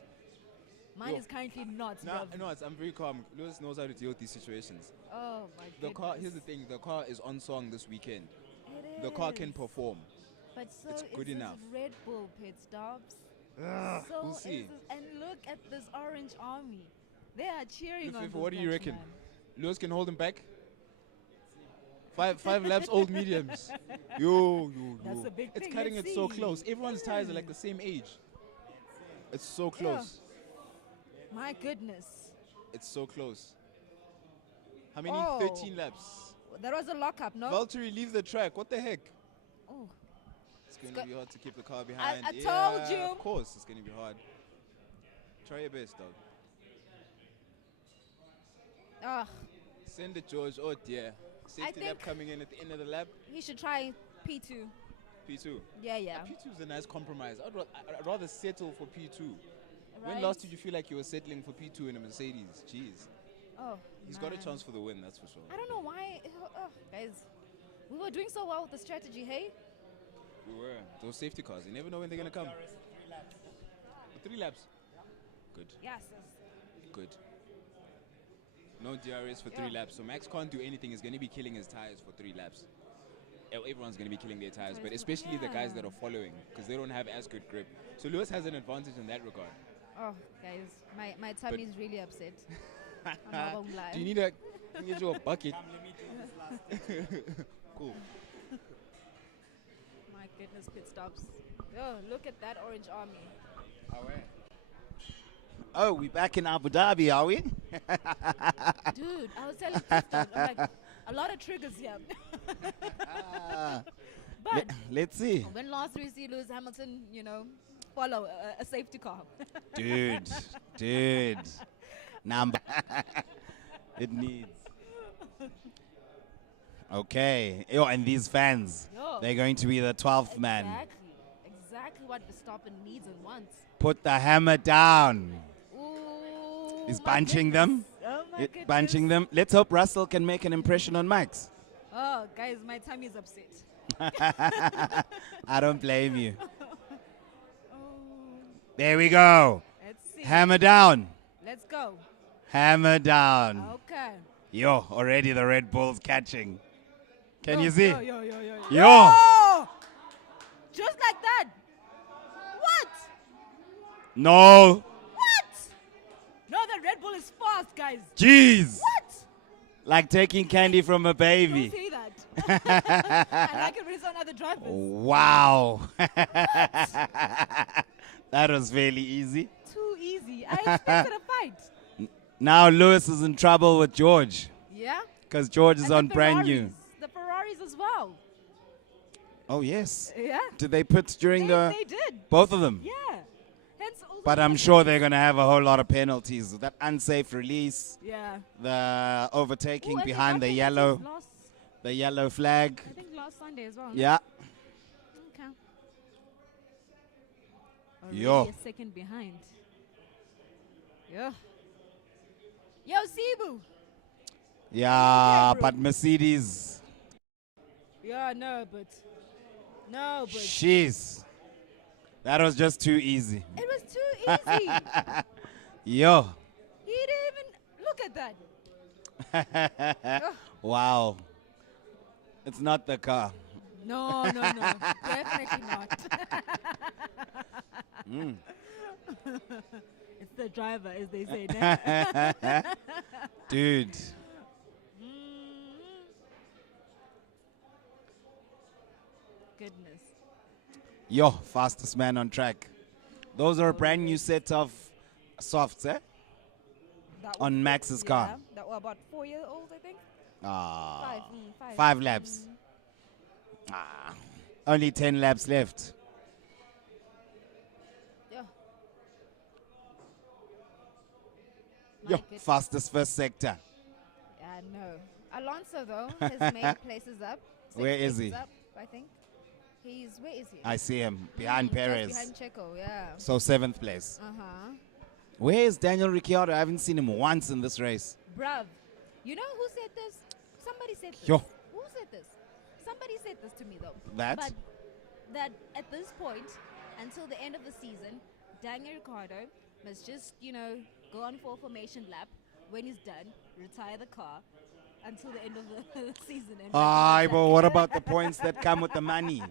Mine Yo. is currently not, bruv. No, I'm very calm. Lewis knows how to deal with these situations. Oh, my The goodness. car. Here's the thing. The car is on song this weekend. It The car can is. perform. But so It's good is enough. his Red Bull pit stops. So we'll is see. this- and look at this orange army. They are cheering on Luffy, this what do you reckon? Dutchman. Lewis can hold him back. Five laps, old mediums. Yo. That's a big It's thing. cutting Let's it so see. close. Everyone's tires are like the same age. It's so close. My goodness. It's so close. How many? Oh. 13 laps. There was a lockup, no? Valtteri, leave the track. What the heck? Oh. It's going go- to be hard to keep the car behind. I told you. Of course, it's going to be hard. Try your best, dog. Ugh, Send it, George. Oh dear. Safety lap think- coming in at the end of the lap. he should try P2. P2. Yeah, yeah. P2 is a nice compromise. I'd rather settle for P2. When Right? last did you feel like you were settling for P2 in a Mercedes? Jeez. Oh, He's got a man. chance for the win, that's for sure. I don't know why. Guys, we were doing so well with the strategy, hey? We were. Those safety cars, you never know when they're going to come. 3 laps. Good, Yes. good. No DRS for 3 laps. So Max can't do anything. He's going to be killing his tires for 3 laps. Everyone's going to be killing their tires, but especially the guys that are following, because they don't have as good grip. So Lewis has an advantage in that regard. Oh, guys, my tummy is really upset. I'm not gonna lie. Do you need a can get you a bucket? Cool. My goodness, pit stops. Oh, look at that orange army. Oh, we back in Abu Dhabi, are we? Dude, I was telling pit stops, I'm like, a lot of triggers here. But Let's see. when last we see Lewis Hamilton, follow a safety car. Dude. Number. It needs. Okay. Yo, and these fans, Yo. they're going to be the 12th man. Exactly what Verstappen needs and wants. Put the hammer down. Ooh, He's my bunching goodness. them. Oh my goodness. Bunching them. Let's hope Russell can make an impression on Max. Oh, guys, my tummy is upset. I don't blame you. Oh, There we go. let's see. Hammer down. Let's go. Hammer down. Okay. Yo, already the Red Bull's catching. Can you Yo, see? Yo, yo, yo, yo. Yo. Oh! Just like that. What? No. What? No, the Red Bull is fast, guys. Jeez. What? Like taking candy from a Don't baby. say that. I like it when it's on other drivers. Wow. That was fairly easy. Too easy. I expected a fight. Now Lewis is in trouble with George Yeah? because George is And on the brand new. Ferraris. The Ferraris as well. Oh, yes. Yeah? Did they put during the They did. both of them? Yeah. Hence all But the I'm sure they're going to have a whole lot of penalties. That unsafe release, Yeah. the overtaking Ooh, and they behind got the penalties the yellow flag. I think last Sunday as well. no? Yeah. Okay. Already Yo. a second behind. Yo, Cebu. Yeah, Okay, bro. but Mercedes, Yeah, no, but. jeez. That was just too easy. It was too easy. Yo. He didn't even look at that. Ugh. Wow. It's not the car. No, definitely not. It's the driver, as they say. Nah. Dude. Goodness. Yo, fastest man on track. Those are a brand new set of softs, eh? That On was- Max's car. That were about 4 years old, I think. Ah. Five. 5 laps. Ah. Only 10 laps left. Yeah. My Yo, goodness. fastest first sector. Yeah, no. Alonso, though, has made places up. Where is places he? Up, I think. Where is he? I see him behind Just Perez. behind Checo, yeah. So 7th place. Uh-huh. Where is Daniel Ricciardo? I haven't seen him once in this race. Bruv, you know who said this? Somebody said this. Yo. Who said this? Somebody said this to me, though. That? But that at this point, until the end of the season, Daniel Ricciardo must just, go on for a formation lap. When he's done, retire the car until the end of the season. And Aye, back but on what track. about the points that come with the money?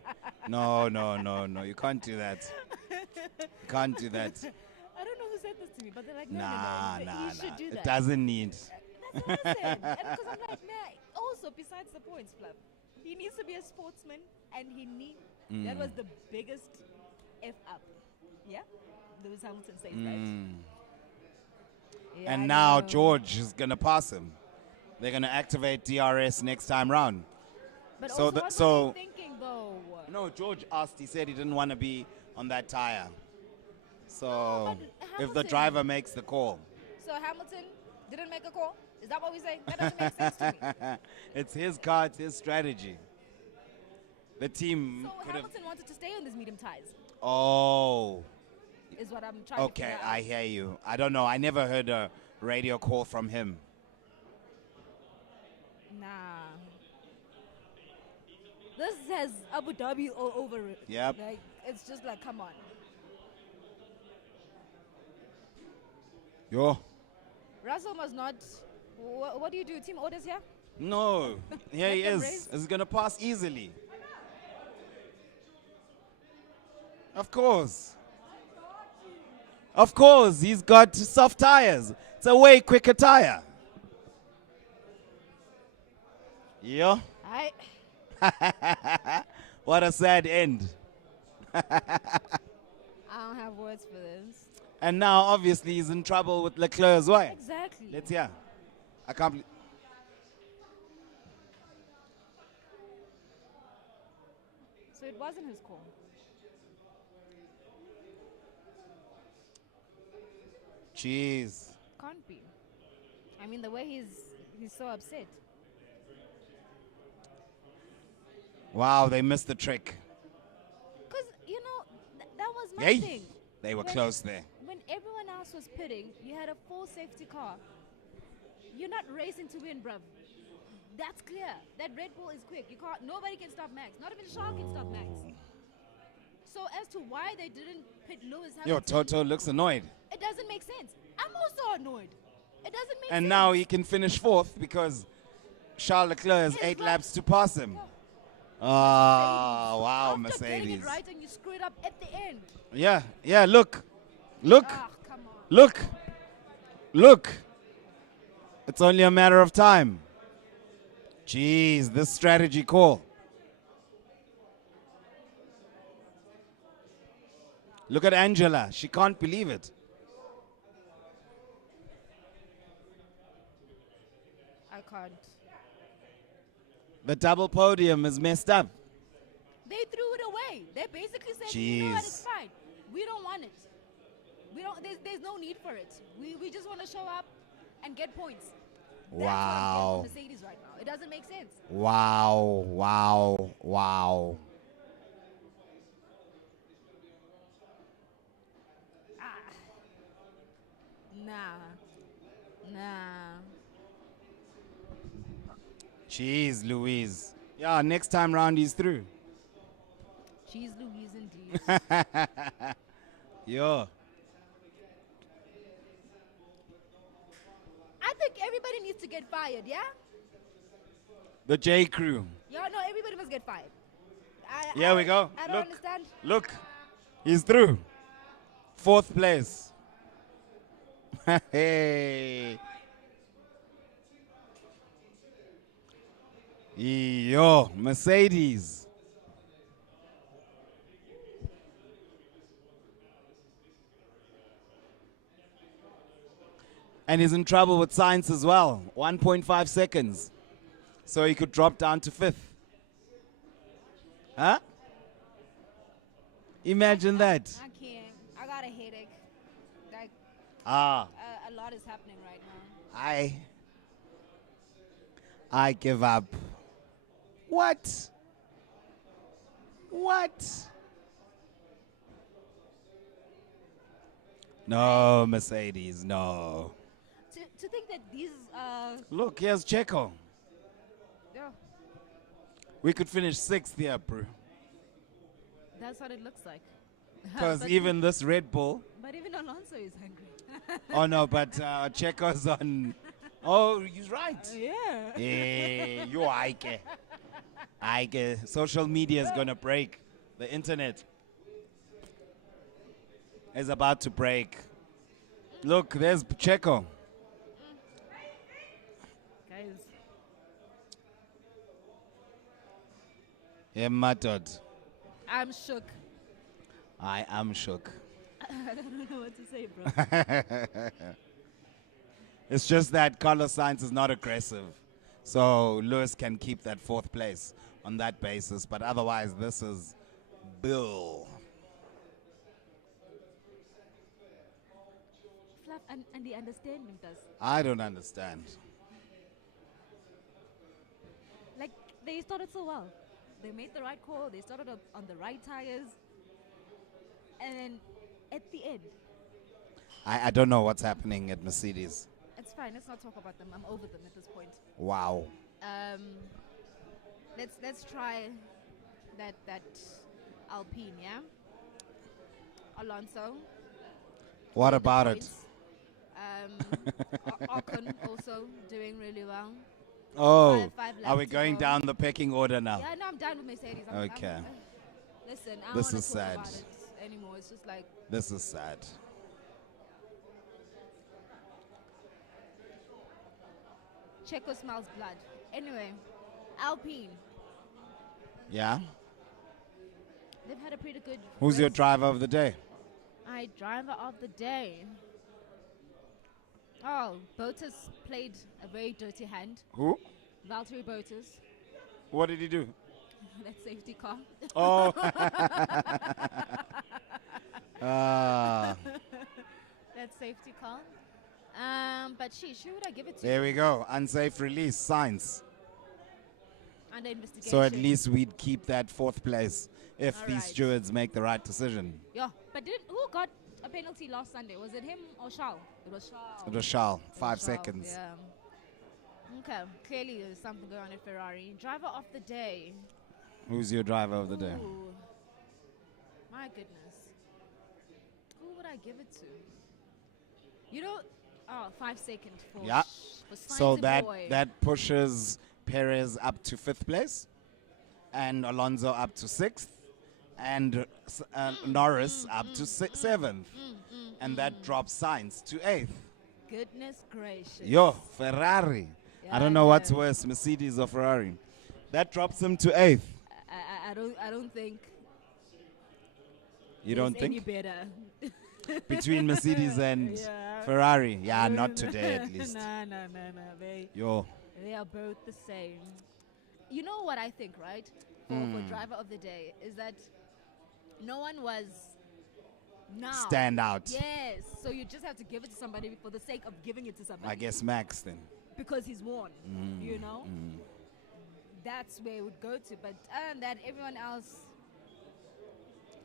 No. You can't do that. Can't do that. I don't know who said this to me, but they're like, no, Nah. you should do It that. doesn't need. That's what I said. Because I'm like, man, also, besides the points, Fluff, he needs to be a sportsman, and that was the biggest F up. Yeah? Lewis Hamilton says that. Yeah, And I now know. George is going to pass him. They're going to activate DRS next time round. But so also, the- what so- was he thinking, though? No, George asked. He said he didn't want to be on that tire. So but if the Hamilton- driver makes the call. So Hamilton didn't make a call? Is that what we say? That doesn't make sense to me. It's his car, it's his strategy. The team So could have. Hamilton wanted to stay on these medium tires, Oh, is what I'm trying to okay, figure out. I hear you. I don't know. I never heard a radio call from him. Nah. This has Abu Dhabi all over it. Yep. Like, it's just like, come on. Yo. Russell must not. What do you do? Team orders here? No, here he Let them is. race. It's going to pass easily. Of course. Of course, he's got soft tires. It's a way quicker tire. Yeah. What a sad end. I don't have words for this. And now, obviously, he's in trouble with Leclerc as well. Exactly. Let's hear. I can't believe. So it wasn't his call. Jeez. Can't be. I mean, the way he's so upset. Wow, they missed the trick. Because, that was my Yay. thing. They were When- close there. When everyone else was pitting, you had a full safety car. You're not racing to win, bruv. That's clear. That Red Bull is quick. Nobody can stop Max. Not even Charles can stop Max. So as to why they didn't pit Lewis Yo, Hamilton, Toto looks annoyed. it doesn't make sense. I'm also annoyed. It doesn't make sense. And now he can finish fourth because Charles Leclerc has It's 8 right. laps to pass him. Yeah. Oh, wow, After getting Mercedes. it right and you screw it up at the end. Yeah, look. Look. Ah, come on. Look. It's only a matter of time. Jeez, this strategy call. Look at Angela. She can't believe it. I can't. The double podium is messed up. They threw it away. They basically said, you know what, it's Jeez. fine. We don't want it. There's no need for it. We just want to show up and get points. That's what I'm Wow. getting from Mercedes right now. It doesn't make sense. Wow. Nah. Jeez, Louise. Yeah, next time round he's through. Jeez Louise indeed. Yo. I think everybody needs to get fired, yeah? The J crew. Yeah, no, everybody must get fired. Here we go. I don't Look. understand. Look. He's through. 4th place. Hey. Yo, Mercedes. And he's in trouble with science as well. 1.5 seconds. So he could drop down to 5th. Huh? Imagine that. I can't. I got a headache. Like, Ah, a lot is happening right now. I give up. What? No, Mercedes, no. To think that these, Look, here's Checo. yeah, We could finish 6th here, bro. that's what it looks like. Because But- even this Red Bull. But even Alonso is hungry. Oh, no, but Checo's on. Oh, he's right. Yeah. Hey, you Ike. Social media is going to break. The internet is about to break. Look, there's Checo. Guys, Yeah, muttered. I'm shook. I am shook. I don't know what to say, bro. It's just that Carlos Sainz is not aggressive. So Lewis can keep that 4th place on that basis. But otherwise, this is Bill. Fluff and the understanding does. I don't understand. they started so well. They made the right call. They started up on the right tires. And then at the end, I don't know what's happening at Mercedes. it's fine. Let's not talk about them. I'm over them at this point. Wow. Let's try that Alpine, yeah. Alonso. What with the about it? points. Ocon also doing really well. Oh, Five are laps we to going go. down the pecking order now? Yeah, no, I'm done with Mercedes. Okay. Listen, I This don't want is to talk sad. about it anymore. It's just like This is sad. Checo smells blood. Anyway, Alpine. Yeah? They've had a pretty good. Who's your race. driver of the day? My driver of the day. Oh, Bottas played a very dirty hand. Who? Valtteri Bottas, What did he do? that safety car. Oh. Ah, That safety car. But who would I give it to? there we go. Unsafe release, science. Under investigation. So at least we'd keep that fourth place if All these right. stewards make the right decision. Yeah, but who got a penalty last Sunday? Was it him or Charles? It was Charles. It was Charles, It was 5 Charles, seconds. Yeah. Okay, clearly there's something going on at Ferrari. Driver of the day. Who's your driver of the day? Ooh. My goodness. Who would I give it to? You know, 5 seconds for, Yeah. for So Science Boy. that pushes Perez up to 5th place and Alonso up to 6th and Norris up to 7th. And that drops Sainz to 8th. Goodness gracious. Yo, Ferrari. I don't know what's worse, Mercedes or Ferrari. That drops him to 8th. I don't think. You there's don't think? any better. Between Mercedes and Yeah. Ferrari? Yeah, not today at least. No. Yo, They are both the same. You know what I think, right? For driver of the day is that no one was now stand out. Yes, so you just have to give it to somebody for the sake of giving it to somebody. I guess Max then. Because he's won, you know. That's where it would go to. But other than that, everyone else.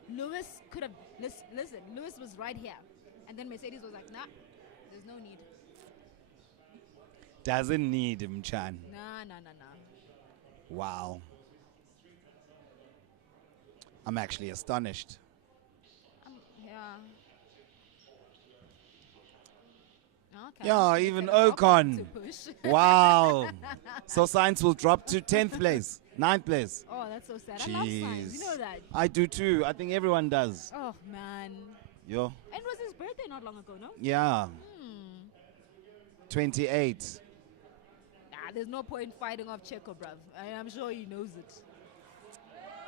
Lewis could have listen. Lewis was right here, and then Mercedes was like, "Nah, there's no need." Doesn't need him, Chan. Nah. Wow. I'm actually astonished. Yeah. Okay. Yeah, even Instead of Ocon. to push. Wow. So Sainz will drop to 10th place, 9th place. Oh, that's so sad. I love science. You Jeez. know that. I do too. I think everyone does. Oh man. Yo. And it was his birthday not long ago, no? Yeah. 28. There's no point fighting off Checo, bruv. I'm sure he knows it.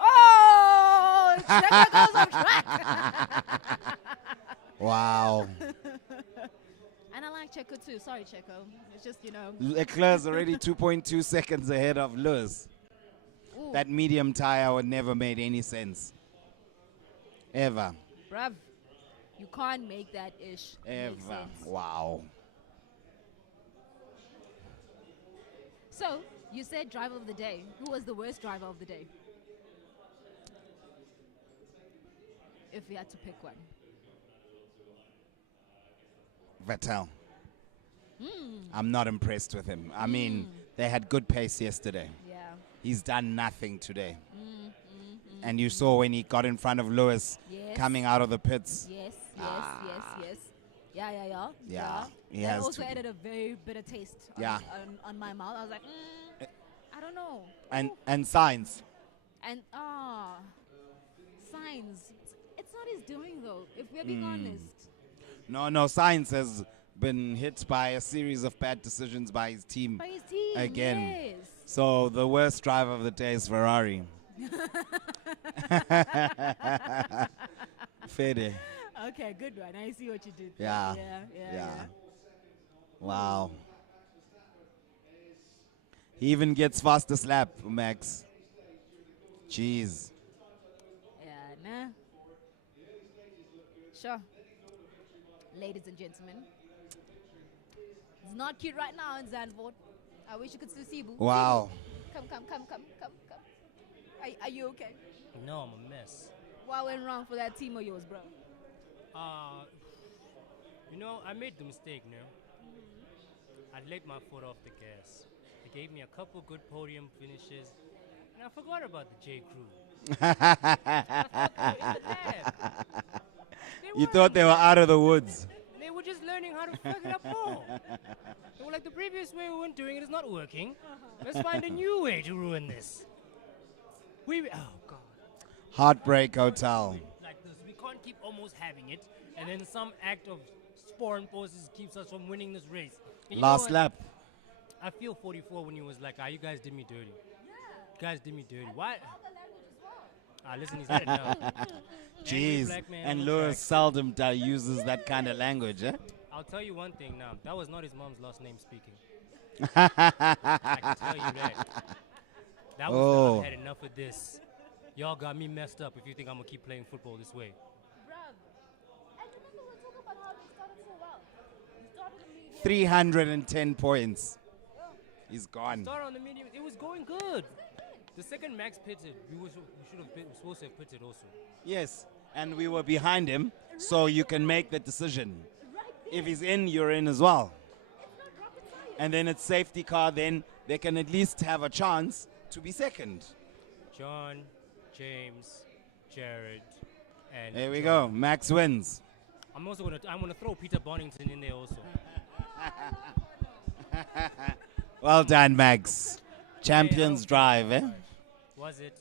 Oh, Checo goes off track. Wow. And I like Checo too. Sorry, Checo. It's just, Leclerc's already 2.2 seconds ahead of Lewis. Ooh, That medium tire would never made any sense. Ever. bruv, you can't make that ish make Ever. sense. Wow. So, you said driver of the day. Who was the worst driver of the day? If we had to pick one. Vettel. I'm not impressed with him. I mean, they had good pace yesterday. Yeah. He's done nothing today. And you saw when he got in front of Lewis Yes. coming out of the pits. Yes. Yeah, he That has also to. added a very bitter taste Yeah. on my mouth. I was like, I don't know. And Sainz. And signs. It's not his doing though. If we're being honest. No, Sainz has been hit by a series of bad decisions by his team. By his team. Again. Yes. So the worst driver of the day is Ferrari. Fede. Okay, good one. I see what you did. Yeah. Yeah. Wow. He even gets fastest lap, Max. Jeez. Yeah, nah. Sure. Ladies and gentlemen. It's not cute right now in Zandvoort. I wish you could still see Boo. Wow. Come. Are you okay? No, I'm a mess. What went wrong for that team of yours, bro? I made the mistake, I let my foot off the gas. They gave me a couple good podium finishes, and I forgot about the J. Crew. You thought they were out of the woods. They were just learning how to fuck it up more. They were like, the previous way we were doing it is not working. Let's find a new way to ruin this. Oh, God. Heartbreak Hotel. Like this. We can't keep almost having it, and then some act of foreign forces keeps us from winning this race. And Last lap. I feel 44 when he was like, you guys did me dirty. You guys did me dirty. Why? Listen, he's had it now. Jeez. And Lewis seldom uses that kind of language, eh? I'll tell you one thing now. That was not his mom's last name speaking. I can tell you that. That was I've had enough of this. Y'all got me messed up if you think I'm going to keep playing football this way. Bruv. And remember we were talking about how they started so well. They started immediately. 310 points. He's gone. Start on the medium. It was going good. The second Max pitted, we were supposed to have pitted also. Yes, and we were behind him, so you can make the decision. If he's in, you're in as well. And then it's safety car, then they can at least have a chance to be second. John, James, Jared, and There we John. go. Max wins. I'm gonna throw Peter Bonington in there also. Well done, Max. Champions drive, eh? Was it?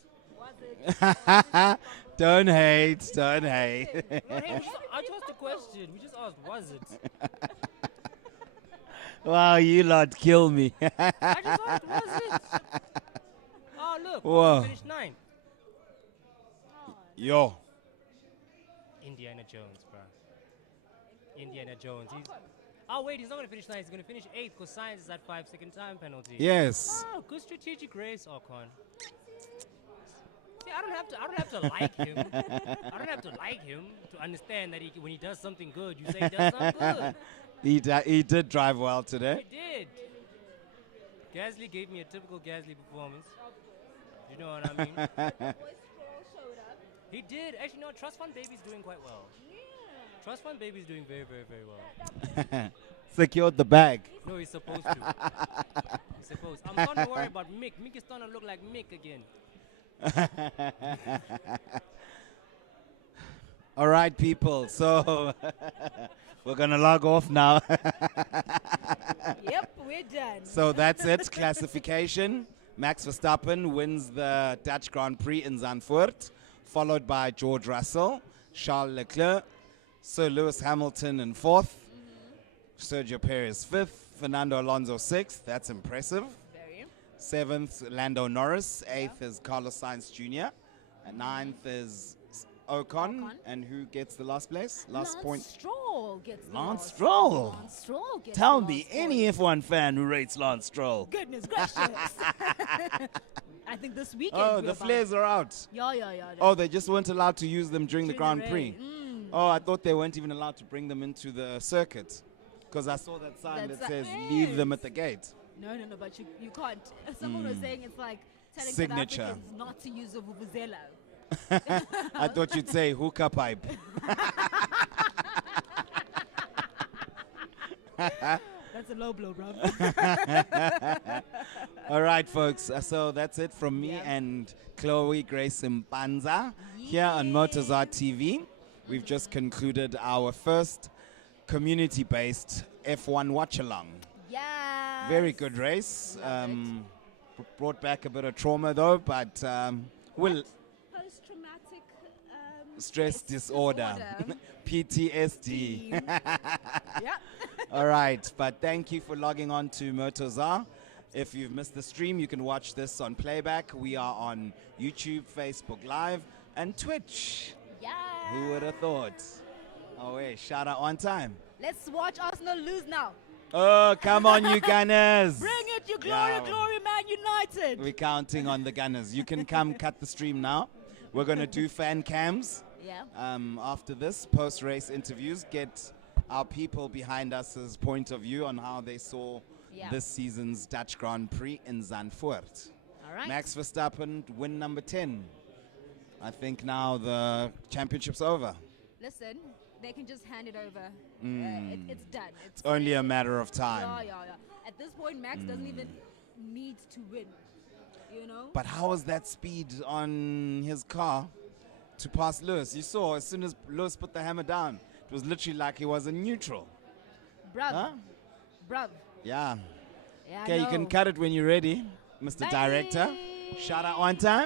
Don't hate. Don't hate. I just a question. We just asked, was it? Wow, you lot kill me. I just asked, was it? Oh, look. Whoa. Finished 9th. Yo. Indiana Jones, bro. Indiana Jones. Oh, wait, he's not going to finish 9th. He's going to finish 8th because science is at 5-second time penalty. Yes. Oh, good strategic race, Ocon. See, I don't have to like him. I don't have to like him to understand that when he does something good, you say he does something good. He did drive well today. He did. Gasly gave me a typical Gasly performance. You know what I mean? He did. Actually, no, Trust Fund Baby's doing quite well. Trust Fund Baby's doing very, very, very well. Secured the bag. No, he's supposed to. He's supposed. I'm starting to worry about Mick. Mick is starting to look like Mick again. All right, people. So we're going to log off now. Yep, we're done. So that's it. Classification. Max Verstappen wins the Dutch Grand Prix in Zandvoort, followed by George Russell, Charles Leclerc, Sir Lewis Hamilton in 4th, Sergio Perez 5th, Fernando Alonso 6th. That's impressive. Very. 7th, Lando Norris. 8th is Carlos Sainz Jr. And 9th is Ocon. And who gets the last place? Last point. Stroll gets the Lance last. Stroll. Lance Stroll gets Tell the me last any point. F1 fan who rates Lance Stroll. Goodness gracious. I think this weekend. Oh, we're the about- flares are out. Yeah. Oh, they just weren't allowed to use them during the During Grand the Prix. rain. Oh, I thought they weren't even allowed to bring them into the circuit. Because I saw that sign that That's says, a- leave them at the gate. No, but you can't. Someone was saying it's like telling Signature. South Africans not to use a vuvuzela. I thought you'd say hookah pipe. That's a low blow, bro. All right, folks. So that's it from me Yeah. and Chloe Grace Mpanza here on Motozart TV. We've just concluded our first community-based F1 watch-along. Yeah. Very good race. Brought back a bit of trauma, though, but we'll Post-traumatic stress disorder. PTSD. Yeah. All right, but thank you for logging on to Motozar. If you've missed the stream, you can watch this on playback. We are on YouTube, Facebook Live, and Twitch. Yeah. Who would have thought? Oh, wait, shout out on time. Let's watch Arsenal lose now. Oh, come on, you Gunners. Bring it, you glory, Yeah. glory, Man United. We're counting on the Gunners. You can come cut the stream now. We're going to do fan cams. Yeah. After this, post-race interviews, get our people behind us's point of view on how they saw Yeah. this season's Dutch Grand Prix in Zandvoort. All right. Max Verstappen, win number 10. I think now the championship's over. Listen, they can just hand it over. It's done. It's only a matter of time. Yeah. At this point, Max doesn't even need to win. You know? But how was that speed on his car to pass Lewis? You saw as soon as Lewis put the hammer down, it was literally like he was in neutral. Bruv. Huh? Bruv. Yeah. Yeah, Okay, you can cut it when you're ready, Mr. Director. Shout out one time.